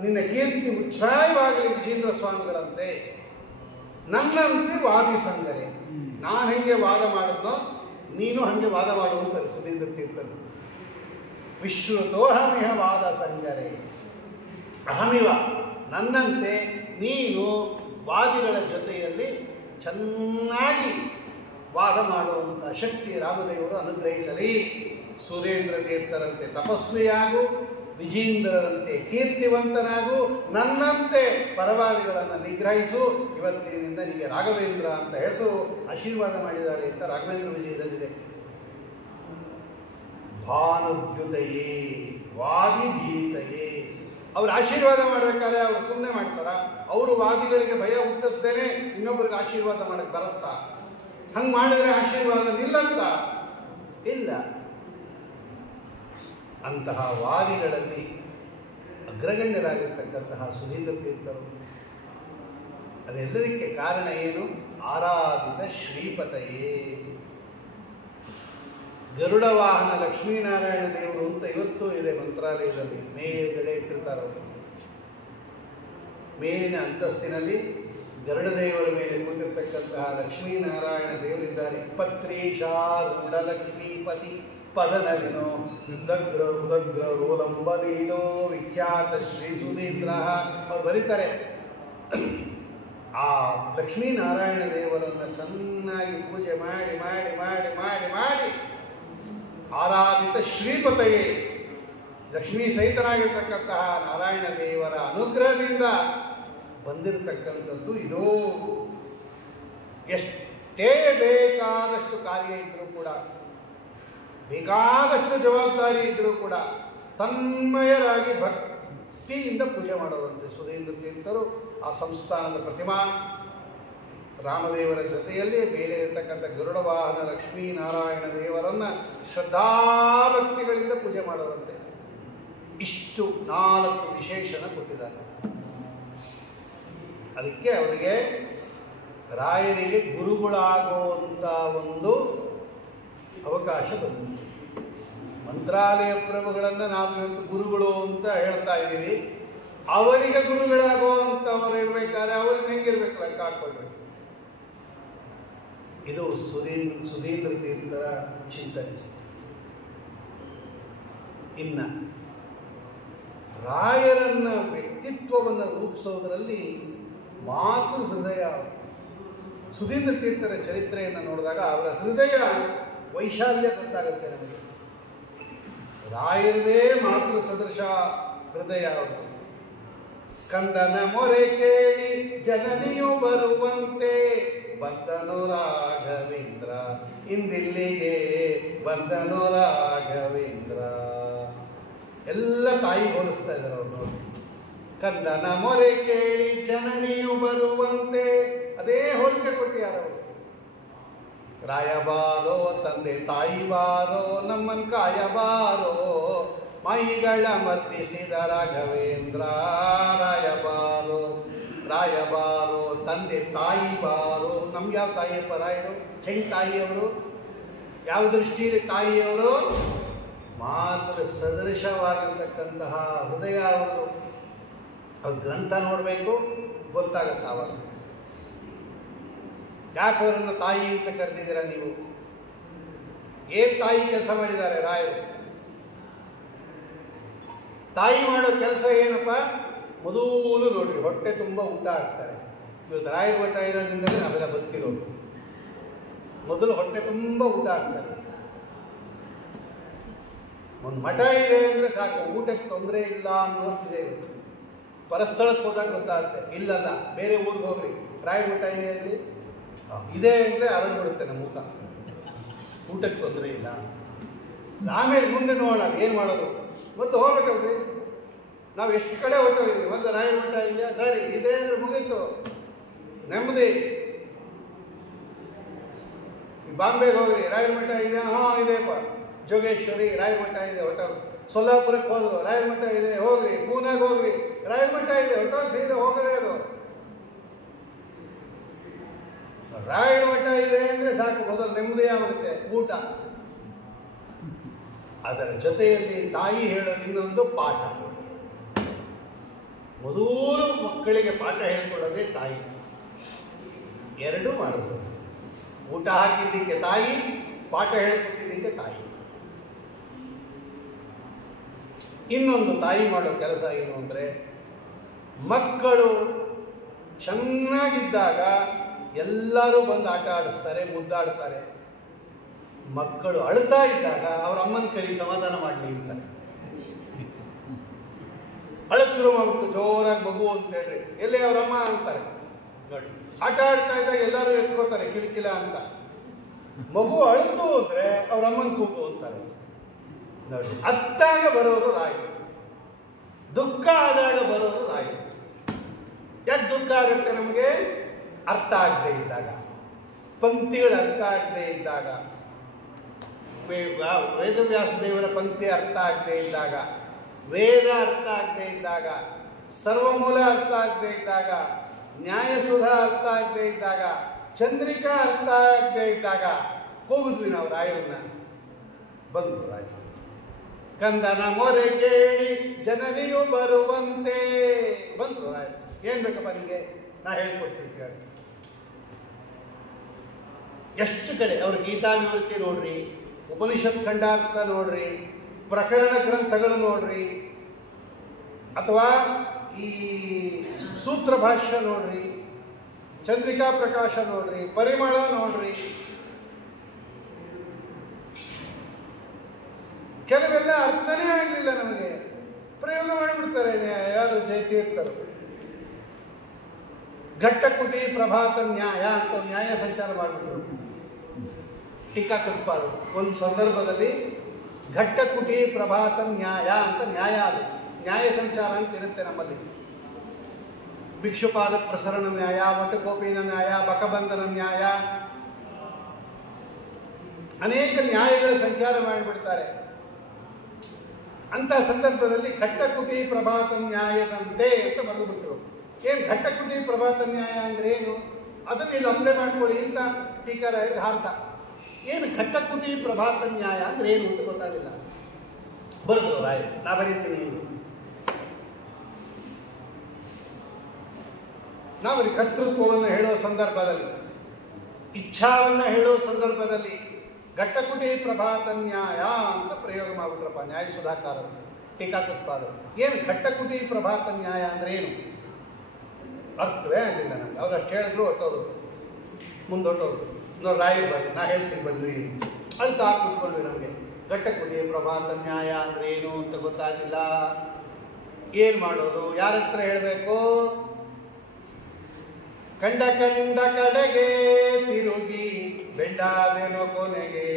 ನಿನ್ನ ಕೀರ್ತಿ ಉಚ್ಛ್ರಾಯವಾಗಲಿ ವಿಜೇಂದ್ರ ಸ್ವಾಮಿಗಳಂತೆ. ನನ್ನಂತೆ ವಾದಿ ಸಂಗರೆ, ನಾನು ಹೆಂಗೆ ವಾದ ಮಾಡಿದ್ನೋ ನೀನು ಹಂಗೆ ವಾದ ಮಾಡುವಂತ ಸುಧೀಂದ್ರ ತೀರ್ಥರು. ವಿಶ್ರುತೋಹಮಿಹ ವಾದ ಸಂಗರೆ, ಅಹಮಿವ ನನ್ನಂತೆ ನೀನು ವಾದಿಗಳ ಜೊತೆಯಲ್ಲಿ ಚೆನ್ನಾಗಿ ವಾದ ಮಾಡುವಂಥ ಶಕ್ತಿ ರಾಮದೇವರು ಅನುಗ್ರಹಿಸಲಿ. ಸುರೇಂದ್ರ ತೀರ್ಥರಂತೆ ತಪಸ್ವಿಯಾಗು, ವಿಜೇಂದ್ರರಂತೆ ಕೀರ್ತಿವಂತನಾಗು, ನನ್ನಂತೆ ಪರವಾದಿಗಳನ್ನು ನಿಗ್ರಹಿಸು. ಇವತ್ತಿನಿಂದ ನಿಮಗೆ ರಾಘವೇಂದ್ರ ಅಂತ ಹೆಸರು ಆಶೀರ್ವಾದ ಮಾಡಿದ್ದಾರೆ ಅಂತ ರಾಘವೇಂದ್ರ ವಿಜಯದಲ್ಲಿದೆ. ಭಾನುದ್ಯುತಯೇ ವಾದಿ ಭೀತಯೇ. ಅವ್ರು ಆಶೀರ್ವಾದ ಮಾಡಬೇಕಾದ್ರೆ ಅವರು ಸುಮ್ಮನೆ ಮಾಡ್ತಾರ? ಅವರು ವಾದಿಗಳಿಗೆ ಭಯ ಹುಟ್ಟಿಸ್ದೇನೆ ಇನ್ನೊಬ್ಬರಿಗೆ ಆಶೀರ್ವಾದ ಮಾಡಕ್ಕೆ ಬರುತ್ತಾ? ಹಂಗೆ ಮಾಡಿದ್ರೆ ಆಶೀರ್ವಾದ ನಿಲ್ಲಂತ ಇಲ್ಲ. ಅಂತಹ ವಾದಿಗಳಲ್ಲಿ ಅಗ್ರಗಣ್ಯರಾಗಿರ್ತಕ್ಕಂತಹ ಸುಧೀಂದ್ರ ತೀರ್ಥರು. ಅದೆಲ್ಲದಕ್ಕೆ ಕಾರಣ ಏನು? ಆರಾಧಿತ ಶ್ರೀಪತಯೇ. ಗರುಡ ವಾಹನ ಲಕ್ಷ್ಮೀನಾರಾಯಣ ದೇವರು ಅಂತ ಇವತ್ತೂ ಇದೆ ಮಂತ್ರಾಲಯದಲ್ಲಿ, ಮೇಲ್ಗಡೆ ಇಟ್ಟಿರ್ತಾರೆ ಅವರು. ಮೇಲಿನ ಅಂತಸ್ತಿನಲ್ಲಿ ಗರುಡ ದೇವರ ಮೇಲೆ ಕೂತಿರ್ತಕ್ಕಂತಹ ಲಕ್ಷ್ಮೀನಾರಾಯಣ ದೇವರಿದ್ದಾರೆ. ಪತ್ರೀಶಾರೂಢ ಲಕ್ಷ್ಮೀಪತಿ ಪದನಲಿನೋ ಉದಗ್ರ ಉದಗ್ರ ರೋಲಂಬಲೀನೋ ವಿಖ್ಯಾತ ಶ್ರೀ ಸುಧೀಂದ್ರ ಅವ್ರು ಬರೀತಾರೆ. ಆ ಲಕ್ಷ್ಮೀನಾರಾಯಣ ದೇವರನ್ನು ಚೆನ್ನಾಗಿ ಪೂಜೆ ಮಾಡಿ ಮಾಡಿ ಮಾಡಿ ಮಾಡಿ ಮಾಡಿ ಆರಾಧಿತ ಶ್ರೀಪತಯೇ, ಲಕ್ಷ್ಮೀ ಸಹಿತನಾಗಿರ್ತಕ್ಕಂತಹ ನಾರಾಯಣ ದೇವರ ಅನುಗ್ರಹದಿಂದ ಬಂದಿರತಕ್ಕಂಥದ್ದು ಇದು. ಎಷ್ಟೇ ಬೇಕಾದಷ್ಟು ಕಾರ್ಯ ಇದ್ದರೂ ಕೂಡ, ಬೇಕಾದಷ್ಟು ಜವಾಬ್ದಾರಿ ಇದ್ದರೂ ಕೂಡ ತನ್ಮಯರಾಗಿ ಭಕ್ತಿಯಿಂದ ಪೂಜೆ ಮಾಡುವಂತೆ ಸುಧೀಂದ್ರ ತೀರ್ಥರು. ಆ ಸಂಸ್ಥಾನದ ಪ್ರತಿಮಾ ರಾಮದೇವರ ಜೊತೆಯಲ್ಲಿ ಮೇಲೆ ಇರತಕ್ಕಂಥ ಗರುಡ ವಾಹನ ಲಕ್ಷ್ಮೀನಾರಾಯಣ ದೇವರನ್ನು ಶ್ರದ್ಧಾಭಕ್ತಿಗಳಿಂದ ಪೂಜೆ ಮಾಡುವಂತೆ ಇಷ್ಟು 4 ವಿಶೇಷಣ ಕೊಟ್ಟಿದ್ದಾರೆ. ಅದಕ್ಕೆ ಅವರಿಗೆ ರಾಯರಿಗೆ ಗುರುಗಳಾಗುವಂಥ ಒಂದು ಅವಕಾಶ ಬಂದಿದೆ. ಮಂತ್ರಾಲಯ ಪ್ರಭುಗಳನ್ನು ನಾವು ಇವತ್ತು ಗುರುಗಳು ಅಂತ ಹೇಳ್ತಾ ಇದ್ದೀವಿ. ಅವರಿಗೆ ಗುರುಗಳಾಗುವಂಥವ್ರು ಇರಬೇಕಾದ್ರೆ ಅವ್ರಿಗೆ ಹೆಂಗಿರ್ಬೇಕು ಲೆಕ್ಕ ಹಾಕ್ಕೊಳ್ಬೇಕು. ಇದು ಸುಧೀಂದ್ರ ತೀರ್ಥರ ಚಿಂತನೆ. ಇನ್ನು ರಾಯರನ್ನ ವ್ಯಕ್ತಿತ್ವವನ್ನು ರೂಪಿಸೋದರಲ್ಲಿ ಮಾತೃ ಹೃದಯ ಸುಧೀಂದ್ರ ತೀರ್ಥರ ಚರಿತ್ರೆಯನ್ನು ನೋಡಿದಾಗ ಅವರ ಹೃದಯ ವೈಶಾಲ್ಯ ಗೊತ್ತಾಗುತ್ತೆ ನಮಗೆ. ರಾಯರದೇ ಮಾತೃ ಸದೃಶ ಹೃದಯ ಅವರು. ಕಂದನ ಮೊರೆ ಕೇಳಿ ಜನನಿಯು ಬರುವಂತೆ ಬಂದನು ರಾಘವೇಂದ್ರ, ಇಂದಿಲ್ಲಿಗೆ ಬಂದನು ರಾಘವೇಂದ್ರ. ಎಲ್ಲ ತಾಯಿ ಹೋಲಿಸ್ತಾ ಇದ್ದಾರೆ ಅವರು. ಕಂದನ ಮೊರೆ ಕೇಳಿ ಜನನಿಯು ಬರುವಂತೆ, ಅದೇ ಹೋಲಿಕೆ ಕೊಟ್ಟಿದ್ದಾರೆ ಅವರು. ರಾಯಬಾರೋ ತಂದೆ ತಾಯಿ ಬಾರೋ ನಮ್ಮನ್ ಕಾಯಬಾರೋ, ಮೈಗಳ ಮರ್ದಿಸಿದ ರಾಘವೇಂದ್ರ. ರಾಯಬಾರೋ ರಾಯಬಾರೋ ತಂದೆ ತಾಯಿ ಬಾರೋ. ನಮ್ಗೆ ಯಾವ ತಾಯಿಯಪ್ಪ ರಾಯರು? ಹೆಂಗ್ ತಾಯಿಯವರು? ಯಾವ ದೃಷ್ಟಿಯಲ್ಲಿ ತಾಯಿಯವರು? ಮಾತೃ ಸದೃಶವಾಗಿರ್ತಕ್ಕಂತಹ ಹೃದಯ ಅವರದು. ಅವ್ರ ಗ್ರಂಥ ನೋಡಬೇಕು, ಗೊತ್ತಾಗತ್ತ ಅವಾಗ. ಯಾಕೆ ಅವರನ್ನು ತಾಯಿ ಅಂತ ಕರೆದಿದ್ದೀರಾ ನೀವು? ಏನ್ ತಾಯಿ ಕೆಲಸ ಮಾಡಿದ್ದಾರೆ ರಾಯರು? ತಾಯಿ ಮಾಡೋ ಕೆಲಸ ಏನಪ್ಪ? ಮೊದಲು ನೋಡ್ರಿ, ಹೊಟ್ಟೆ ತುಂಬ ಊಟ ಹಾಕ್ತಾರೆ. ಇವತ್ತು ರಾಯರ ಮಠ ಇರೋದ್ರಿಂದಲೇ ನಾವೆಲ್ಲ ಬದುಕಿರೋದು. ಮೊದಲು ಹೊಟ್ಟೆ ತುಂಬ ಊಟ ಹಾಕ್ತಾರೆ. ಒಂದು ಮಠ ಇದೆ ಅಂದರೆ ಸಾಕು, ಊಟಕ್ಕೆ ತೊಂದರೆ ಇಲ್ಲ ಅನ್ನೋಷ್ಟಿದೆ. ಇವತ್ತು ಪರಸ್ಥಳಕ್ಕೆ ಹೋದಾಗ ಗೊತ್ತಾಗುತ್ತೆ. ಇಲ್ಲಲ್ಲ, ಬೇರೆ ಊರಿಗೆ ಹೋಗ್ರಿ, ರಾಯರ ಮಠ ಇದೆ ಅಲ್ಲಿ ಇದೆ ಅಂದರೆ ಅರಳ್ಬಿಡುತ್ತೆ ನಮ್ಮ ಊಟ. ಊಟಕ್ಕೆ ತೊಂದರೆ ಇಲ್ಲ. ಆಮೇಲೆ ಮುಂದೆ ನೋಡೋಣ ಏನು ಮಾಡೋದು. ಮೊದಲು ಹೋಗ್ಬೇಕಲ್ರಿ. ನಾವು ಎಷ್ಟು ಕಡೆ ಹೊಟ್ಟೋಗಿದ್ವಿ. ಮೊದಲು ರಾಯರ ಮಠ ಇದೆಯಾ? ಸರಿ, ಇದೆ ಅಂದರೆ ಮುಗೀತು, ನೆಮ್ಮದಿ. ಬಾಂಬೆಗೆ ಹೋಗ್ರಿ, ರಾಯರ ಮಠ ಇದೆಯಾ? ಹಾಂ ಇದೆಯಪ್ಪ. ಜೋಗೇಶ್ವರಿ ರಾಯರ ಮಠ ಇದೆ, ಹೊಟ್ಟೋಗಿ. ಸೊಲ್ಲಾಪುರಕ್ಕೆ ಹೋದ್ರು, ರಾಯರ ಮಠ ಇದೆ, ಹೋಗ್ರಿ. ಪೂನಾಗೆ ಹೋಗ್ರಿ, ರಾಯರ ಮಠ ಇದೆ, ಹೊಟ್ಟೋಗಿ ಸೀದಾ ಹೋಗದೇ ಅದು. ರಾಯರ ಮಠ ಇದೆ ಅಂದರೆ ಸಾಕು, ಮೊದಲು ನೆಮ್ಮದಿ ಆಗುತ್ತೆ ಊಟ. ಅದರ ಜೊತೆಯಲ್ಲಿ ತಾಯಿ ಹೇಳೋದು ಇನ್ನೊಂದು ಪಾಠ. ಮೊದಲು ಮಕ್ಕಳಿಗೆ ಪಾಠ ಹೇಳ್ಕೊಡೋದೇ ತಾಯಿ. ಎರಡೂ ಮಾಡೋದು. ಊಟ ಹಾಕಿದ್ದಕ್ಕೆ ತಾಯಿ, ಪಾಠ ಹೇಳ್ಕೊಟ್ಟಿದ್ದಕ್ಕೆ ತಾಯಿ. ಇನ್ನೊಂದು ತಾಯಿ ಮಾಡೋ ಕೆಲಸ ಏನು ಅಂದರೆ, ಮಕ್ಕಳು ಚೆನ್ನಾಗಿದ್ದಾಗ ಎಲ್ಲರೂ ಬಂದು ಆಟ ಆಡಿಸ್ತಾರೆ, ಮುದ್ದಾಡ್ತಾರೆ. ಮಕ್ಕಳು ಅಳ್ತಾ ಇದ್ದಾಗ ಅವ್ರ ಅಮ್ಮನ ಕರಿ ಸಮಾಧಾನ ಮಾಡಲಿ ಅಂತಾರೆ. ಅಳಕ್ ಶುರು ಮಾಡ್ಬಿಟ್ಟು ಜೋರಾಗಿ ಮಗು ಅಂತ ಹೇಳ್ರಿ, ಎಲ್ಲೇ ಅವ್ರಮ್ಮ ಅಂತಾರೆ. ನೋಡಿ, ಆಟ ಆಡ್ತಾ ಇದ್ದಾಗ ಎಲ್ಲರೂ ಎತ್ಕೋತಾರೆ ಕಿಲಕಿಲ ಅಂತ. ಮಗು ಅಳ್ತು ಅಂದ್ರೆ ಅವ್ರ ಅಮ್ಮನ ಕೂಗು ಅಂತಾರೆ. ನೋಡಿ, ಅತ್ತಾಗ ಬರೋರು ರಾಯರು, ದುಃಖ ಆದಾಗ ಬರೋರು ರಾಯರು. ಯಾಕೆ ದುಃಖ ಆಗುತ್ತೆ ನಮಗೆ? ಅರ್ಥ ಆಗದೆ ಇದ್ದಾಗ, ಪಂಕ್ತಿಗಳು ಅರ್ಥ ಆಗದೆ ಇದ್ದಾಗ, ವೇದವ್ಯಾಸ ದೇವರ ಪಂಕ್ತಿ ಅರ್ಥ ಆಗದೆ ಇದ್ದಾಗ, ವೇದ ಅರ್ಥ ಆಗದೆ ಇದ್ದಾಗ, ಸರ್ವಮೂಲ ಅರ್ಥ ಆಗದೆ ಇದ್ದಾಗ, ನ್ಯಾಯಸುಧ ಅರ್ಥ ಆಗದೆ ಇದ್ದಾಗ, ಚಂದ್ರಿಕಾ ಅರ್ಥ ಆಗದೆ ಇದ್ದಾಗ ಕೂಗಿದ್ವಿ ನಾವು ರಾಯರನ್ನ. ಬಂದು ರಾಯ ಕಂದನ ಮೊರೆ ಕೇಳಿ ಜನನಿಯು ಬರುವಂತೆ. ಬಂದ್ರು ರಾಯ. ಏನ್ ಬೇಕಪ್ಪ ನಿಮಗೆ? ನಾ ಹೇಳ್ಕೊಡ್ತೀನಿ ಕೇಳಿ. ಎಷ್ಟು ಕಡೆ ಅವ್ರ ಗೀತಾ ನಿವೃತ್ತಿ ನೋಡ್ರಿ, ಉಪನಿಷತ್ ಖಂಡಾರ್ಥ ನೋಡ್ರಿ, ಪ್ರಕರಣ ಗ್ರಂಥಗಳು ನೋಡ್ರಿ, ಅಥವಾ ಈ ಸೂತ್ರ ಭಾಷ್ಯ ನೋಡ್ರಿ, ಚಂದ್ರಿಕಾ ಪ್ರಕಾಶ ನೋಡ್ರಿ, ಪರಿಮಳ ನೋಡ್ರಿ. ಕೆಲವೆಲ್ಲ ಅರ್ಥನೇ ಆಗಲಿಲ್ಲ ನಮಗೆ, ಪ್ರಯೋಗ ಮಾಡಿಬಿಡ್ತಾರೆ ಯಾರು ಜಯತೀರ್ಥರು. ಘಟ್ಟಕುಟಿ ಪ್ರಭಾತ ನ್ಯಾಯ ಅಂತ ನ್ಯಾಯ ಸಂಚಾರ ಮಾಡಿಬಿಟ್ರು ಟೀಕಾಕೃತ್ಪಾದರು. ಒಂದು ಸಂದರ್ಭದಲ್ಲಿ ಘಟ್ಟಕುಟಿ ಪ್ರಭಾತ ನ್ಯಾಯ ಅಂತ ನ್ಯಾಯ, ಅದು ನ್ಯಾಯ ಸಂಚಾರ ಅಂತ ಇರುತ್ತೆ ನಮ್ಮಲ್ಲಿ. ಭಿಕ್ಷುಪಾದ ಪ್ರಸರಣ ನ್ಯಾಯ, ವಟಗೋಪಿನ ನ್ಯಾಯ, ಬಕಬಂಧನ ನ್ಯಾಯ, ಅನೇಕ ನ್ಯಾಯಗಳ ಸಂಚಾರ ಮಾಡಿಬಿಡ್ತಾರೆ. ಅಂತ ಸಂದರ್ಭದಲ್ಲಿ ಘಟ್ಟಕುಟಿ ಪ್ರಭಾತ ನ್ಯಾಯದಂತೆ ಅಂತ ಬರೆದುಬಿಟ್ರು. ಏನು ಘಟ್ಟಕುಟಿ ಪ್ರಭಾತ ನ್ಯಾಯ ಅಂದ್ರೆ ಏನು? ಅದನ್ನ ಇಲ್ಲಿ ಅಪ್ಲೈ ಮಾಡ್ಕೊಳ್ಳಿ ಅಂತ ಟೀಕಾರ ಹಾರ್ತ. ಏನು ಘಟ್ಟಕುಟಿ ಪ್ರಭಾತ ನ್ಯಾಯ ಅಂದ್ರೆ ಏನು ಅಂತ ಗೊತ್ತಾಗಲಿಲ್ಲ. ಬರೆದ್ರು ರಾಯ, ನಾ ಬರೀತೀನಿ. ನಾವು ಕರ್ತೃತ್ವವನ್ನು ಹೇಳೋ ಸಂದರ್ಭದಲ್ಲಿ, ಇಚ್ಛಾವನ್ನು ಹೇಳೋ ಸಂದರ್ಭದಲ್ಲಿ ಘಟ್ಟಕುಟಿ ಪ್ರಭಾತ ನ್ಯಾಯ ಅಂತ ಪ್ರಯೋಗ ಮಾಡಿಬಿಟ್ರಪ್ಪ ನ್ಯಾಯ ಸುಧಾಕಾರರು, ಟೀಕಾಕೃತ್ಪಾದರು. ಏನು ಘಟ್ಟಕುಟಿ ಪ್ರಭಾತ ನ್ಯಾಯ ಅಂದ್ರೆ ಏನು? ಅರ್ಥವೇ ಆಗಲಿಲ್ಲ ನನಗೆ. ಅವ್ರು ಅಷ್ಟು ಹೇಳಿದ್ರು ಹೊಟ್ಟೋದು. ಮುಂದೊಟ್ಟೋರು ನೋಡಿ ರಾಯರು ಬರ್ರಿ, ನಾ ಹೇಳ್ತೀನಿ ಬನ್ರಿ. ಅಳ್ತಾ ಕೂತ್ಕೊಂಡ್ವಿ. ನಮಗೆ ಘಟ್ಟಕುಟಿ ಪ್ರಭಾತ ನ್ಯಾಯ ಅಂದ್ರೆ ಏನು ಅಂತ ಗೊತ್ತಾಗಿಲ್ಲ. ಏನ್ ಮಾಡೋದು, ಯಾರ ಹತ್ರ ಹೇಳಬೇಕು? ಕಂಡ ಕಂಡ ಕಡೆಗೆ ತಿರುಗಿ ಬೆಂಡಾದೆನೋ ಕೊನೆಗೆ,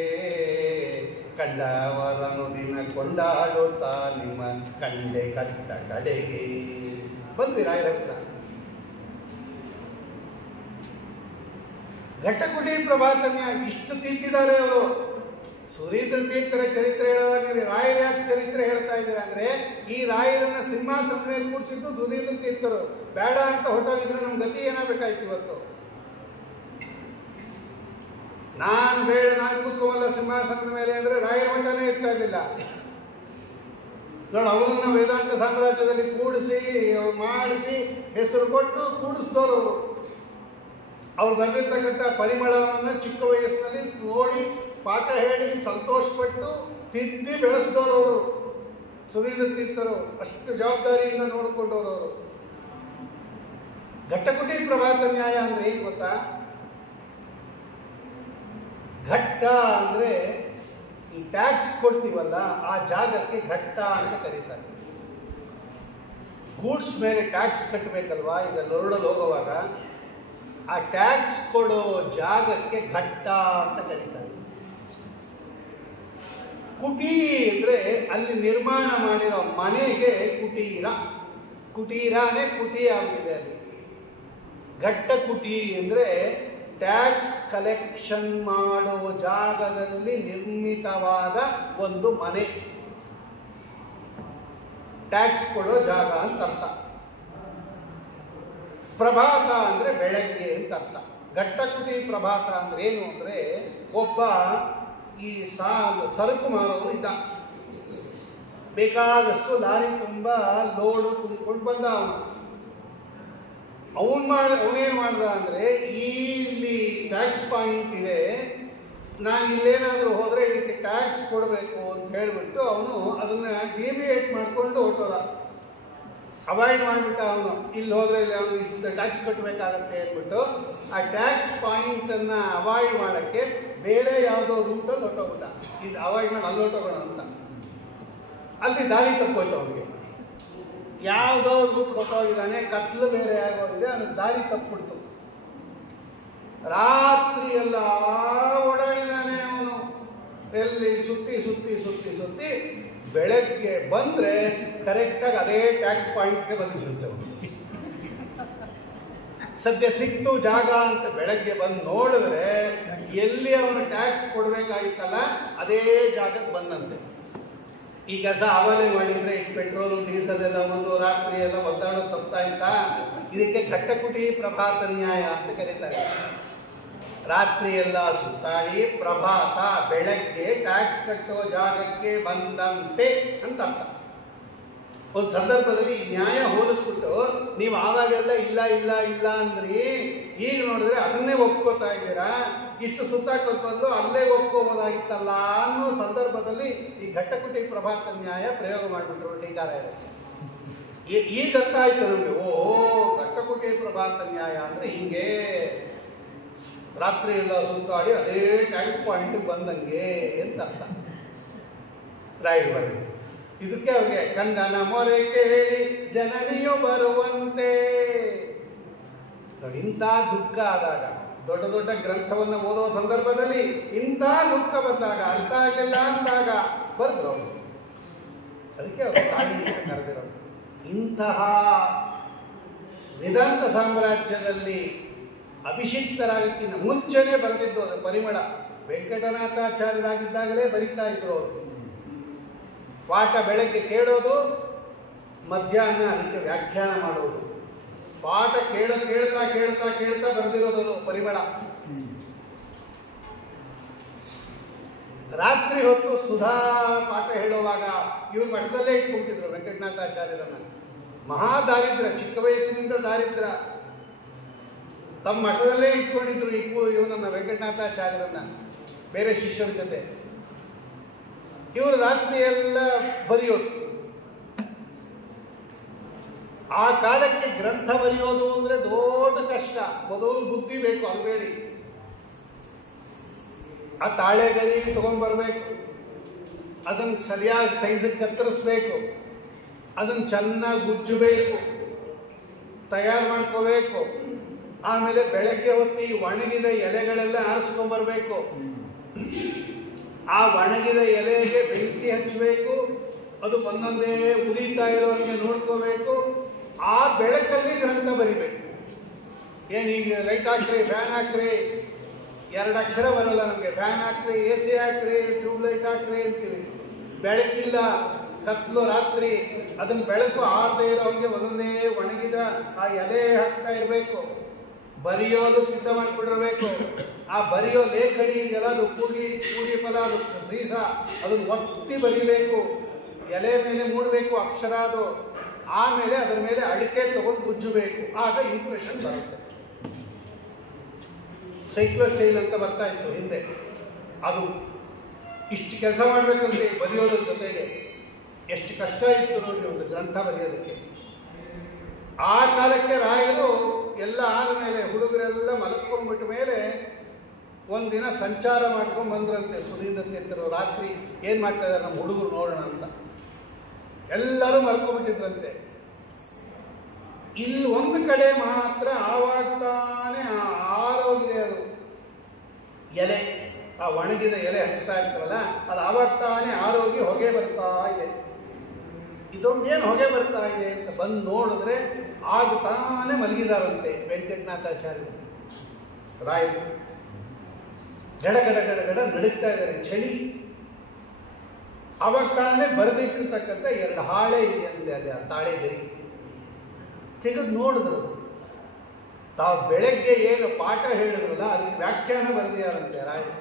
ಕಂಡವರನು ದಿನ ಕೊಂಡಾಡುತ್ತಾ ನಿಮ್ಮ ಕಂಡೆ ಕಟ್ಟ ಕಡೆಗೆ. ಬಂದ್ವಿ ರಾಯರ ಹತ್ರ. ಘಟ್ಟಕುಟಿ ಪ್ರಭಾತನ್ಯ ಇಷ್ಟು ತಿಂತಿದ್ದಾರೆ ಅವರು. ಸುರೀಂದ್ರ ತೀರ್ಥರ ಚರಿತ್ರೆ ಹೇಳುವಾಗ ರಾಯರ ಯಾಕೆ ಚರಿತ್ರೆ ಹೇಳ್ತಾ ಇದ್ದಾರೆ ಅಂದ್ರೆ, ಈ ರಾಯರನ್ನ ಸಿಂಹಾಸನದ ಮೇಲೆ ಕೂಡಿಸಿದ್ದು ಸುರೀಂದ್ರ ತೀರ್ಥರು. ಬೇಡ ಅಂತ ಹೊರಟೋಗಿದ್ರೆ ನಮ್ ಗತಿ ಏನಾಗಬೇಕಾಯ್ತು ಇವತ್ತು. ನಾನು ಬೇಡ, ನಾನು ಕೂತ್ಕೋವಲ್ಲ ಸಿಂಹಾಸನದ ಮೇಲೆ ಅಂದ್ರೆ ರಾಯರ ಮಠನೇ ಇರ್ತಾ ಇರಲಿಲ್ಲ. ನೋಡಿ, ಅವರನ್ನ ವೇದಾಂತ ಸಾಮ್ರಾಜ್ಯದಲ್ಲಿ ಕೂಡಿಸಿ ಮಾಡಿಸಿ ಹೆಸರು ಕೊಟ್ಟು ಕೂಡಿಸಿದವರು ಅವರು. ಅವ್ರು ಬರೆದಿರ್ತಕ್ಕಂಥ ಪರಿಮಳವನ್ನು ಚಿಕ್ಕ ವಯಸ್ಸಿನಲ್ಲಿ ನೋಡಿ ಪಾಠ ಹೇಳಿ ಸಂತೋಷಪಟ್ಟು ತಿದ್ದಿ ಬೆಳೆಸಿದವರು ಅವರು ಸುರೀಂದ್ರ ತೀರ್ಥರು. ಅಷ್ಟು ಜವಾಬ್ದಾರಿಯಿಂದ ನೋಡಿಕೊಂಡವರು ಅವರು. ಘಟ್ಟಕುಟಿ ಪ್ರಭಾತ ನ್ಯಾಯ ಅಂದ್ರೆ ಏನ್ ಗೊತ್ತಾ? ಘಟ್ಟ ಅಂದ್ರೆ ಈ ಟ್ಯಾಕ್ಸ್ ಕೊಡ್ತೀವಲ್ಲ ಆ ಜಾಗಕ್ಕೆ ಘಟ್ಟ ಅಂತ ಕರೀತಾರೆ. ಗೂಡ್ಸ್ ಮೇಲೆ ಟ್ಯಾಕ್ಸ್ ಕಟ್ಟಬೇಕಲ್ವಾ, ಈಗ ಲೋಡಲ್ಲಿ ಹೋಗುವಾಗ ಆ ಟ್ಯಾಕ್ಸ್ ಕೊಡೋ ಜಾಗಕ್ಕೆ ಘಟ್ಟ ಅಂತ ಕರೀತಾರೆ. ಕುಟಿ ಅಂದ್ರೆ ಅಲ್ಲಿ ನಿರ್ಮಾಣ ಮಾಡಿರೋ ಮನೆಗೆ ಕುಟೀರ. ಕುಟೀರನೇ ಕುಟಿ ಆಗಿದೆ ಅಲ್ಲಿ. ಘಟ್ಟ ಕುಟಿ ಅಂದ್ರೆ ಟ್ಯಾಕ್ಸ್ ಕಲೆಕ್ಷನ್ ಮಾಡೋ ಜಾಗದಲ್ಲಿ ನಿರ್ಮಿತವಾದ ಒಂದು ಮನೆ, ಟ್ಯಾಕ್ಸ್ ಕೊಡೋ ಜಾಗ ಅಂತ ಅರ್ಥ. ಪ್ರಭಾತ ಅಂದ್ರೆ ಬೆಳಗ್ಗೆ ಅಂತ ಅರ್ಥ. ಘಟ್ಟಕುಟಿ ಪ್ರಭಾತ ಅಂದ್ರೆ ಏನು ಅಂದ್ರೆ, ಒಬ್ಬ ಈ ಸರಕು ಮಾರೋನು ಇದ್ದ. ಬೇಕಾದಷ್ಟು ಲಾರಿ ತುಂಬ ಲೋಡು ತುಂಬಿಕೊಂಡು ಬಂದ. ಅವನೇನು ಮಾಡ್ದ ಅಂದ್ರೆ, ಇಲ್ಲಿ ಟ್ಯಾಕ್ಸ್ ಪಾಯಿಂಟ್ ಇದೆ, ನಾನು ಇಲ್ಲೇನಾದರೂ ಹೋದ್ರೆ ಇದಕ್ಕೆ ಟ್ಯಾಕ್ಸ್ ಕೊಡಬೇಕು ಅಂತ ಹೇಳ್ಬಿಟ್ಟು ಅವನು ಅದನ್ನ ಡಿವಿಯೇಟ್ ಮಾಡಿಕೊಂಡು ಹೊಟ್ಟೋದ. ಅವಾಯ್ಡ್ ಮಾಡಿಬಿಟ್ಟ ಅವನು. ಇಲ್ಲಿ ಹೋದ್ರೆ ಇಲ್ಲಿ ಅವನು ಇಷ್ಟು ಟ್ಯಾಕ್ಸ್ ಕಟ್ಟಬೇಕಾಗತ್ತೆ ಹೇಳ್ಬಿಟ್ಟು ಆ ಟ್ಯಾಕ್ಸ್ ಪಾಯಿಂಟ್ ಅನ್ನ ಅವಾಯ್ಡ್ ಮಾಡೋಕ್ಕೆ ಬೇರೆ ಯಾವುದೋ ರೂಟಲ್ಲಿ ಹೊಟ್ಟೋಗ್ಬಿಟ್ಟ. ಇದು ಅವಾಯ್ಡ್ ಮಾಡಿ ಅಲ್ಲಿ ಹೊಟ್ಟೋಗೋಣ ಅಂತ. ಅಲ್ಲಿ ದಾರಿ ತಪ್ಪೋಯ್ತು ಅವನಿಗೆ. ಯಾವುದೋ ರೂಟ್ ಹೊಟ್ಟೋಗಿದ್ದಾನೆ, ಕತ್ಲು ಬೇರೆ ಆಗೋಗಿದೆ, ಅವನಿಗೆ ದಾರಿ ತಪ್ಪಿಬಿಡ್ತು. ರಾತ್ರಿ ಎಲ್ಲ ಓಡಾಡಿದಾನೆ ಅವನು. ಎಲ್ಲಿ ಸುತ್ತಿ ಸುತ್ತಿ ಸುತ್ತಿ ಸುತ್ತಿ ಬೆಳಗ್ಗೆ ಬಂದ್ರೆ ಕರೆಕ್ಟಾಗಿ ಅದೇ ಟ್ಯಾಕ್ಸ್ ಪಾಯಿಂಟ್ಗೆ ಬಂದಿರುತ್ತೆ. ಸದ್ಯ ಸಿಕ್ತು ಜಾಗ ಅಂತ ಬೆಳಗ್ಗೆ ಬಂದು ನೋಡಿದ್ರೆ ಎಲ್ಲಿ ಅವನು ಟ್ಯಾಕ್ಸ್ ಕೊಡ್ಬೇಕಾಗಿತ್ತಲ್ಲ ಅದೇ ಜಾಗಕ್ಕೆ ಬಂದಂತೆ. ಈ ಕೆಲಸ ಅವಲೇ ಮಾಡಿದ್ರೆ ಇಷ್ಟು ಪೆಟ್ರೋಲ್ ಡೀಸೆಲ್ ಎಲ್ಲ ಒಂದು ರಾತ್ರಿ ಎಲ್ಲ ಒದ್ದಾಡೋದು ತಪ್ತಾ ಇತ್ತಾ? ಇದಕ್ಕೆ ಘಟ್ಟಕುಟಿ ಪ್ರಭಾತ ನ್ಯಾಯ ಅಂತ ಕರೀತಾರೆ. ರಾತ್ರಿ ಎಲ್ಲ ಸುತ್ತಾಡಿ ಪ್ರಭಾತ ಬೆಳಗ್ಗೆ ಟ್ಯಾಕ್ಸ್ ಕಟ್ಟೋ ಜಾಗಕ್ಕೆ ಬಂದಂತೆ ಅಂತ ಅರ್ಥ. ಒಂದು ಸಂದರ್ಭದಲ್ಲಿ ಈ ನ್ಯಾಯ ಹೋಲಿಸ್ಬಿಟ್ಟು ನೀವು ಆವಾಗೆಲ್ಲ ಇಲ್ಲ ಇಲ್ಲ ಇಲ್ಲ ಅಂದ್ರಿ, ಈಗ ನೋಡಿದ್ರೆ ಅದನ್ನೇ ಒಪ್ಕೋತಾ ಇದ್ದೀರಾ, ಇಷ್ಟು ಸುತ್ತಾಕೋದು ಬಂದು ಅಲ್ಲೇ ಒಪ್ಕೋಬೋದಾಗಿತ್ತಲ್ಲ ಅನ್ನೋ ಸಂದರ್ಭದಲ್ಲಿ ಈ ಘಟ್ಟಕುಟಿ ಪ್ರಭಾತ ನ್ಯಾಯ ಪ್ರಯೋಗ ಮಾಡಿಬಿಟ್ರು ಟೀಕಾರಾಯರು. ಈಗ ಅರ್ಥ ಆಯ್ತು ನಮಗೆ. ಓ, ಘಟ್ಟಕುಟಿ ಪ್ರಭಾತ ನ್ಯಾಯ ಅಂದ್ರೆ ಹಿಂಗೆ ರಾತ್ರಿ ಎಲ್ಲ ಸುತ್ತಾಡಿ ಅದೇ ಟ್ಯಾಕ್ಸ್ ಪಾಯಿಂಟ್ ಬಂದಂಗೆ ಅಂತ ಅರ್ಥ. ರಾಯರು ಬಂದಿದ್ದು ಇದಕ್ಕೆ ಅವ್ರಿಗೆ ಕಂದನ ಮೊರೆ ಕೇಳಿ ಜನನಿಯು ಬರುವಂತೆ. ಇಂಥ ದುಃಖ ಆದಾಗ, ದೊಡ್ಡ ದೊಡ್ಡ ಗ್ರಂಥವನ್ನು ಓದುವ ಸಂದರ್ಭದಲ್ಲಿ ಇಂಥ ದುಃಖ ಬಂದಾಗ, ಅರ್ಥ ಆಗಲಿಲ್ಲ ಅಂದಾಗ ಬರೆದ್ರು ಅವರು. ಅದಕ್ಕೆ ಅವರು ಕರೆದಿರೋದು. ಇಂತಹ ವೇದಾಂತ ಸಾಮ್ರಾಜ್ಯದಲ್ಲಿ ಅಭಿಷಿಕ್ತರಾಗಕ್ಕಿಂತ ಮುಂಚೆನೇ ಬರೆದಿದ್ದು ಅದು ಪರಿಮಳ. ವೆಂಕಟನಾಥಾಚಾರ್ಯರಾಗಿದ್ದಾಗಲೇ ಬರೀತಾ ಇದ್ರು ಅವರು. ಪಾಠ ಬೆಳಗ್ಗೆ ಕೇಳೋದು, ಮಧ್ಯಾಹ್ನ ಅದಕ್ಕೆ ವ್ಯಾಖ್ಯಾನ ಮಾಡೋದು. ಪಾಠ ಕೇಳ್ತಾ ಕೇಳ್ತಾ ಕೇಳ್ತಾ ಬರೆದಿರೋದು ಪರಿಮಳ. ರಾತ್ರಿ ಹೊತ್ತು ಸುಧಾ ಪಾಠ ಹೇಳುವಾಗ ಇವ್ರು ಮಠದಲ್ಲೇ ಇಟ್ಕೊಂಡಿದ್ರು ವೆಂಕಟನಾಥಾಚಾರ್ಯರನ್ನ. ಮಹಾ ದಾರಿದ್ರ್ಯ, ಚಿಕ್ಕ ವಯಸ್ಸಿನಿಂದ ದಾರಿದ್ರ್ಯ. ತಮ್ಮ ಮಠದಲ್ಲೇ ಇಟ್ಕೊಂಡಿದ್ರು ಇವನನ್ನ ವೆಂಕಟನಾಥಾಚಾರ್ಯರನ್ನ ಬೇರೆ ಶಿಷ್ಯರ ಜೊತೆ. ಇವರು ರಾತ್ರಿ ಎಲ್ಲ ಬರೆಯೋದು. ಆ ಕಾಲಕ್ಕೆ ಗ್ರಂಥ ಬರೆಯೋದು ಅಂದ್ರೆ ದೊಡ್ಡ ಕಷ್ಟ. ಮೊದಲು ಬುದ್ಧಿ ಬೇಕು, ಅಲ್ಬೇಡಿ. ಆ ತಾಳೆಗರಿ ತೊಗೊಂಡ್ಬರ್ಬೇಕು, ಅದನ್ನು ಸರಿಯಾಗಿ ಸೈಜಿಗೆ ಕತ್ತರಿಸ್ಬೇಕು, ಅದನ್ನು ಚೆನ್ನಾಗಿ ಗುಜ್ಜಬೇಕು, ತಯಾರು ಮಾಡ್ಕೋಬೇಕು. ಆಮೇಲೆ ಬೆಳಗ್ಗೆ ಹೊತ್ತು ಈ ಒಣಗಿದ ಎಲೆಗಳೆಲ್ಲ ಆರಿಸ್ಕೊಂಡ್ಬರ್ಬೇಕು. ಆ ಒಣಗಿದ ಎಲೆಗೆ ಬೆಂಕಿ ಹಚ್ಚಬೇಕು, ಅದು ಒಂದೊಂದೇ ಉರಿತಾ ಇರೋರಿಗೆ ನೋಡ್ಕೋಬೇಕು. ಆ ಬೆಳಕಲ್ಲಿ ಗ್ರಂಥ ಬರಿಬೇಕು. ಏನೀಗ ಲೈಟ್ ಹಾಕ್ರಿ, ಫ್ಯಾನ್ ಹಾಕ್ರಿ, 2 ಅಕ್ಷರ ಬರಲ್ಲ ನಮಗೆ. ಫ್ಯಾನ್ ಹಾಕ್ರಿ, AC ಹಾಕ್ರಿ, ಟ್ಯೂಬ್ ಲೈಟ್ ಹಾಕ್ರಿ ಅಂತೀವಿ. ಬೆಳಕಿಲ್ಲ, ಕತ್ಲು ರಾತ್ರಿ, ಅದನ್ನ ಬೆಳಕು ಆರದೇ ಇರೋಂಗೆ ಒಂದೊಂದೇ ಒಣಗಿದ ಆ ಎಲೆ ಹಾಕ್ತಾ ಇರಬೇಕು. ಬರೆಯೋದು ಸಿದ್ಧ ಮಾಡಿಕೊಂಡಿರ್ಬೇಕು. ಆ ಬರೆಯೋ ಲೇಖನಿ ಇದೆಲ್ಲ ಅದು ಕೂಡಿ ಫಲ, ಅದು ಸೀಸ, ಅದನ್ನು ಒತ್ತಿ ಬರಿಬೇಕು. ಎಲೆ ಮೇಲೆ ಮೂಡಬೇಕು ಅಕ್ಷರ ಅದು. ಆಮೇಲೆ ಅದರ ಮೇಲೆ ಅಡಿಕೆ ತಗೊಂಡು ಗುಜ್ಜಬೇಕು. ಆಗ ಇಂಪ್ರೆಷನ್ ಬರುತ್ತೆ. ಸೈಕ್ಲೋ ಸ್ಟೈಲ್ ಅಂತ ಬರ್ತಾ ಇತ್ತು ಹಿಂದೆ. ಅದು ಇಷ್ಟು ಕೆಲಸ ಮಾಡಬೇಕಂತೆ ಬರೆಯೋದ್ರ ಜೊತೆಗೆ. ಎಷ್ಟು ಕಷ್ಟ ಇತ್ತು ನೋಡಿ ಒಂದು ಗ್ರಂಥ ಬರೆಯೋದಕ್ಕೆ. ಆ ಕಾಲಕ್ಕೆ ರಾಯರು ಎಲ್ಲ ಆದಮೇಲೆ ಹುಡುಗರೆಲ್ಲ ಮಲಕ್ಕೊಂಡ್ಬಿಟ್ಟ ಮೇಲೆ ಒಂದಿನ ಸಂಚಾರ ಮಾಡ್ಕೊಂಡು ಬಂದ್ರಂತೆ ಸುಧೀಂದ್ರ ತೀರ್ಥರು. ರಾತ್ರಿ ಏನು ಮಾಡ್ತಾ ಇದ್ದಾರೆ ನಮ್ಮ ಹುಡುಗರು ನೋಡೋಣ ಅಂತ. ಎಲ್ಲರೂ ಮಲ್ಕೊಂಡ್ಬಿಟ್ಟಿದ್ರಂತೆ. ಇಲ್ಲಿ ಒಂದು ಕಡೆ ಮಾತ್ರ ಆವಾಗ್ತಾನೆ ಆರೋಗಿದೆ ಅದು ಎಲೆ. ಆ ಒಣಗಿದ ಎಲೆ ಹಚ್ತಾ ಇರ್ತಾರಲ್ಲ, ಅದು ಆವಾಗ್ತಾನೆ ಆರೋಗಿ ಹೊಗೆ ಬರ್ತಾ ಇದೆ. ಇದೊಂದೇನು ಹೊಗೆ ಬರ್ತಾ ಇದೆ ಅಂತ ಬಂದು ನೋಡಿದ್ರೆ ಆಗುತ್ತಾನೆ ಮಲಗಿದಾರಂತೆ ವೆಂಕಟನಾಥಾಚಾರ್ಯರು. ರಾಯರು ಗಡ ಗಡ ಗಡ ಗಡ ನಡುಗ್ತಾ ಇದ್ದಾರೆ, ಚಳಿ. ಅವಾಗ ತಾನೇ ಬರೆದಿಟ್ಟಿರ್ತಕ್ಕಂಥ 2 ಹಾಳೆ ಇದೆಯಂತೆ ಅಲ್ಲಿ, ಆ ತಾಳೆ ಗರಿ ತೆಗೆದು ನೋಡಿದ್ರು. ತಾವು ಬೆಳಗ್ಗೆ ಏನು ಪಾಠ ಹೇಳಿದ್ರಲ್ಲ ಅದಕ್ಕೆ ವ್ಯಾಖ್ಯಾನ ಬರೆದಿಯಾರಂತೆ ರಾಯರು.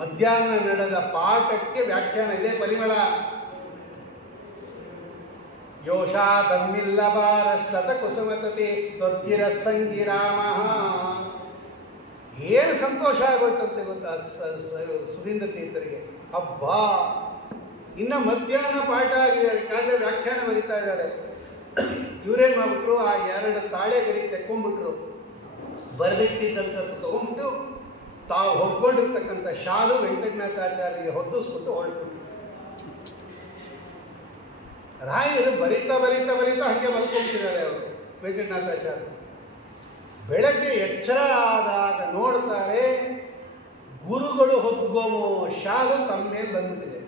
ಮಧ್ಯಾಹ್ನ ನಡೆದ ಪಾಠಕ್ಕೆ ವ್ಯಾಖ್ಯಾನ ಇದೆ. ಪರಿಮಳ ಯೋಷಾ ತಮ್ಮಿಲ್ಲ ಬಾರಷ್ಟತ ಕುಸುಮತತಿ ತ್ವದ್ಗಿರ ಸಂಗಿರಾಮ. ಏನು ಸಂತೋಷ ಆಗೋಯ್ತಂತೆ ಗೊತ್ತಾ ಸುಧೀಂದ್ರ ತೀರ್ಥರಿಗೆ. ಹಬ್ಬಾ, ಇನ್ನು ಮಧ್ಯಾಹ್ನ ಪಾಠ ಆಗಿದೆ, ಅದಕ್ಕಾಗಲೇ ವ್ಯಾಖ್ಯಾನ ಬರೀತಾ ಇದ್ದಾರೆ. ಇವರೇನು ಮಾಡ್ಬಿಟ್ರು, ಆ 2 ತಾಳೆ ಗರಿ ತೆಕ್ಕೊಂಡ್ಬಿಟ್ರು. ಬರೆದಿಟ್ಟಿದ್ದಂಥದ್ದು ತಗೊಂಡ್ಬಿಟ್ಟು ತಾವು ಹೊಕ್ಕೊಂಡಿರ್ತಕ್ಕಂಥ ಶಾಲು ವೆಂಕಟನಾಥಾಚಾರ್ಯರಿಗೆ ಹೊತ್ತಿಸ್ಬಿಟ್ಟು ಹೊರಟ್ಬಿಟ್ರು. ರಾಯರು ಬರೀತಾ ಬರೀತಾ ಬರೀತಾ ಹಾಗೆ ಮಲ್ಕೊಂಡ್ಬಿಟ್ಟಿದ್ದಾರೆ ಅವರು ವೆಂಕಟನಾಥಾಚಾರ್ಯ. ಬೆಳಗ್ಗೆ ಎಚ್ಚರ ಆದಾಗ ನೋಡ್ತಾರೆ ಗುರುಗಳು ಹೊತ್ಕೊಂಬೋ ಶಾಲು ತಮ್ಮ ಮೇಲೆ ಬಂದ್ಬಿಟ್ಟಿದೆ.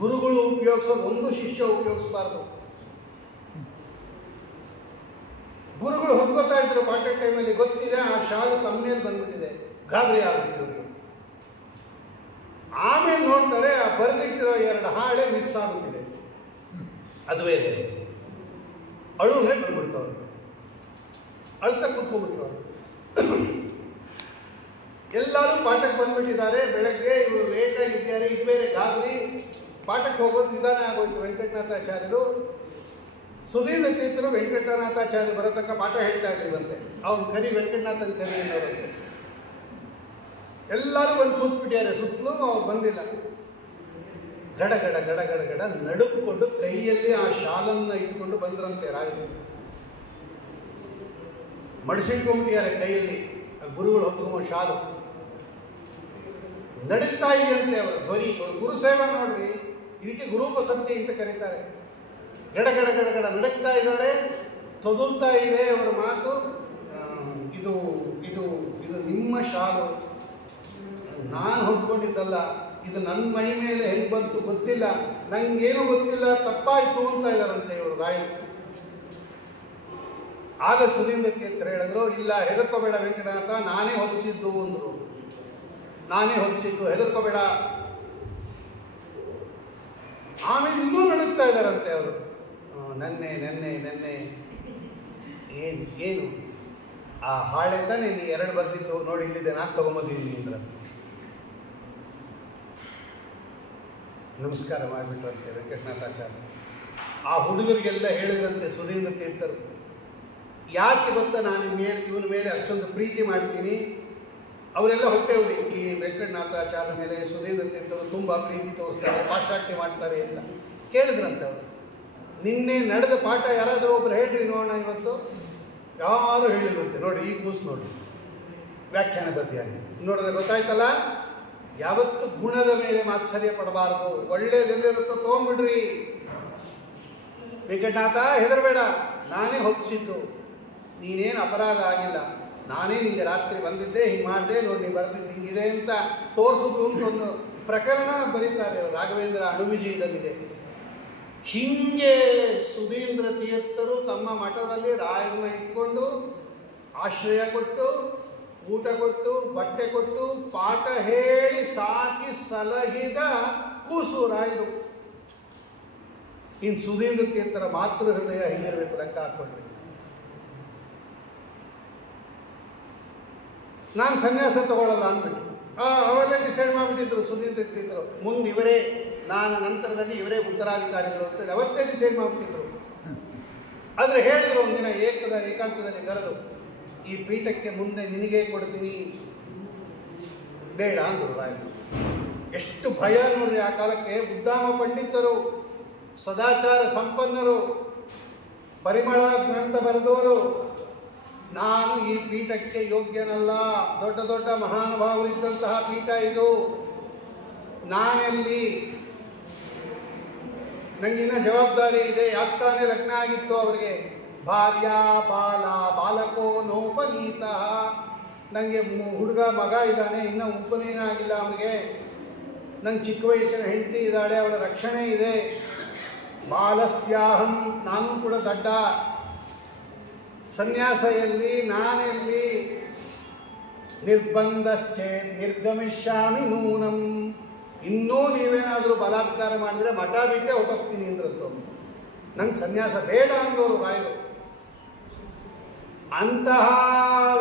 ಗುರುಗಳು ಉಪಯೋಗಿಸೋದು ಒಂದು ಶಿಷ್ಯ ಉಪಯೋಗಿಸಬಾರ್ದು. ಗುರುಗಳು ಹೊತ್ಕೋತಾ ಇದ್ರು ಪಾಠ ಟೈಮಲ್ಲಿ, ಗೊತ್ತಿದೆ ಆ ಶಾಲು ತಮ್ಮ ಮೇಲೆ ಬಂದ್ಬಿಟ್ಟಿದೆ. ಗಾಬರಿ ಆಗ್ಬಿಟ್ಟು ಆಮೇಲೆ ನೋಡ್ತಾರೆ ಆ ಬರೆದಿಟ್ಟಿರೋ 2 ಹಾಳೆ ಮಿಸ್ ಆಗ್ಬಿಟ್ಟಿದೆ. ಅದು ಬೇರೆ ಅಳುನೇ ಬಂದ್ಬಿಡ್ತವ್ರು. ಅಳ್ತಾ ಕೂತ್ಕೊಂಡ್ಬಿಟ್ರು. ಎಲ್ಲರೂ ಪಾಠಕ್ಕೆ ಬಂದ್ಬಿಟ್ಟಿದ್ದಾರೆ. ಬೆಳಗ್ಗೆ ಇವರು ಲೇಟ್ ಆಗಿದ್ದಾರೆ. ಇದು ಬೇರೆ ಗಾಬರಿ. ಪಾಠಕ್ಕೆ ಹೋಗೋದು ನಿಧಾನ ಆಗೋಯ್ತು. ವೆಂಕಟನಾಥಾಚಾರ್ಯರು ಸುಧೀಂದ್ರ ತೀರ್ಥರು ವೆಂಕಟನಾಥಾಚಾರ್ಯ ಬರೋ ತನಕ ಪಾಠ ಹೇಳ್ತಾ ಇರ್ಲಿವಂತೆ. ಅವ್ನು ಕರಿ ವೆಂಕಟನಾಥನ್ ಕರಿ ಅನ್ನೋರಂತೆ. ಎಲ್ಲರೂ ಬಂದು ಕೂತ್ಬಿಟ್ಟಿದ್ದಾರೆ ಸುತ್ತಲೂ. ಅವ್ರು ಬಂದಿಲ್ಲ. ಗಡ ಗಡ ಗಡ ಗಡ ಗಡ ನಡುಕೊಂಡು ಕೈಯಲ್ಲಿ ಆ ಶಾಲನ್ನು ಇಟ್ಕೊಂಡು ಬಂದ್ರಂತೆ ರಾಯರು. ಮಡಿಸಿಟ್ಕೊಂಡ್ಬಿಟ್ಟಿದ್ದಾರೆ ಕೈಯಲ್ಲಿ ಗುರುಗಳು ಹೊತ್ಕೊಂಬ ಶಾಲು. ನಡೀತಾ ಇದೆಯಂತೆ ಅವರ ಧ್ವನಿ. ಗುರು ಸೇವಾ ನೋಡ್ರಿ, ಇದಕ್ಕೆ ಗುರುಪಸಂತಿ ಅಂತ ಕರೀತಾರೆ. ಗಡ ಗಡ ಗಡ ಗಡ ನಡುಕ್ತಾ ಇದ್ದಾರೆ, ತೊದಲ್ತಾ ಇದೆ ಅವರ ಮಾತು. ಇದು ಇದು ಇದು ನಿಮ್ಮ ಶಾಲು, ನಾನು ಹೊತ್ಕೊಂಡಿದ್ದಲ್ಲ. ಇದು ನನ್ನ ಮೈ ಮೇಲೆ ಹೆಂಗೆ ಬಂತು ಗೊತ್ತಿಲ್ಲ, ನಂಗೇನು ಗೊತ್ತಿಲ್ಲ, ತಪ್ಪಾಯ್ತು ಅಂತ ಇದ್ದಾರಂತೆ ಇವರು ರಾಯರು. ಆಗ ಸುಧೀಂದ್ರ ತೀರ್ಥರು ಹೇಳಿದ್ರು, ಇಲ್ಲ ಹೆದರ್ಕೋಬೇಡ ವೆಂಕಟನಾಥ, ನಾನೇ ಹೊಚ್ಚಿದ್ದು ಅಂದರು. ನಾನೇ ಹೊಚ್ಚಿದ್ದು, ಹೆದರ್ಕೋಬೇಡ. ಆಮೇಲೆ ಇನ್ನೂ ನಡುಗ್ತಾ ಇದ್ದಾರಂತೆ ಅವರು. ನೆನ್ನೆ ನೆನ್ನೆ ನೆನ್ನೆ ಏನು ಆ ಹಾಳೆ ತಾನೇ ನೀನು 2 ಬರ್ದಿದ್ದು, ನೋಡಿ ಇಲ್ಲಿದೆ, ನಾನು ತೊಗೊಂಬಂದಿದ್ದೀನಿ ಅಂದ್ರೆ. ನಮಸ್ಕಾರ ಮಾಡಿಬಿಟ್ರಂತೆ ವೆಂಕಟನಾಥಾಚಾರ್ಯ. ಆ ಹುಡುಗರಿಗೆಲ್ಲ ಹೇಳಿದ್ರಂತೆ ಸುಧೀಂದ್ರ ತೀರ್ಥರು, ಯಾಕೆ ಗೊತ್ತಾ ನಾನು ಇವನ ಮೇಲೆ ಅಷ್ಟೊಂದು ಪ್ರೀತಿ ಮಾಡ್ತೀನಿ. ಅವರೆಲ್ಲ ಹೊಟ್ಟೆವ್ರಿ ಈ ವೆಂಕಟನಾಥಾಚಾರ್ಯ ಮೇಲೆ ಸುಧೀಂದ್ರ ತೀರ್ಥರು ತುಂಬ ಪ್ರೀತಿ ತೋರಿಸ್ತಾರೆ, ಪಾಶ್ಚಾತ್ಯ ಮಾಡ್ತಾರೆ ಅಂತ ಕೇಳಿದ್ರಂತೆ ಅವರು. ನಿನ್ನೆ ನಡೆದ ಪಾಠ ಯಾರಾದರೂ ಒಬ್ರು ಹೇಳ್ರಿ ನೋಡೋಣ ಇವತ್ತು. ಯಾರು ಹೇಳಿದ್ರಂತೆ. ನೋಡಿ ಈ ಕೂಸು ನೋಡಿ, ವ್ಯಾಖ್ಯಾನ ಬರ್ದಿಯಾಗಿ ನೋಡಿದ್ರೆ ಗೊತ್ತಾಯ್ತಲ್ಲ. ಯಾವತ್ತು ಗುಣದ ಮೇಲೆ ಮಾತ್ಸರ್ಯ ಪಡಬಾರದು. ಒಳ್ಳೇದೆಲ್ಲಿರುತ್ತೋ ತೊಗೊಂಬಿಡ್ರಿ. ವೆಂಕಟನಾಥ ಹೆದರಬೇಡ, ನಾನೇ ಹೊತ್ತಿಸಿದ್ದು, ನೀನೇನು ಅಪರಾಧ ಆಗಿಲ್ಲ, ನಾನೇ ನಿಮಗೆ ರಾತ್ರಿ ಬಂದಿದ್ದೆ, ಹಿಂಗೆ ಮಾಡಿದೆ, ನೋಡಿ ನೀವು ಬರ್ದಿದ್ದು ಹಿಂಗಿದೆ ಅಂತ ತೋರಿಸಿದ್ರು ಅಂತ ಒಂದು ಪ್ರಕರಣ ಬರೀತಾರೆ ರಾಘವೇಂದ್ರ ಅಣುವಿಜಯದಲ್ಲಿದೆ. ಹೀಗೆ ಸುಧೀಂದ್ರ ತೀರ್ಥರು ತಮ್ಮ ಮಠದಲ್ಲಿ ರಾಯರನ್ನ ಇಟ್ಕೊಂಡು ಆಶ್ರಯ ಕೊಟ್ಟು, ಊಟ ಕೊಟ್ಟು, ಬಟ್ಟೆ ಕೊಟ್ಟು, ಪಾಠ ಹೇಳಿ ಸಾಕಿ ಸಲಹಿದ ಕೂಸು ರಾಯರು. ಇನ್ನು ಸುಧೀಂದ್ರ ತೀರ್ಥರ ಮಾತೃ ಹೃದಯ ಹಿಂಗಿರಬೇಕು, ಲೆಕ್ಕ ಹಾಕ್ಕೊಂಡ್ರಿ. ನಾನು ಸನ್ಯಾಸ ತಗೊಳ್ಳಲ್ಲ ಅಂದ್ಬಿಟ್ಟು ಅವೆಲ್ಲ ಡಿಸೈಡ್ ಮಾಡಿಬಿಟ್ಟಿದ್ರು ಸುಧೀಂದ್ರ ತೀರ್ಥರು. ಮುಂದೆ ಇವರೇ, ನಾನು ನಂತರದಲ್ಲಿ ಇವರೇ ಉತ್ತರಾಧಿಕಾರಿಗಳು ಅಂತೇಳಿ ಅವತ್ತೇ ಡಿಸೈಡ್ ಮಾಡಿಬಿಟ್ಟಿದ್ರು. ಆದರೆ ಹೇಳಿದ್ರು ಒಂದಿನ ಏಕಾಂತದಲ್ಲಿ ಕರೆದು, ಈ ಪೀಠಕ್ಕೆ ಮುಂದೆ ನಿನಗೇ ಕೊಡ್ತೀನಿ, ಬೇಡ ಅಂದರು ರಾಯರು. ಎಷ್ಟು ಭಯ ನೋಡ್ರಿ ಆ ಕಾಲಕ್ಕೆ. ಉದ್ದಾಮ ಪಂಡಿತರು, ಸದಾಚಾರ ಸಂಪನ್ನರು, ಪರಿಮಳ ಗ್ರಂಥ ಬರೆದವರು. ನಾನು ಈ ಪೀಠಕ್ಕೆ ಯೋಗ್ಯನಲ್ಲ, ದೊಡ್ಡ ದೊಡ್ಡ ಮಹಾನುಭಾವರಿದ್ದಂತಹ ಪೀಠ ಇದು, ನಾನೆಲ್ಲಿ, ನನಗಿನ್ನ ಜವಾಬ್ದಾರಿ ಇದೆ. ಯಾತ್ತಾನೆ ಲಗ್ನ ಆಗಿತ್ತು ಅವರಿಗೆ, ಭಾರ್ಯ ಬಾಲ ಬಾಲಕೋ ನೋಪನೀತ, ನನಗೆ ಹುಡುಗ ಮಗ ಇದ್ದಾನೆ, ಇನ್ನೂ ಉಪನಯನ ಆಗಿಲ್ಲ ಅವನಿಗೆ, ನಂಗೆ ಚಿಕ್ಕ ವಯಸ್ಸಿನ ಹೆಂಡತಿ ಇದ್ದಾಳೆ, ಅವಳ ರಕ್ಷಣೆ ಇದೆ. ಬಾಲಸ್ಯಾಹಂ, ನಾನು ಕೂಡ ದಡ್ಡ, ಸನ್ಯಾಸ ಎಲ್ಲಿ, ನಾನೆಲ್ಲಿ, ನಿರ್ಬಂಧಶ್ಚೇ ನಿರ್ಗಮಿಷ್ಯಾಮಿ ನೂನಂ, ಇನ್ನೂ ನೀವೇನಾದರೂ ಬಲಾತ್ಕಾರ ಮಾಡಿದ್ರೆ ಮಠ ಬಿಟ್ಟೆ ಹೊಟ್ಟೋಗ್ತೀನಿ ಅಂದ್ರದ್ದು. ನಂಗೆ ಸನ್ಯಾಸ ಬೇಡ ಅಂದವರು ರಾಯರು. ಅಂತಹ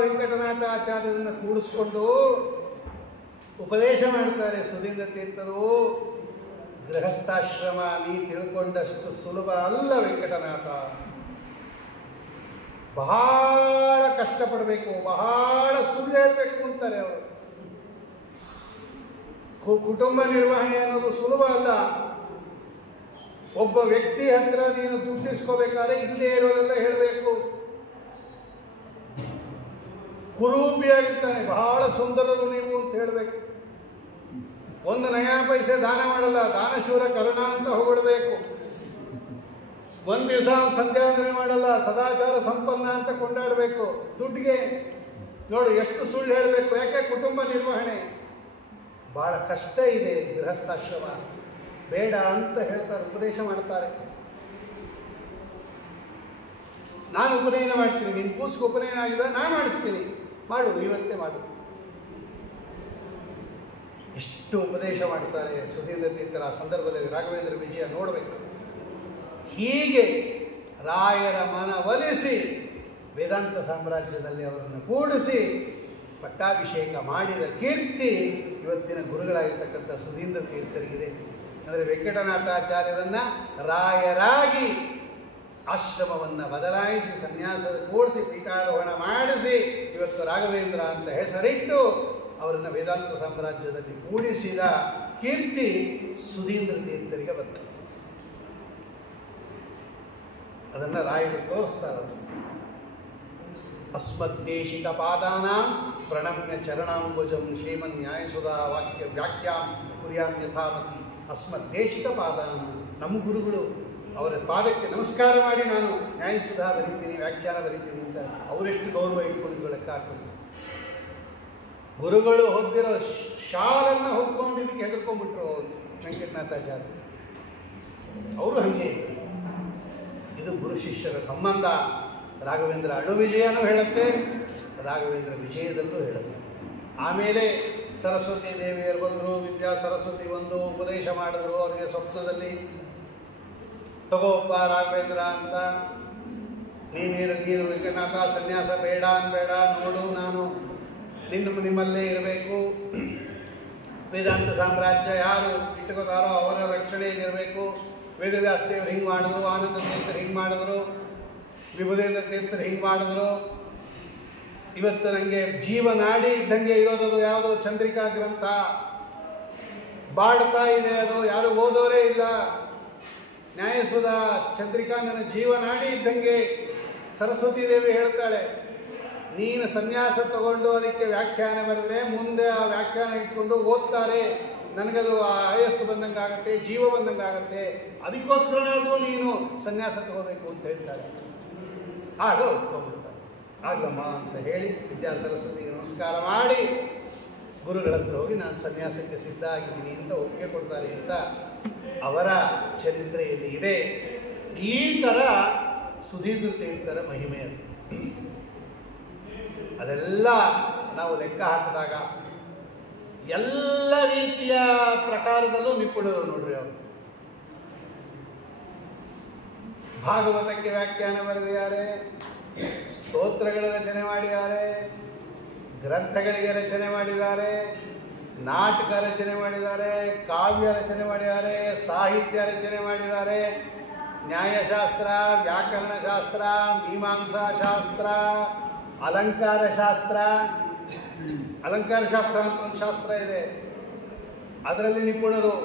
ವೆಂಕಟನಾಥಾಚಾರ್ಯರನ್ನು ಕೂಡಿಸ್ಕೊಂಡು ಉಪದೇಶ ಮಾಡ್ತಾರೆ ಸುಧೀಂದ್ರ ತೀರ್ಥರು. ಗೃಹಸ್ಥಾಶ್ರಮ ನೀ ತಿಳ್ಕೊಂಡಷ್ಟು ಸುಲಭ ಅಲ್ಲ ವೆಂಕಟನಾಥ, ಬಹಳ ಕಷ್ಟಪಡಬೇಕು, ಬಹಳ ಸುಳ್ಳು ಹೇಳಬೇಕು ಅಂತಾರೆ ಅವರು. ಕುಟುಂಬ ನಿರ್ವಹಣೆ ಅನ್ನೋದು ಸುಲಭ ಅಲ್ಲ. ಒಬ್ಬ ವ್ಯಕ್ತಿ ಹತ್ರ ನೀನು ದುಡ್ಡಿಸ್ಕೋಬೇಕಾದ್ರೆ ಇಲ್ಲೇ ಇರೋದೆಲ್ಲ ಹೇಳಬೇಕು. ಕುರೂಪಿಯಾಗಿರ್ತಾನೆ, ಬಹಳ ಸುಂದರರು ನೀವು ಅಂತ ಹೇಳಬೇಕು. ಒಂದು ನಯಾ ಪೈಸೆ ದಾನ ಮಾಡಲ್ಲ, ದಾನಶೂರ ಕರುಣ ಅಂತ ಹೊಗಳ್ಬೇಕು. ಒಂದು ದಿವಸ ಸಂಧ್ಯಾವಂದನೆ ಮಾಡಲ್ಲ, ಸದಾಚಾರ ಸಂಪನ್ನ ಅಂತ ಕೊಂಡಾಡಬೇಕು. ದುಡ್ಡಿಗೆ ನೋಡು ಎಷ್ಟು ಸುಳ್ಳು ಹೇಳಬೇಕು. ಯಾಕೆ? ಕುಟುಂಬ ನಿರ್ವಹಣೆ ಬಹಳ ಕಷ್ಟ ಇದೆ. ಗೃಹಸ್ಥಾಶ್ರಮ ಬೇಡ ಅಂತ ಹೇಳ್ತಾರೆ, ಉಪದೇಶ ಮಾಡ್ತಾರೆ. ನಾನು ಉಪನಯನ ಮಾಡ್ತೀನಿ, ನಿನ್ನ ಕೂಸಿಗೆ ಉಪನಯನ ಆಗಿದೆ, ನಾನು ಮಾಡಿಸ್ತೀನಿ, ಮಾಡು, ಇವತ್ತೇ ಮಾಡು. ಎಷ್ಟು ಉಪದೇಶ ಮಾಡ್ತಾರೆ ಸುಧೀಂದ್ರ ತೀರ್ಥರ. ಆ ಸಂದರ್ಭದಲ್ಲಿ ರಾಘವೇಂದ್ರ ವಿಜಯ ನೋಡಬೇಕು. ಹೀಗೆ ರಾಯರ ಮನವೊಲಿಸಿ ವೇದಾಂತ ಸಾಮ್ರಾಜ್ಯದಲ್ಲಿ ಅವರನ್ನು ಕೂಡಿಸಿ ಪಟ್ಟಾಭಿಷೇಕ ಮಾಡಿದ ಕೀರ್ತಿ ಇವತ್ತಿನ ಗುರುಗಳಾಗಿರ್ತಕ್ಕಂಥ ಸುಧೀಂದ್ರ ತೀರ್ಥರಿಗಿದೆ. ಅಂದರೆ ವೆಂಕಟನಾಥಾಚಾರ್ಯರನ್ನು ರಾಯರಾಗಿ ಆಶ್ರಮವನ್ನು ಬದಲಾಯಿಸಿ ಸನ್ಯಾಸದ ಕೂಡಿಸಿ ಪೀಠಾರೋಹಣ ಮಾಡಿಸಿ ಇವತ್ತು ರಾಘವೇಂದ್ರ ಅಂತ ಹೆಸರಿಟ್ಟು ಅವರನ್ನು ವೇದಾಂತ ಸಾಮ್ರಾಜ್ಯದಲ್ಲಿ ಕೂಡಿಸಿದ ಕೀರ್ತಿ ಸುಧೀಂದ್ರ ತೀರ್ಥರಿಗೆ ಬರ್ತದೆ. ಅದನ್ನು ರಾಯರು ತೋರಿಸ್ತಾರೆ. ಅಸ್ಮದ್ದೇಶಿಕ ಪಾದಾನಾಂ ಪ್ರಣಮ್ಯ ಚರಣಾಂಬುಜಂ ಶ್ರೀಮನ್ ನ್ಯಾಯಸುಧಾ ವಾಕ್ಯ ವ್ಯಾಖ್ಯಾಂ ಕುರ್ಯಾಂ ಯಥಾಮತಿ. ಅಸ್ಮದ್ದೇಶಿಕ ಪಾದಾನ, ನಮ್ಮ ಗುರುಗಳು, ಅವರ ಪಾದಕ್ಕೆ ನಮಸ್ಕಾರ ಮಾಡಿ ನಾನು ನ್ಯಾಯಸುಧಾ ಬರೀತೀನಿ, ವ್ಯಾಖ್ಯಾನ ಬರೀತೀನಿ ಅಂತ ಅವರೆಷ್ಟು ಗೌರವ ಇಟ್ಕೊಂಡಿದ್ದು ಲೆಕ್ಕ ಹಾಕೊಂಡು. ಗುರುಗಳು ಹೊದ್ದಿರೋ ಶಾಲನ್ನು ಹೊತ್ಕೊಂಡಿದ್ದಕ್ಕೆ ಹೆದರ್ಕೊಂಡ್ಬಿಟ್ರು ವೆಂಕಟನಾಥಾಚಾರ್ಯ. ಅವರು ಹಾಗೆ ಇದ್ದರು. ಇದು ಗುರು ಶಿಷ್ಯರ ಸಂಬಂಧ. ರಾಘವೇಂದ್ರ ಅಣುವಿಜಯನೂ ಹೇಳುತ್ತೆ, ರಾಘವೇಂದ್ರ ವಿಜಯದಲ್ಲೂ ಹೇಳುತ್ತೆ. ಆಮೇಲೆ ಸರಸ್ವತಿ ದೇವಿಯರು ಬಂದರು, ವಿದ್ಯಾ ಸರಸ್ವತಿ ಬಂದು ಉಪದೇಶ ಮಾಡಿದ್ರು ಅವರಿಗೆ ಸ್ವಪ್ನದಲ್ಲಿ. ತಗೋಪ್ಪ ರಾಘವೇಂದ್ರ ಅಂತ, ನೀನು ವೆಂಕಟನಾಥ ಸನ್ಯಾಸ ಬೇಡ ಅನ್ಬೇಡ, ನೋಡು ನಾನು ನಿಮ್ಮಲ್ಲೇ ಇರಬೇಕು, ವೇದಾಂತ ಸಾಮ್ರಾಜ್ಯ ಯಾರು ಇಟ್ಟುಕೋತಾರೋ ಅವರ ರಕ್ಷಣೆಯಲ್ಲಿರಬೇಕು. ವೇದವ್ಯಾಸ ದೇವರು ಹಿಂಗೆ ಮಾಡಿದ್ರು, ಆನಂದ ತೀರ್ಥರು ಹಿಂಗೆ ಮಾಡಿದ್ರು, ವಿಭುದೇಂದ್ರ ತೀರ್ಥರು ಹಿಂಗೆ ಮಾಡಿದ್ರು. ಇವತ್ತು ನನಗೆ ಜೀವನಾಡಿ ಇದ್ದಂಗೆ ಇರೋದದು ಯಾವುದೋ ಚಂದ್ರಿಕಾ ಗ್ರಂಥ ಬಾಡ್ತಾ ಇದೆ, ಅದು ಯಾರು ಓದೋರೇ ಇಲ್ಲ. ನ್ಯಾಯಸುಧಾ ಚಂದ್ರಿಕಾ ನನ್ನ ಜೀವನಾಡಿ ಇದ್ದಂಗೆ. ಸರಸ್ವತಿ ದೇವಿ ಹೇಳ್ತಾಳೆ, ನೀನು ಸನ್ಯಾಸ ತಗೊಂಡು ಅದಕ್ಕೆ ವ್ಯಾಖ್ಯಾನ ಬರೆದ್ರೆ ಮುಂದೆ ಆ ವ್ಯಾಖ್ಯಾನ ಇಟ್ಕೊಂಡು ಓದ್ತಾರೆ, ನನಗದು ಆಯಸ್ಸು ಬಂದಂಗಾಗತ್ತೆ, ಜೀವ ಬಂದಂಗಾಗತ್ತೆ, ಅದಕ್ಕೋಸ್ಕರನಾದರೂ ನೀನು ಸನ್ಯಾಸ ತಗೋಬೇಕು ಅಂತ ಹೇಳ್ತಾರೆ. ಆಗ ಒಪ್ಕೊಂಡ್ಬಿಡ್ತಾರೆ. ಆಗಮ್ಮ ಅಂತ ಹೇಳಿ ವಿದ್ಯಾ ಸರಸ್ವತಿಗೆ ನಮಸ್ಕಾರ ಮಾಡಿ ಗುರುಗಳ ಹತ್ರ ಹೋಗಿ ನಾನು ಸನ್ಯಾಸಕ್ಕೆ ಸಿದ್ಧ ಆಗಿದ್ದೀನಿ ಅಂತ ಒಪ್ಪಿಗೆ ಕೊಡ್ತಾರೆ ಅಂತ ಅವರ ಚರಿತ್ರೆಯಲ್ಲಿ ಇದೆ. ಈ ಥರ ಸುಧೀಂದ್ರ ತೀರ್ಥರ ಮಹಿಮೆ ಅದು. ಅದೆಲ್ಲ ನಾವು ಲೆಕ್ಕ ಹಾಕಿದಾಗ ಎಲ್ಲ ರೀತಿಯ ಪ್ರಕಾರದಲ್ಲೂ ನಿಪುಣರು ನೋಡ್ರಿ ಅವರು. ಭಾಗವತಕ್ಕೆ ವ್ಯಾಖ್ಯಾನ ಬರೆದಿದ್ದಾರೆ, ಸ್ತೋತ್ರಗಳ ರಚನೆ ಮಾಡಿದ್ದಾರೆ, ಗ್ರಂಥಗಳಿಗೆ ರಚನೆ ಮಾಡಿದ್ದಾರೆ, ನಾಟಕ ರಚನೆ ಮಾಡಿದ್ದಾರೆ, ಕಾವ್ಯ ರಚನೆ ಮಾಡಿದ್ದಾರೆ, ಸಾಹಿತ್ಯ ರಚನೆ ಮಾಡಿದ್ದಾರೆ, ನ್ಯಾಯಶಾಸ್ತ್ರ, ವ್ಯಾಕರಣಶಾಸ್ತ್ರ, ಮೀಮಾಂಸಾ ಶಾಸ್ತ್ರ, ಅಲಂಕಾರ ಶಾಸ್ತ್ರ. ಅಲಂಕಾರ ಶಾಸ್ತ್ರ ಅಂತ ಒಂದು ಶಾಸ್ತ್ರ ಇದೆ, ಅದರಲ್ಲಿ ನಿಪುಣರು.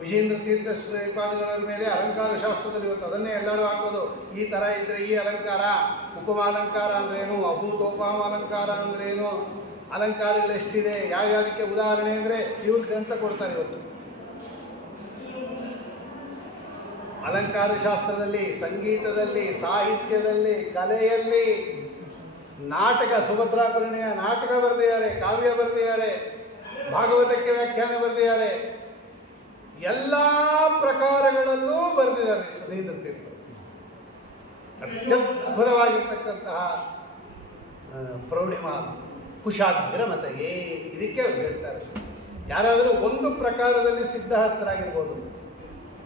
ವಿಜೇಂದ್ರ ತೀರ್ಥ ಶ್ರೀಪಾದಗಳ ಮೇಲೆ ಅಲಂಕಾರ ಶಾಸ್ತ್ರದಲ್ಲಿ ಇವತ್ತು ಅದನ್ನೇ ಎಲ್ಲರೂ ಹಾಕೋದು. ಈ ಥರ ಇದ್ದರೆ ಈ ಅಲಂಕಾರ, ಉಪಮಾಲಂಕಾರ ಅಂದ್ರೇನು, ಅಭೂತೋಪಮ ಅಲಂಕಾರ ಅಂದ್ರೇನು, ಅಲಂಕಾರಗಳು ಎಷ್ಟಿದೆ, ಯಾವ್ಯಾವುದಕ್ಕೆ ಉದಾಹರಣೆ ಅಂದರೆ ಇವ್ರಿಗೆ ಅಂತ ಕೊಡ್ತಾರೆ ಇವತ್ತು. ಅಲಂಕಾರ ಶಾಸ್ತ್ರದಲ್ಲಿ, ಸಂಗೀತದಲ್ಲಿ, ಸಾಹಿತ್ಯದಲ್ಲಿ, ಕಲೆಯಲ್ಲಿ, ನಾಟಕ, ಸುಭದ್ರಾ ಪರಿಣಯ ನಾಟಕ ಬರೆದಿದ್ದಾರೆ, ಕಾವ್ಯ ಬರೆದಿದ್ದಾರೆ, ಭಾಗವತಕ್ಕೆ ವ್ಯಾಖ್ಯಾನ ಬರೆದಿದ್ದಾರೆ, ಎಲ್ಲ ಪ್ರಕಾರಗಳಲ್ಲೂ ಬರೆದಿದ್ದಾರೆ ಸುಧೀಂದ್ರ ತೀರ್ಥರು. ಅತ್ಯದ್ಭುತವಾಗಿರ್ತಕ್ಕಂತಹ ಪ್ರೌಢಿಮಾ ಕುಶಾಗ್ರ ಮತ ಇದಕ್ಕೆ ಅವ್ರು ಹೇಳ್ತಾರೆ. ಯಾರಾದರೂ ಒಂದು ಪ್ರಕಾರದಲ್ಲಿ ಸಿದ್ಧಹಸ್ತರಾಗಿರ್ಬೋದು,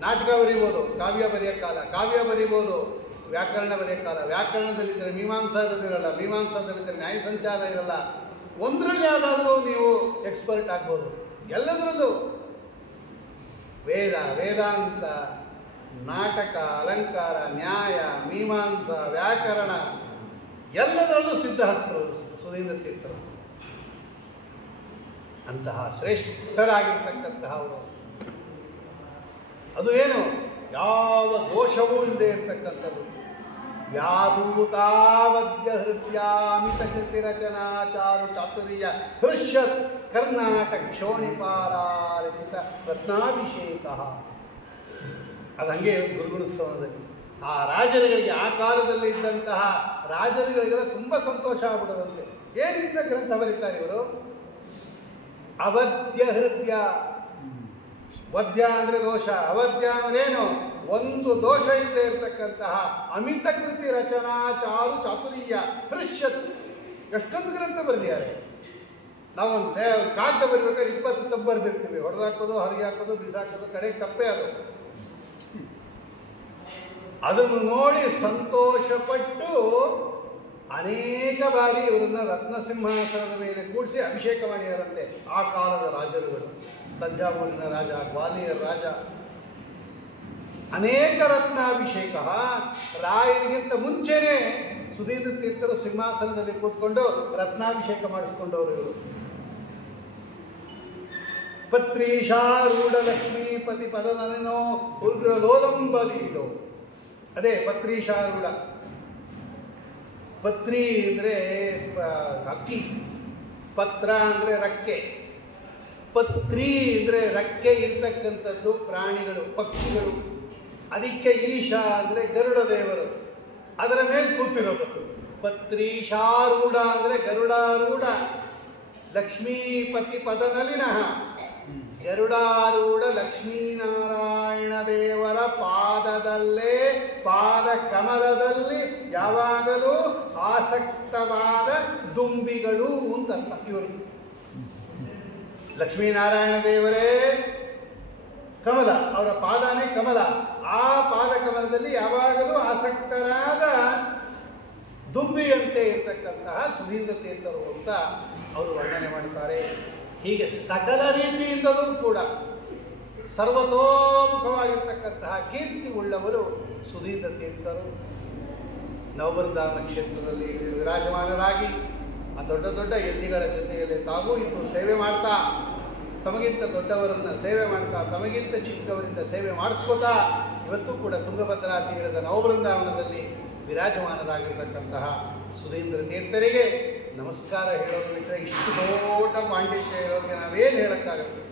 ನಾಟಕ ಬರೀಬೋದು, ಕಾವ್ಯ ಬರೆಯೋಕ್ಕಾಲ ಕಾವ್ಯ ಬರೀಬೋದು, ವ್ಯಾಕರಣ ಬರೆಯೋಕ್ಕಾಲ ವ್ಯಾಕರಣದಲ್ಲಿದ್ದರೆ, ಮೀಮಾಂಸಾದಲ್ಲಿರಲ್ಲ ಮೀಮಾಂಸಾದಲ್ಲಿದ್ದರೆ, ನ್ಯಾಯ ಸಂಚಾರ ಇರಲ್ಲ. ಒಂದರಲ್ಲಿ ಯಾವುದಾದ್ರೂ ನೀವು ಎಕ್ಸ್ಪರ್ಟ್ ಆಗ್ಬೋದು. ಎಲ್ಲದರಲ್ಲೂ ವೇದ, ವೇದಾಂತ, ನಾಟಕ, ಅಲಂಕಾರ, ನ್ಯಾಯ, ಮೀಮಾಂಸ, ವ್ಯಾಕರಣ ಎಲ್ಲದರಲ್ಲೂ ಸಿದ್ಧಹಸ್ತರು ಸುಧೀಂದ್ರ ತೀರ್ಥರು. ಅಂತಹ ಶ್ರೇಷ್ಠರಾಗಿರ್ತಕ್ಕಂತಹ ಅವರು. ಅದು ಏನು, ಯಾವ ದೋಷವೂ ಇಲ್ಲದೆ ಇರ್ತಕ್ಕಂಥದ್ದು. ವ್ಯಾಧೂತಾವದ್ಯ ಹೃದಯಾಮಿತ ಕೃತಿ ರಚನಾ ಚಾರು ಚಾತುರ್ಯ ಹೃಷ್ಯತ್ ಕರ್ನಾಟಕ ಕ್ಷೋಣಿಪಾಲ ರಚಿತ ರತ್ನಾಭಿಷೇಕ. ಅದು ಹಂಗೆ ಗುರುಗುಣಿಸ್ತವದಲ್ಲಿ ಆ ರಾಜರುಗಳಿಗೆ, ಆ ಕಾಲದಲ್ಲಿ ಇದ್ದಂತಹ ರಾಜರುಗಳಿಗೆಲ್ಲ ತುಂಬ ಸಂತೋಷ ಆಗ್ಬಿಡೋದಂತೆ. ಏನಿಂದ ಗ್ರಂಥ ಬರೀತಾರೆ ಇವರು? ಅವಧ್ಯ ಹೃದಯ. ವದ್ಯ ಅಂದರೆ ದೋಷ, ಅವಧ್ಯ ಅಂದ್ರೇನು? ಒಂದು ದೋಷ ಇಲ್ಲದೆ ಇರತಕ್ಕಂತಹ ಅಮಿತ ಕೃತಿ ರಚನಾ ಚಾರು ಚಾತುರ್ಯ ಹೃಷ್ಯತ್. ಎಷ್ಟೊಂದು ಗ್ರಂಥ ಬರೆದಿದ್ದಾರೆ. ನಾವೊಂದು ಕಾಗ್ದ ಬರೀಬೇಕಾದ್ರೆ 20 ತಪ್ಪು ಬರೆದಿರ್ತೀವಿ. ಹೊಡೆದಾಕೋದು, ಹೊರಗೆ ಹಾಕೋದು, ಬಿಸಾಕೋದು, ಕಡೆಗೆ ತಪ್ಪೇ ಅದು. ಅದನ್ನು ನೋಡಿ ಸಂತೋಷಪಟ್ಟು ಅನೇಕ ಬಾರಿ ಇವರನ್ನ ರತ್ನಸಿಂಹಾಸನದ ಮೇಲೆ ಕೂಡಿಸಿ ಅಭಿಷೇಕ ಮಾಡಿದಾರಂತೆ ಆ ಕಾಲದ ರಾಜರುಗಳು. ತಂಜಾವೂರಿನ ರಾಜ, ಗ್ವಾಲಿಯರ್ ರಾಜ, ಅನೇಕ ರತ್ನಾಭಿಷೇಕ. ರಾಯರಿಗಿಂತ ಮುಂಚೆನೇ ಸುಧೀಂದ್ರ ತೀರ್ಥರು ಸಿಂಹಾಸನದಲ್ಲಿ ಕೂತ್ಕೊಂಡು ರತ್ನಾಭಿಷೇಕ ಮಾಡಿಸ್ಕೊಂಡವರು ಇವರು. ಪತ್ರೀಶಾರೂಢ ಲಕ್ಷ್ಮೀಪತಿ ಪದನೋ ಉಗ್ರಲೋಲಂಬಲೀಲೋ. ಅದೇ ಪತ್ರೀಶಾರೂಢ. ಪತ್ರಿ ಅಂದರೆ ಅಕ್ಕಿ, ಪತ್ರ ಅಂದರೆ ರಕ್ಕೆ, ಪತ್ರಿ ಅಂದರೆ ರಕ್ಕೆ ಇರ್ತಕ್ಕಂಥದ್ದು ಪ್ರಾಣಿಗಳು, ಪಕ್ಷಿಗಳು. ಅದಕ್ಕೆ ಈಶಾ ಅಂದರೆ ಗರುಡ ದೇವರು, ಅದರ ಮೇಲೆ ಕೂತಿರೋದು. ಪತ್ರೀಶಾರೂಢ ಅಂದರೆ ಗರುಡಾರೂಢ. ಲಕ್ಷ್ಮೀಪತಿ ಪದನಲಿನಃ. ಗರುಡಾರೂಢ ಲಕ್ಷ್ಮೀನಾರಾಯಣ ದೇವರ ಪಾದದಲ್ಲೇ, ಪಾದ ಕಮಲದಲ್ಲಿ ಯಾವಾಗಲೂ ಆಸಕ್ತವಾದ ದುಂಬಿಗಳು ಅಂತರ್ಥ ಇವರು. ಲಕ್ಷ್ಮೀನಾರಾಯಣ ದೇವರೇ ಕಮಲ, ಅವರ ಪಾದನೇ ಕಮಲ. ಆ ಪಾದ ಕಮಲದಲ್ಲಿ ಯಾವಾಗಲೂ ಆಸಕ್ತರಾದ ದುಂಬಿಯಂತೆ ಇರ್ತಕ್ಕಂತಹ ಸುಧೀಂದ್ರ ತೀರ್ಥರು ಅಂತ ಅವರು ವರ್ಣನೆ ಮಾಡ್ತಾರೆ. ಹೀಗೆ ಸಕಲ ರೀತಿಯಿಂದಲೂ ಕೂಡ ಸರ್ವತೋಮುಖವಾಗಿರ್ತಕ್ಕಂತಹ ಕೀರ್ತಿ ಉಳ್ಳವರು ಸುಧೀಂದ್ರ ತೀರ್ಥರು. ನವಬೃಂದಾವನ ಕ್ಷೇತ್ರದಲ್ಲಿ ವಿರಾಜಮಾನರಾಗಿ ಆ ದೊಡ್ಡ ದೊಡ್ಡ ಯತಿಗಳ ಜೊತೆಯಲ್ಲಿ ತಾವೂ ಇದ್ದು ಸೇವೆ ಮಾಡ್ತಾ, ತಮಗಿಂತ ದೊಡ್ಡವರನ್ನು ಸೇವೆ ಮಾಡ್ತಾ, ತಮಗಿಂತ ಚಿಕ್ಕವರಿಂದ ಸೇವೆ ಮಾಡಿಸ್ಕೋತಾ ಇವತ್ತು ಕೂಡ ತುಂಗಭದ್ರಾ ತೀರದ ನವಬೃಂದಾವನದಲ್ಲಿ ವಿರಾಜಮಾನರಾಗಿರ್ತಕ್ಕಂತಹ ಸುಧೀಂದ್ರ ತೀರ್ಥರಿಗೆ ನಮಸ್ಕಾರ ಹೇಳೋದು ಬಿಟ್ಟರೆ ಇಷ್ಟು ದೊಡ್ಡ ಪಾಂಡಿತ್ಯ ಹೇಳೋರಿಗೆ ನಾವೇನು ಹೇಳೋಕ್ಕಾಗುತ್ತೆ.